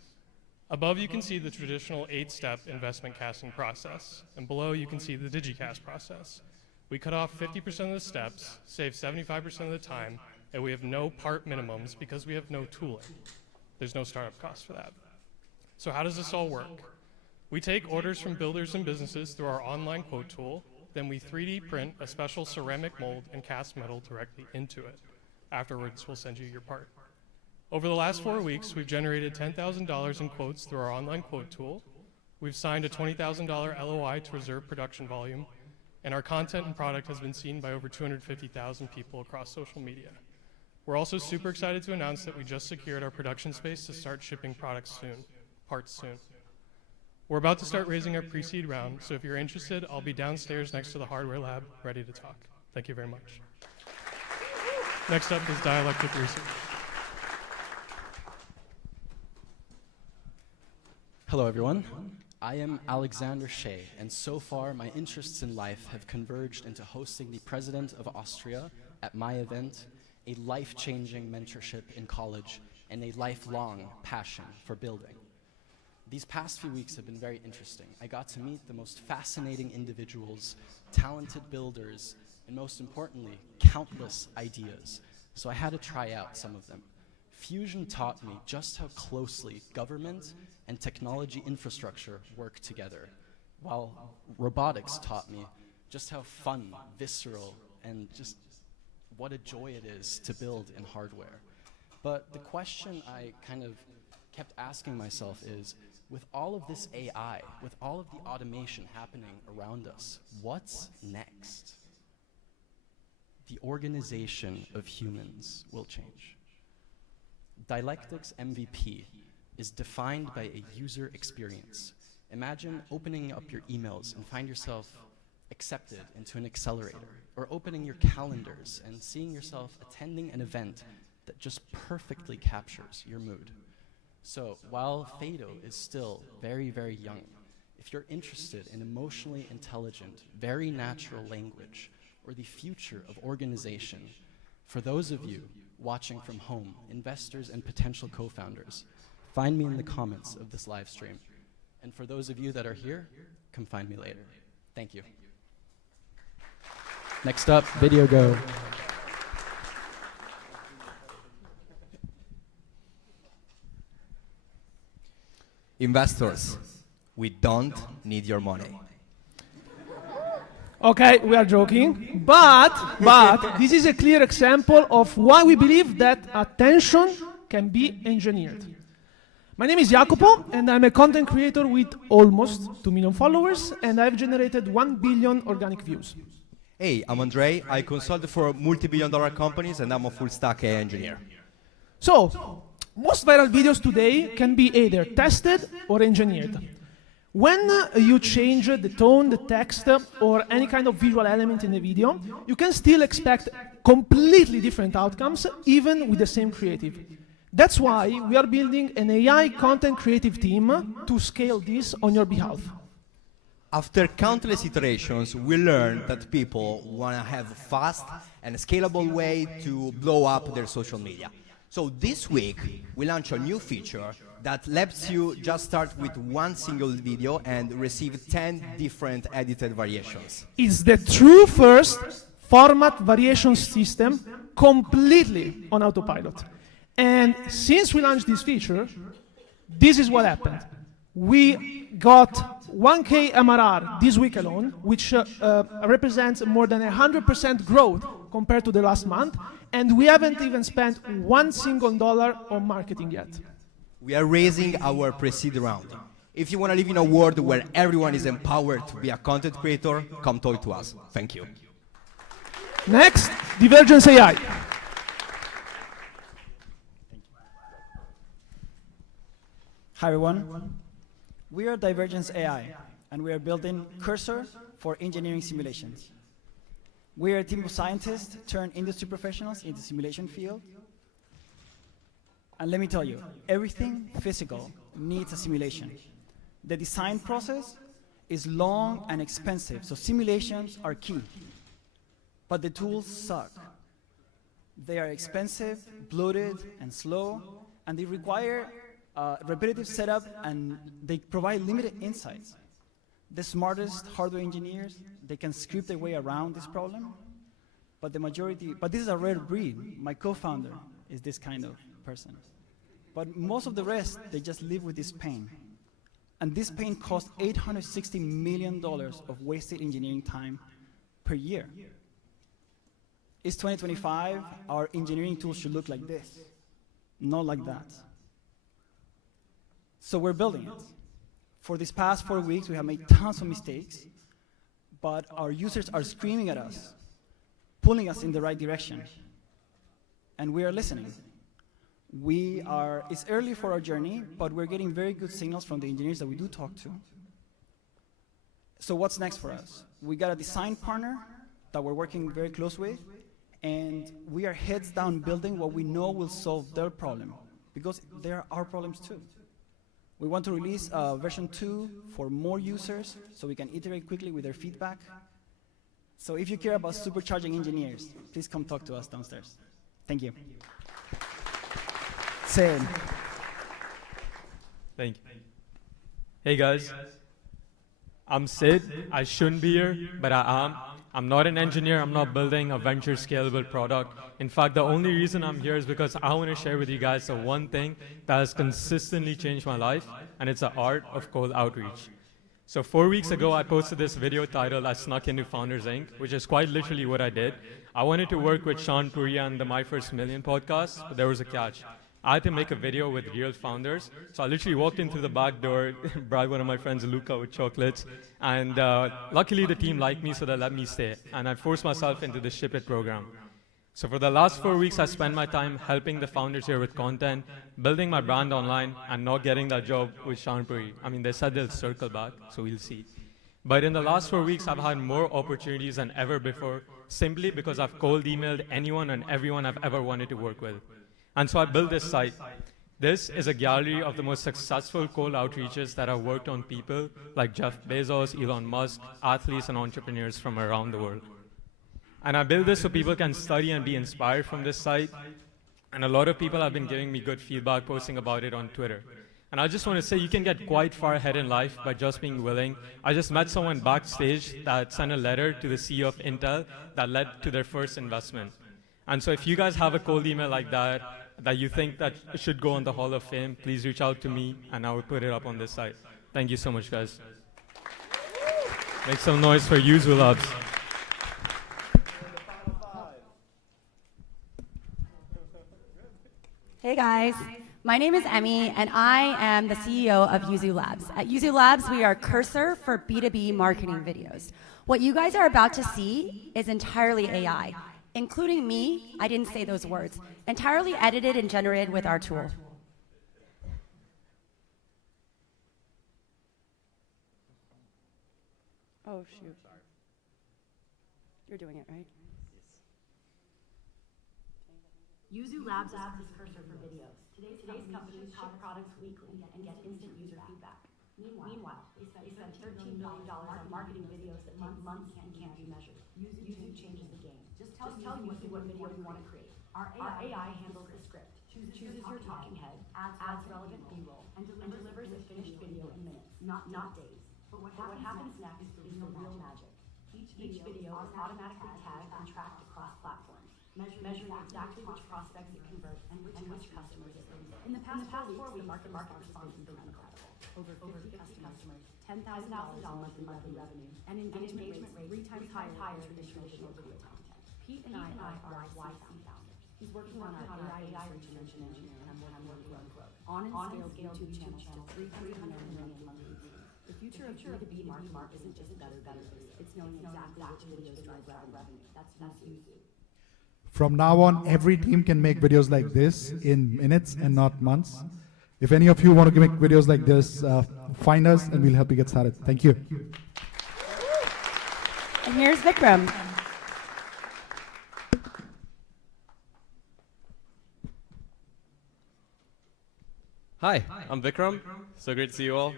Above you can see the traditional 8-step investment casting process, and below you can see the DigiCast process. We cut off 50% of the steps, save 75% of the time, and we have no part minimums because we have no tooling. There's no startup cost for that. So how does this all work? We take orders from builders and businesses through our online quote tool. Then we 3D print a special ceramic mold and cast metal directly into it. Afterwards, we'll send you your part. Over the last 4 weeks, we've generated $10,000 in quotes through our online quote tool. We've signed a $20,000 LOI to reserve production volume, and our content and product has been seen by over 250,000 people across social media. We're also super excited to announce that we just secured our production space to start shipping parts soon. We're about to start raising our pre-seed round, so if you're interested, I'll be downstairs next to the hardware lab, ready to talk. Thank you very much. Next up is Dialectic Research. Hello, everyone. I am Alexander Shea, and so far my interests in life have converged into hosting the President of Austria at my event, a life-changing mentorship in college, and a lifelong passion for building. These past few weeks have been very interesting. I got to meet the most fascinating individuals, talented builders, and most importantly, countless ideas. So I had to try out some of them. Fusion taught me just how closely government and technology infrastructure work together, while robotics taught me just how fun, visceral, and just what a joy it is to build in hardware. But the question I kind of kept asking myself is, with all of this AI, with all of the automation happening around us, what's next? The organization of humans will change. Dialectic's MVP is defined by a user experience. Imagine opening up your emails and find yourself accepted into an accelerator, or opening your calendars and seeing yourself attending an event that just perfectly captures your mood. So while Fado is still very, very young, if you're interested in emotionally intelligent, very natural language, or the future of organization, for those of you watching from home, investors and potential co-founders, find me in the comments of this live stream. And for those of you that are here, come find me later. Thank you. Next up, video go. Investors, we don't need your money. Okay, we are joking, but this is a clear example of why we believe that attention can be engineered. My name is Jacopo, and I'm a content creator with almost 2 million followers, and I've generated 1 billion organic views. Hey, I'm Andre. I consult for multi-billion-dollar companies, and I'm a full-stack AI engineer. So, most viral videos today can be either tested or engineered. When you change the tone, the text, or any kind of visual element in the video, you can still expect completely different outcomes, even with the same creative. That's why we are building an AI content creative team to scale this on your behalf. After countless iterations, we learned that people want to have a fast and scalable way to blow up their social media. So this week, we launched a new feature that lets you just start with one single video and receive 10 different edited variations. It's the true first format variation system completely on autopilot. And since we launched this feature, this is what happened. We got 1K MRR this week alone, which represents more than 100% growth compared to the last month, and we haven't even spent $1 single on marketing yet. We are raising our pre-seed round. If you want to live in a world where everyone is empowered to be a content creator, come talk to us. Thank you. Next, Divergence AI. Hi everyone. We are Divergence AI, and we are building Cursor for engineering simulations. We are a team of scientists turned industry professionals in the simulation field. And let me tell you, everything physical needs a simulation. The design process is long and expensive, so simulations are key. But the tools suck. They are expensive, bloated, and slow, and they require repetitive setup, and they provide limited insights. The smartest hardware engineers, they can script their way around this problem, but this is a rare breed. My co-founder is this kind of person. But most of the rest, they just live with this pain. And this pain costs $860 million of wasted engineering time per year. It's 2025, our engineering tools should look like this, not like that. So we're building it. For these past 4 weeks, we have made tons of mistakes, but our users are screaming at us, pulling us in the right direction, and we are listening. It's early for our journey, but we're getting very good signals from the engineers that we do talk to. So what's next for us? We got a design partner that we're working very close with, and we are heads down building what we know will solve their problem, because they are our problems too. We want to release version 2 for more users so we can iterate quickly with their feedback. So if you care about supercharging engineers, please come talk to us downstairs. Thank you. Sid. Thank you. Hey guys, I'm Sid. I shouldn't be here, but I am. I'm not an engineer. I'm not building a venture scalable product. In fact, the only reason I'm here is because I want to share with you guys the one thing that has consistently changed my life, and it's the art of cold outreach. So 4 weeks ago, I posted this video titled I Snuck Into Founders Inc., which is quite literally what I did. I wanted to work with Sean Puri and the My First Million podcast, but there was a catch. I had to make a video with real founders. So I literally walked in through the back door, brought one of my friends, Luca, with chocolates. And luckily, the team liked me, so they let me stay. And I forced myself into the Ship It program. So for the last 4 weeks, I spent my time helping the founders here with content, building my brand online, and not getting that job with Sean Puri. I mean, they said they'll circle back, so we'll see. But in the last 4 weeks, I've had more opportunities than ever before, simply because I've cold emailed anyone and everyone I've ever wanted to work with. And so I built this site. This is a gallery of the most successful cold outreaches that have worked on people like Jeff Bezos, Elon Musk, athletes and entrepreneurs from around the world. And I built this so people can study and be inspired from this site. And a lot of people have been giving me good feedback, posting about it on Twitter. And I just want to say you can get quite far ahead in life by just being willing. I just met someone backstage that sent a letter to the CEO of Intel that led to their first investment. And so if you guys have a cold email like that, that you think that should go on the Hall of Fame, please reach out to me and I will put it up on this site. Thank you so much, guys. Make some noise for Yuzu Labs. Hey guys, my name is Emmy and I am the CEO of Yuzu Labs. At Yuzu Labs, we are cursor for B2B marketing videos. What you guys are about to see is entirely AI, including me, I didn't say those words, entirely edited and generated with our tool. Oh shoot. You're doing it, right? Yuzu Labs is this cursor for videos. Today's companies ship products weekly and get instant user feedback. Meanwhile, they spend $13 million on marketing videos that take months and can't be measured. Yuzu changes the game. Just tell Yuzu what video you want to create. Our AI handles the script, chooses your talking head, adds relevant B-roll, and delivers a finished video in minutes, not days. But what happens next is the real magic. Each video is automatically tagged and tracked across platforms, measuring exactly which prospects it converts and which customers it leads. In the past 4 weeks, the market response has been incredible. Over 50 customers, $10,000 in monthly revenue, and engagement rate 3 times higher than traditional video content. Pete and I are YC founders. He's working on our AI research and engineering, and I'm working on Crave. On and scale YouTube channels to 300 million monthly views. The future of B2B marketing isn't just better, it's knowing exactly which videos drive revenue. That's Yuzu. From now on, every team can make videos like this in minutes and not months. If any of you want to make videos like this, find us and we'll help you get started. Thank you. And here's Vikram. Hi, I'm Vikram. So great to see you all.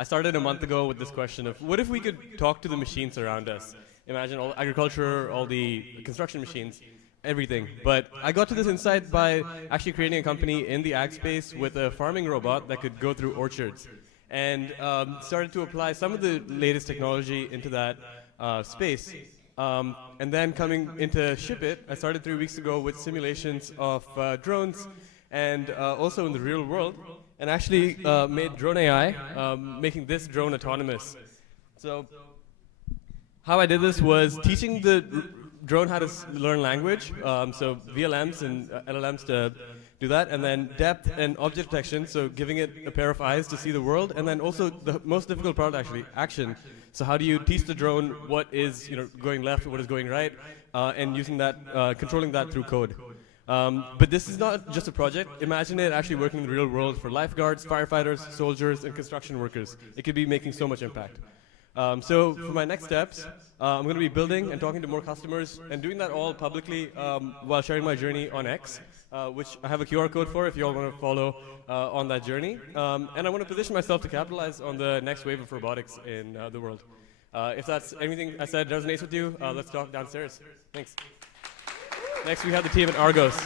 I started a month ago with this question of what if we could talk to the machines around us? Imagine all agriculture, all the construction machines, everything. But I got to this insight by actually creating a company in the ag space with a farming robot that could go through orchards. And started to apply some of the latest technology into that space. And then coming into Ship It, I started 3 weeks ago with simulations of drones and also in the real world. And actually made Drone AI, making this drone autonomous. So how I did this was teaching the drone how to learn language, so VLMs and LLMs to do that, and then depth and object detection, so giving it a pair of eyes to see the world, and then also the most difficult part actually, action. So how do you teach the drone what is going left, what is going right, and using that, controlling that through code. But this is not just a project. Imagine it actually working in the real world for lifeguards, firefighters, soldiers, and construction workers. It could be making so much impact. So for my next steps, I'm going to be building and talking to more customers and doing that all publicly while sharing my journey on X, which I have a QR code for if you all want to follow on that journey. And I want to position myself to capitalize on the next wave of robotics in the world. If that's anything I said resonates with you, let's talk downstairs. Thanks. Next, we have the team at Argos.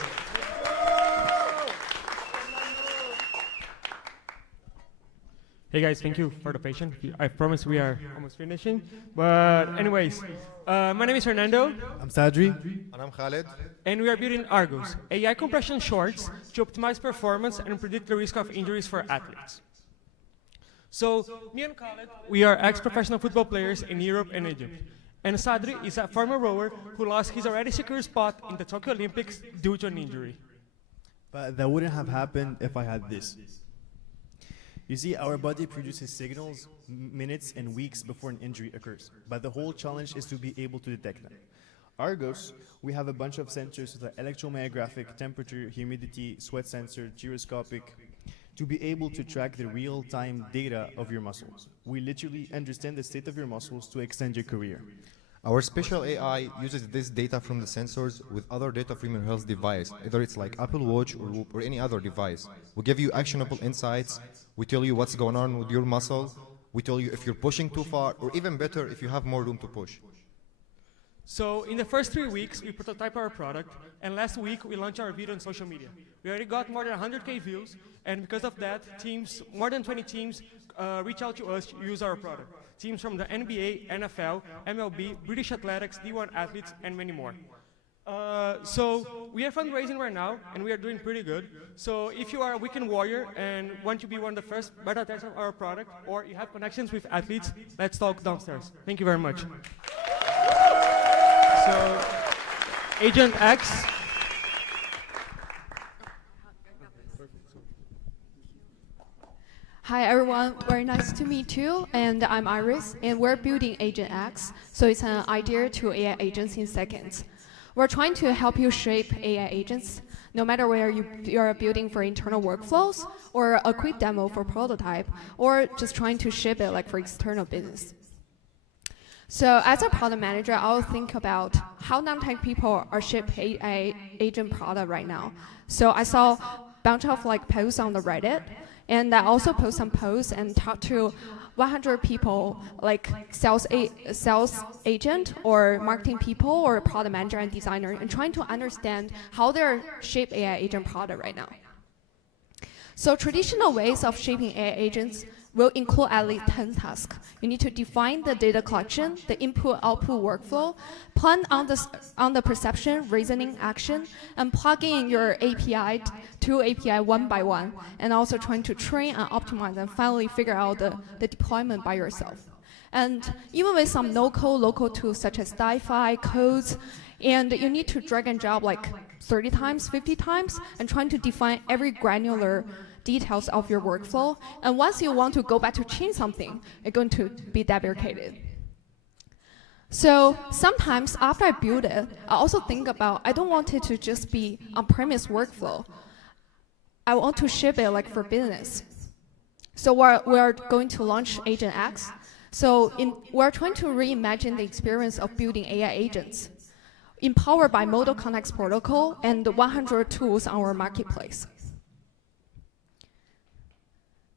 Hey guys, thank you for the patience. I promise we are almost finishing. But anyways, my name is Fernando. I'm Sadri. And I'm Khaled. And we are building Argos, AI compression shorts to optimize performance and predict the risk of injuries for athletes. So me and Khaled, we are ex-professional football players in Europe and Egypt. And Sadri is a former rower who lost his already secure spot in the Tokyo Olympics due to an injury. But that wouldn't have happened if I had this. You see, our body produces signals minutes and weeks before an injury occurs, but the whole challenge is to be able to detect them. Argos, we have a bunch of sensors with electromyographic, temperature, humidity, sweat sensor, gyroscopic, to be able to track the real-time data of your muscles. We literally understand the state of your muscles to extend your career. Our special AI uses this data from the sensors with other data from your health device, either it's like Apple Watch or Whoop or any other device. We give you actionable insights, we tell you what's going on with your muscle, we tell you if you're pushing too far, or even better, if you have more room to push. So in the first 3 weeks, we prototype our product, and last week we launched our video on social media. We already got more than 100K views, and because of that, more than 20 teams reach out to us to use our product. Teams from the NBA, NFL, MLB, British Athletics, D1 athletes, and many more. So we are fundraising right now, and we are doing pretty good. So if you are a weekend warrior and want to be one of the first beta testers of our product, or you have connections with athletes, let's talk downstairs. Thank you very much. So, Agent X. Hi everyone, very nice to meet you, and I'm Iris, and we're building Agent X, so it's an idea to AI agents in seconds. We're trying to help you shape AI agents, no matter whether you are building for internal workflows, or a quick demo for prototype, or just trying to ship it like for external business. So as a product manager, I'll think about how non-tech people are shipping AI agent product right now. So I saw a bunch of posts on the Reddit, and I also post some posts and talk to 100 people, like sales agent or marketing people or product manager and designer, and trying to understand how they're shape AI agent product right now. So traditional ways of shaping AI agents will include at least 10 tasks. You need to define the data collection, the input-output workflow, plan on the perception, reasoning, action, and plug in your API to API one by one, and also trying to train and optimize and finally figure out the deployment by yourself. And even with some no-code local tools such as DiFi, codes, and you need to drag and drop 30 times, 50 times, and trying to define every granular details of your workflow. And once you want to go back to change something, it's going to be deprecated. So sometimes after I build it, I also think about, I don't want it to just be on-premise workflow. I want to ship it for business. So we're going to launch Agent X. So we're trying to reimagine the experience of building AI agents, empowered by Model Context Protocol and 100 tools on our marketplace.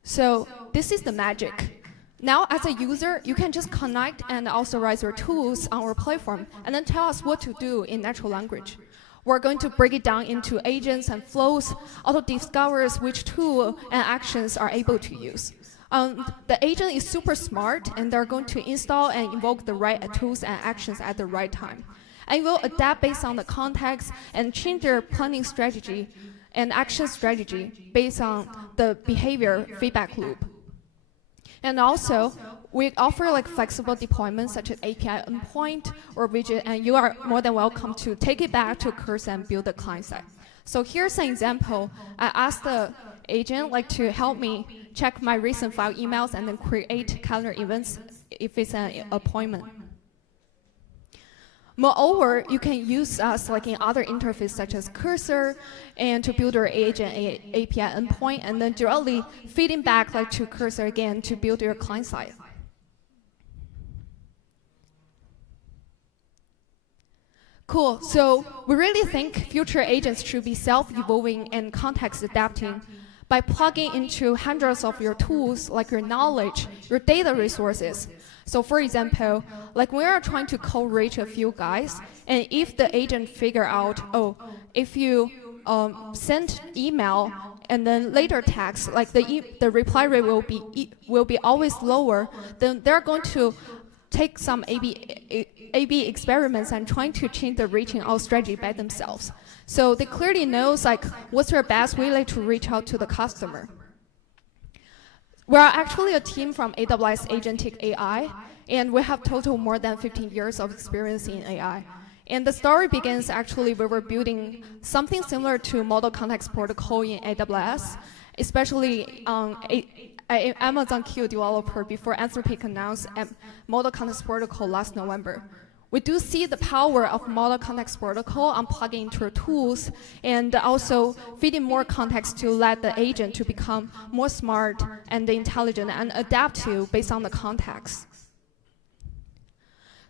So this is the magic. Now, as a user, you can just connect and authorize your tools on our platform, and then tell us what to do in natural language. We're going to break it down into agents and flows, auto-discovers which tool and actions are able to use. The agent is super smart, and they're going to install and invoke the right tools and actions at the right time. And will adapt based on the context and change their planning strategy and action strategy based on the behavior feedback loop. And also, we offer flexible deployments such as API endpoint or widget, and you are more than welcome to take it back to Cursor and build the client side. So here's an example. I asked the agent to help me check my recent file emails and then create calendar events if it's an appointment. Moreover, you can use us in other interfaces such as Cursor and to build your agent API endpoint and then directly feeding back to Cursor again to build your client side. Cool, so we really think future agents should be self-evolving and context adapting by plugging into hundreds of your tools like your knowledge, your data resources. So for example, we are trying to co-reach a few guys, and if the agent figure out, if you send email and then later text, the reply rate will be always lower, then they're going to take some A/B experiments and trying to change the reaching out strategy by themselves. So they clearly knows what's their best way to reach out to the customer. We're actually a team from AWS Agentic AI, and we have total more than 15 years of experience in AI. And the story begins actually we were building something similar to Model Context Protocol in AWS, especially Amazon Q developer before Anthropic announced Model Context Protocol last November. We do see the power of Model Context Protocol on plugging into our tools and also feeding more context to let the agent to become more smart and intelligent and adapt to based on the context.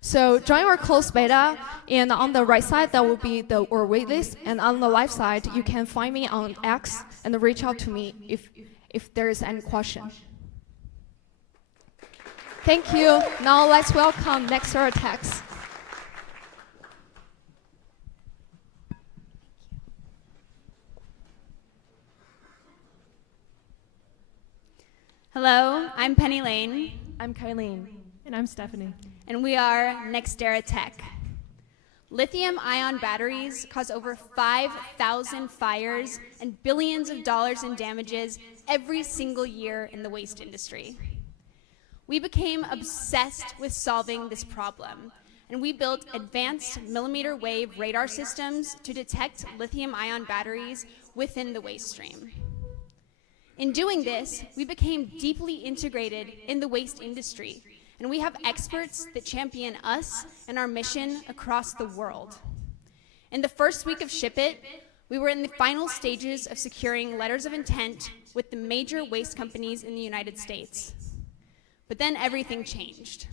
So join our closed beta, and on the right side, that will be our waitlist, and on the left side, you can find me on X and reach out to me if there is any question. Thank you. Now let's welcome Nextera Techs. Hello, I'm Penny Lane. I'm Kylene. And I'm Stephanie. And we are Nextera Tech. Lithium-ion batteries cause over 5,000 fires and billions of dollars in damages every single year in the waste industry. We became obsessed with solving this problem, and we built advanced millimeter wave radar systems to detect lithium-ion batteries within the waste stream. In doing this, we became deeply integrated in the waste industry, and we have experts that champion us and our mission across the world. In the first week of Ship It, we were in the final stages of securing letters of intent with the major waste companies in the United States. But then everything changed.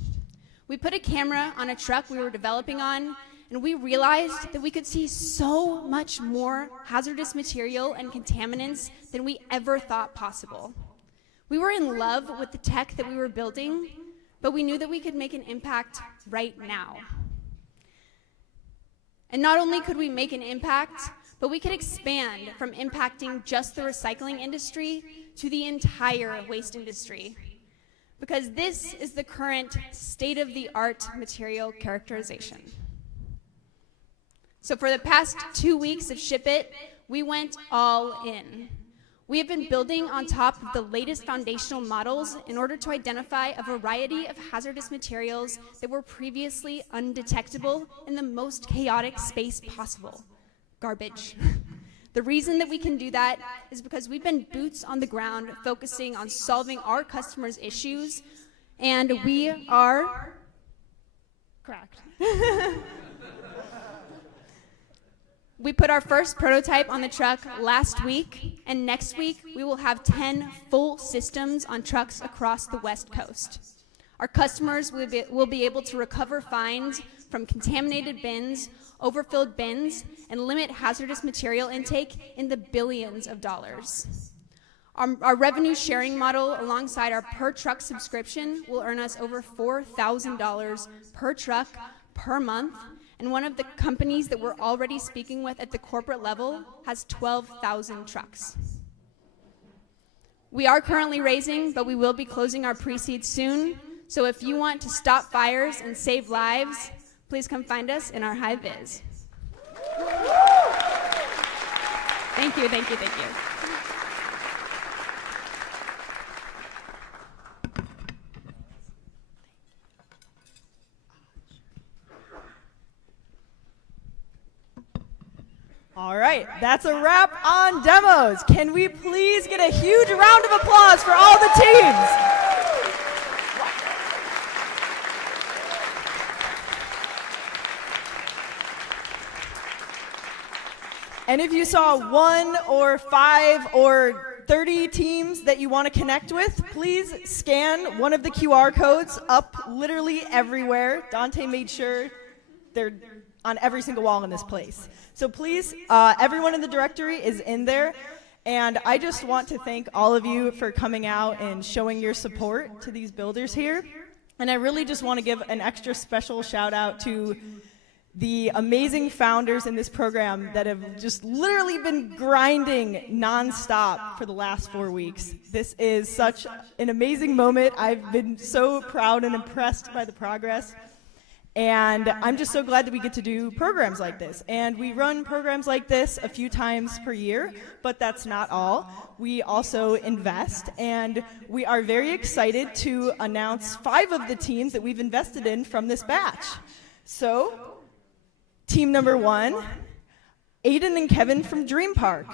We put a camera on a truck we were developing on, and we realized that we could see so much more hazardous material and contaminants than we ever thought possible. We were in love with the tech that we were building, but we knew that we could make an impact right now. And not only could we make an impact, but we could expand from impacting just the recycling industry to the entire waste industry. Because this is the current state-of-the-art material characterization. So for the past 2 weeks of Ship It, we went all in. We have been building on top of the latest foundational models in order to identify a variety of hazardous materials that were previously undetectable in the most chaotic space possible. Garbage. The reason that we can do that is because we've been boots on the ground focusing on solving our customers' issues, and we are cracked. We put our first prototype on the truck last week, and next week we will have 10 full systems on trucks across the West Coast. Our customers will be able to recover fines from contaminated bins, overfilled bins, and limit hazardous material intake in the billions of dollars. Our revenue sharing model alongside our per truck subscription will earn us over $4,000 per truck per month, and one of the companies that we're already speaking with at the corporate level has 12,000 trucks. We are currently raising, but we will be closing our pre-seed soon, so if you want to stop fires and save lives, please come find us in our high vis. Thank you, thank you, thank you. All right, that's a wrap on demos. Can we please get a huge round of applause for all the teams? And if you saw 1 or 5 or 30 teams that you want to connect with, please scan one of the QR codes up literally everywhere. Dante made sure they're on every single wall in this place. So please, everyone in the directory is in there. And I just want to thank all of you for coming out and showing your support to these builders here. And I really just want to give an extra special shout out to the amazing founders in this program that have just literally been grinding nonstop for the last 4 weeks. This is such an amazing moment. I've been so proud and impressed by the progress. And I'm just so glad that we get to do programs like this. And we run programs like this a few times per year, but that's not all. We also invest, and we are very excited to announce 5 of the teams that we've invested in from this batch. So, team number 1, Aiden and Kevin from Dream Park.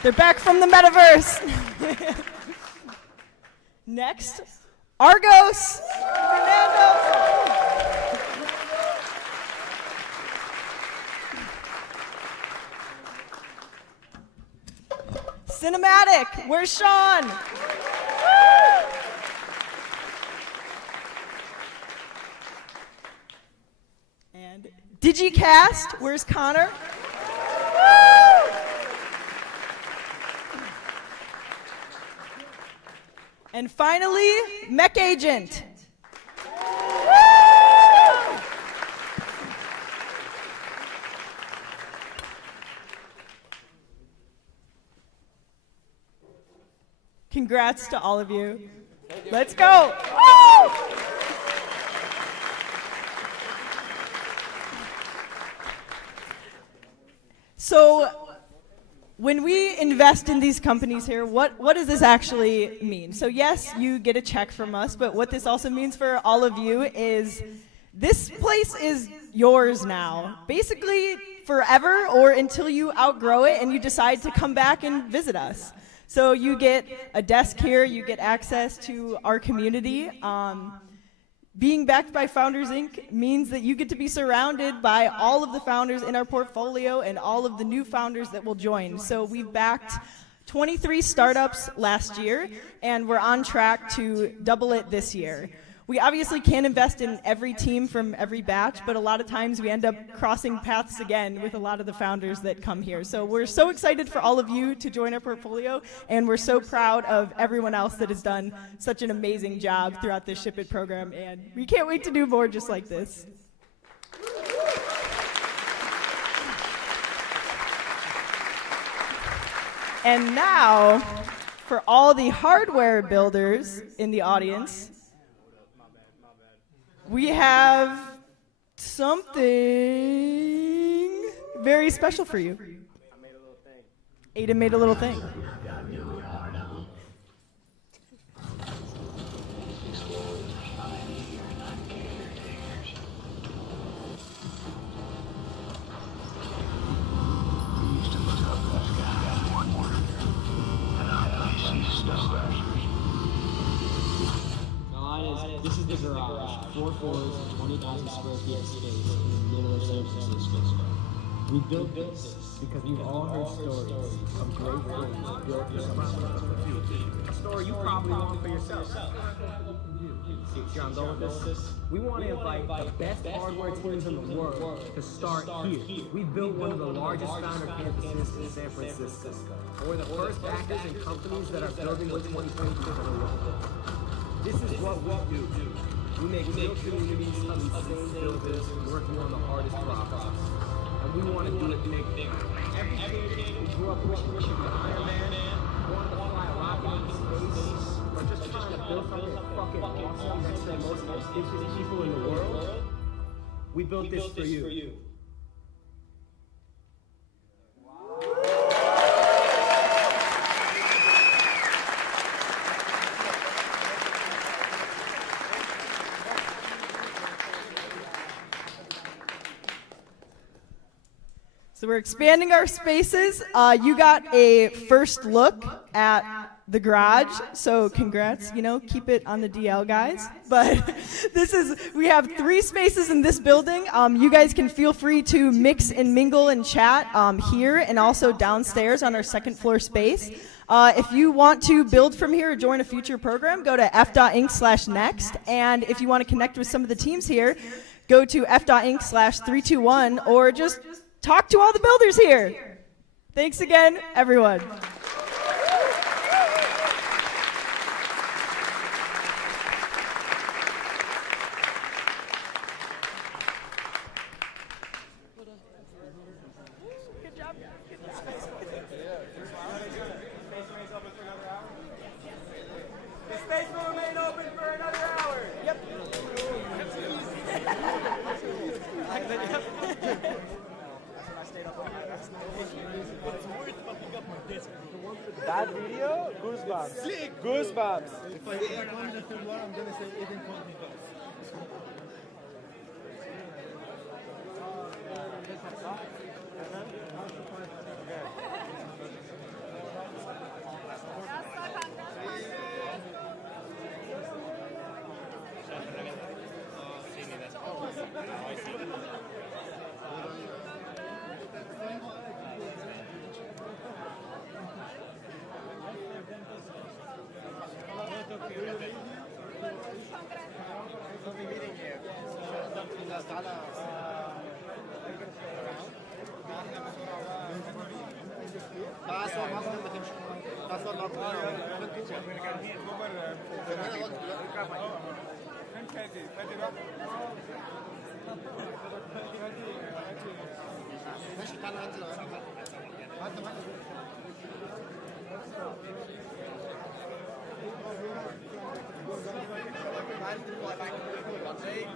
They're back from the metaverse. Next, Argos. Fernando. Cinematic. Where's Sean? And Digicast. Where's Connor? And finally, Mech Agent. Congrats to all of you. Let's go. Woo! So, when we invest in these companies here, what does this actually mean? So yes, you get a check from us, but what this also means for all of you is this place is yours now. Basically forever, or until you outgrow it and you decide to come back and visit us. So you get a desk here, you get access to our community. Being backed by Founders Inc. means that you get to be surrounded by all of the founders in our portfolio and all of the new founders that will join. So we've backed 23 startups last year, and we're on track to double it this year. We obviously can't invest in every team from every batch, but a lot of times we end up crossing paths again with a lot of the founders that come here. So we're so excited for all of you to join our portfolio, and we're so proud of everyone else that has done such an amazing job throughout this Ship It program, and we can't wait to do more just like this. And now, for all the hardware builders in the audience, we have something very special for you. Aiden made a little thing. This is the garage, 4 floors, 20,000 square feet of space in the middle of San Francisco. We built this because we've all heard stories of great things built in a story you probably want for yourself. See where I'm going with this? We want to invite the best hardware teams in the world to start here. We built one of the largest founder campuses in San Francisco. We're the first backers and companies that are building with 2022 in the world. This is what we do. We make real communities of insane builders working on the hardest problems. And we want to do it big. Every kid who grew up wishing to be Iron Man, wanted to fly a rocket into space, or just trying to build something fucking awesome next to the most ambitious people in the world, we built this for you. So we're expanding our spaces. You got a first look at the garage, so congrats, keep it on the DL, guys. But we have 3 spaces in this building. You guys can feel free to mix and mingle and chat here and also downstairs on our 2nd floor space. If you want to build from here or join a future program, go to f.inc/next. And if you want to connect with some of the teams here, go to f.inc/321 or just talk to all the builders here. Thanks again, everyone. That video, goosebumps. Sick. Goosebumps. If I come the third one, I'm gonna say even Connie does.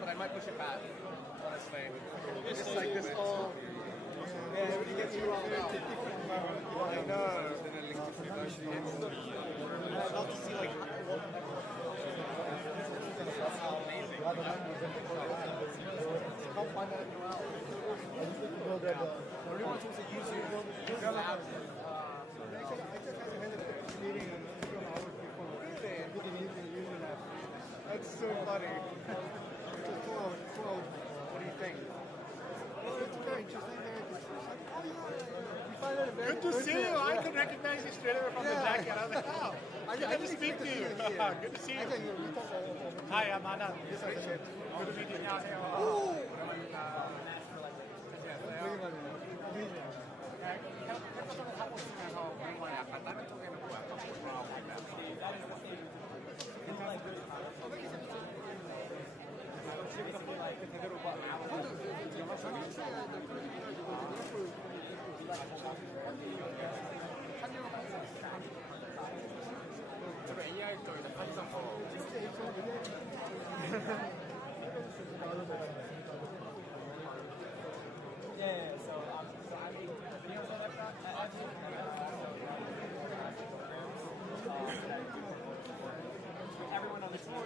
But I might push it back, honestly. It's like this whole... Yeah, everybody gets you all out. I know. I'd love to see like... How amazing. Can't find that anywhere else. Everyone wants to use your labs. I just had a meeting a few hours before. Really? That's so funny. Just 2 hours. What do you think? Well, it's very interesting. Good to see you. I could recognize you straight away from the jacket. I was like, oh, good to speak to you. Good to see you. Hi, I'm Anand. Good to meet you. Everyone on the floor.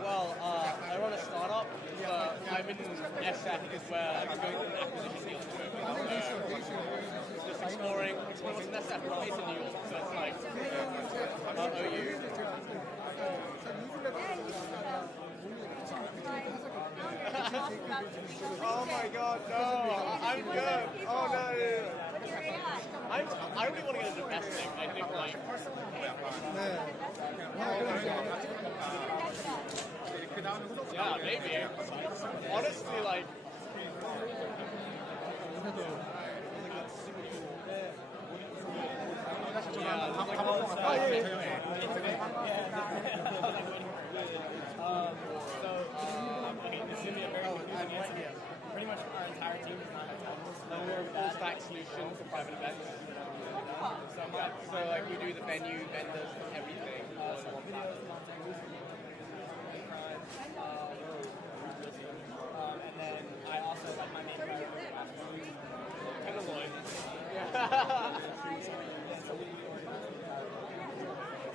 Well, I run a startup. I'm in SF is where I'm going through an acquisition deal. Just exploring what's in SF. We're based in New York, so it's like OU. Oh my god, no! I'm good! Oh no! I really want to get into investing. I think like... Yeah, maybe. Honestly, like... Yeah, Okay, this is going to be a very confusing answer. Pretty much our entire team is not we're a full stack solution for private events. So like we do the venue, vendors, everything. And then I also like my main character. Kind of annoying.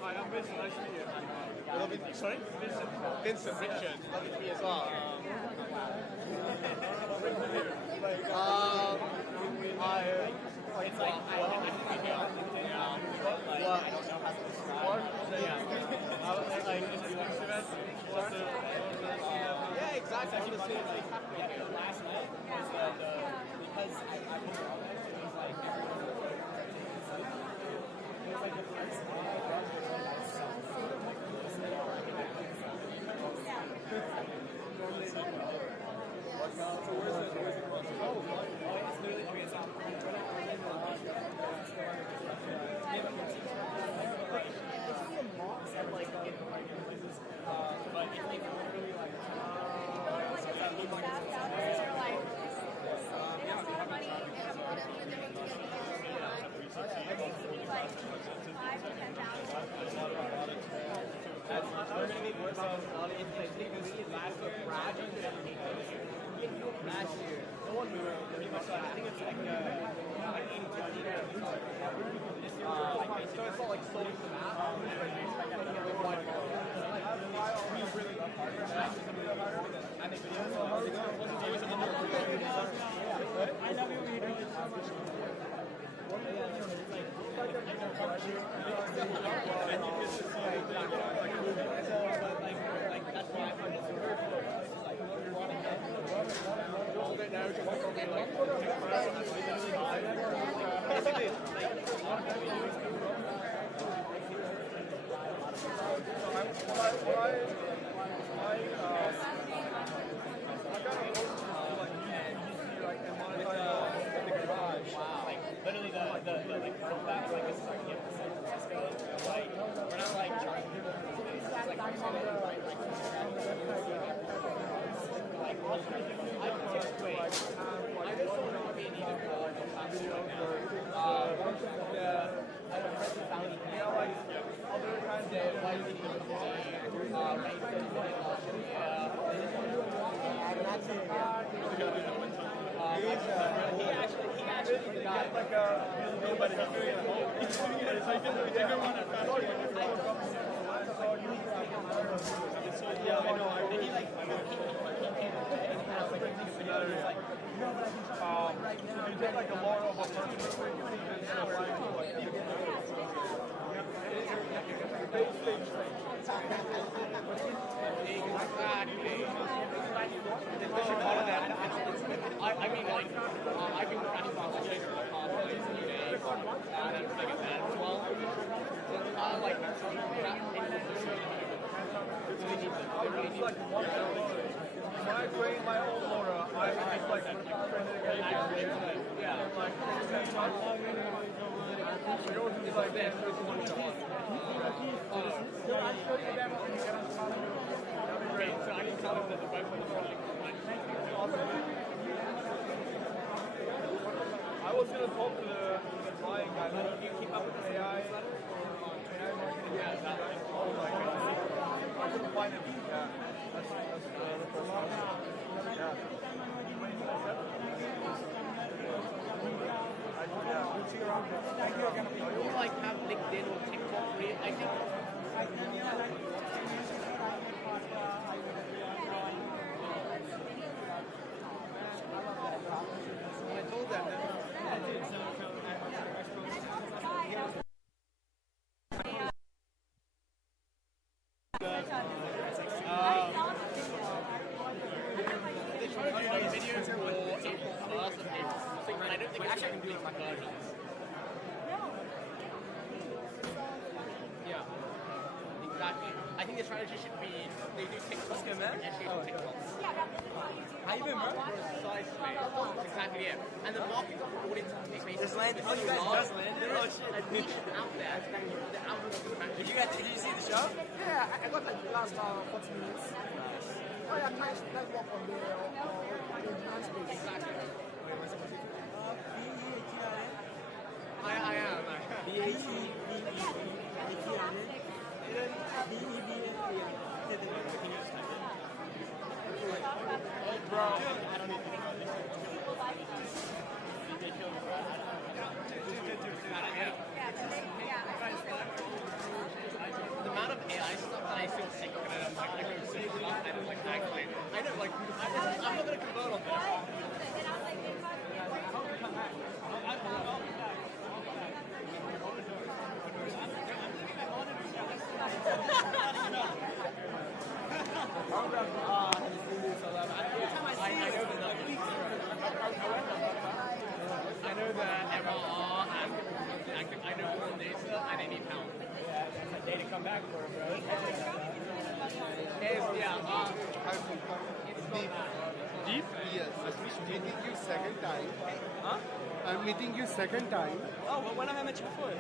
Hi, I'm Vincent. Nice to meet you. Sorry? Vincent. Vincent. Richard. Lovely to meet you as well. It's like, I think we do on LinkedIn now, but like, I don't know how to describe. Yeah, exactly. Last night was because I put it on there, it was like, it was like the first last year, no one we were pretty much like, I think it's like 80-20. So it's not like solely for that. We really love hardware. I think videos are I love you. That's why I find it super literally the like throwbacks, like this is our gift to San Francisco. Like we're not like charging people for space. It's like we're selling like I can take it away. I just don't know if being either right now. I don't press the fountain. You know, like other kinds of why do you need to he actually got like a nobody. He's doing it at home. He's doing it. It's like a bigger one at faster. Yeah, I know. He like he came today and I was like, he's like, you take like a lot of a person I mean, like, I've been crashing on the chase for the past like 2 days, and I get that as well. Like, when I train my own Laura, I just like train it again. Yeah. And like, yours is like this, this one shot. Great, so I can tell them that the web was running. I was going to talk to the flying guy. Do you keep up with AI? AI marketing? Yeah, that way. Oh my god. I couldn't find it. Yeah. That's the first one. Yeah. You like have LinkedIn or TikTok? I think. I told them that. They try to do those videos for April 1st and April 6th, and I don't think actually I can do it with my versions. Yeah, exactly. I think the strategy should be they do TikTok and education TikTok. How you been, bro? Precisely. Exactly, yeah. And the market audience is basically just landed. Oh, you guys just landed? A niche out there. The Did you see the show? Yeah, I got like the last 40 minutes. Nice. Oh yeah, nice work on the Aerospace. Exactly. I am. The amount of AI stuff that I feel sick of, and I'm like, I go sick of, and I'm like, actually, I know, like, I'm not gonna convert on that. I know that MRR and I know all the data and I need help. Yeah, it's data come back for it, bro. Deep? Yes. I'm meeting you second time. Huh? I'm meeting you second time. Oh, well, when have I met you before?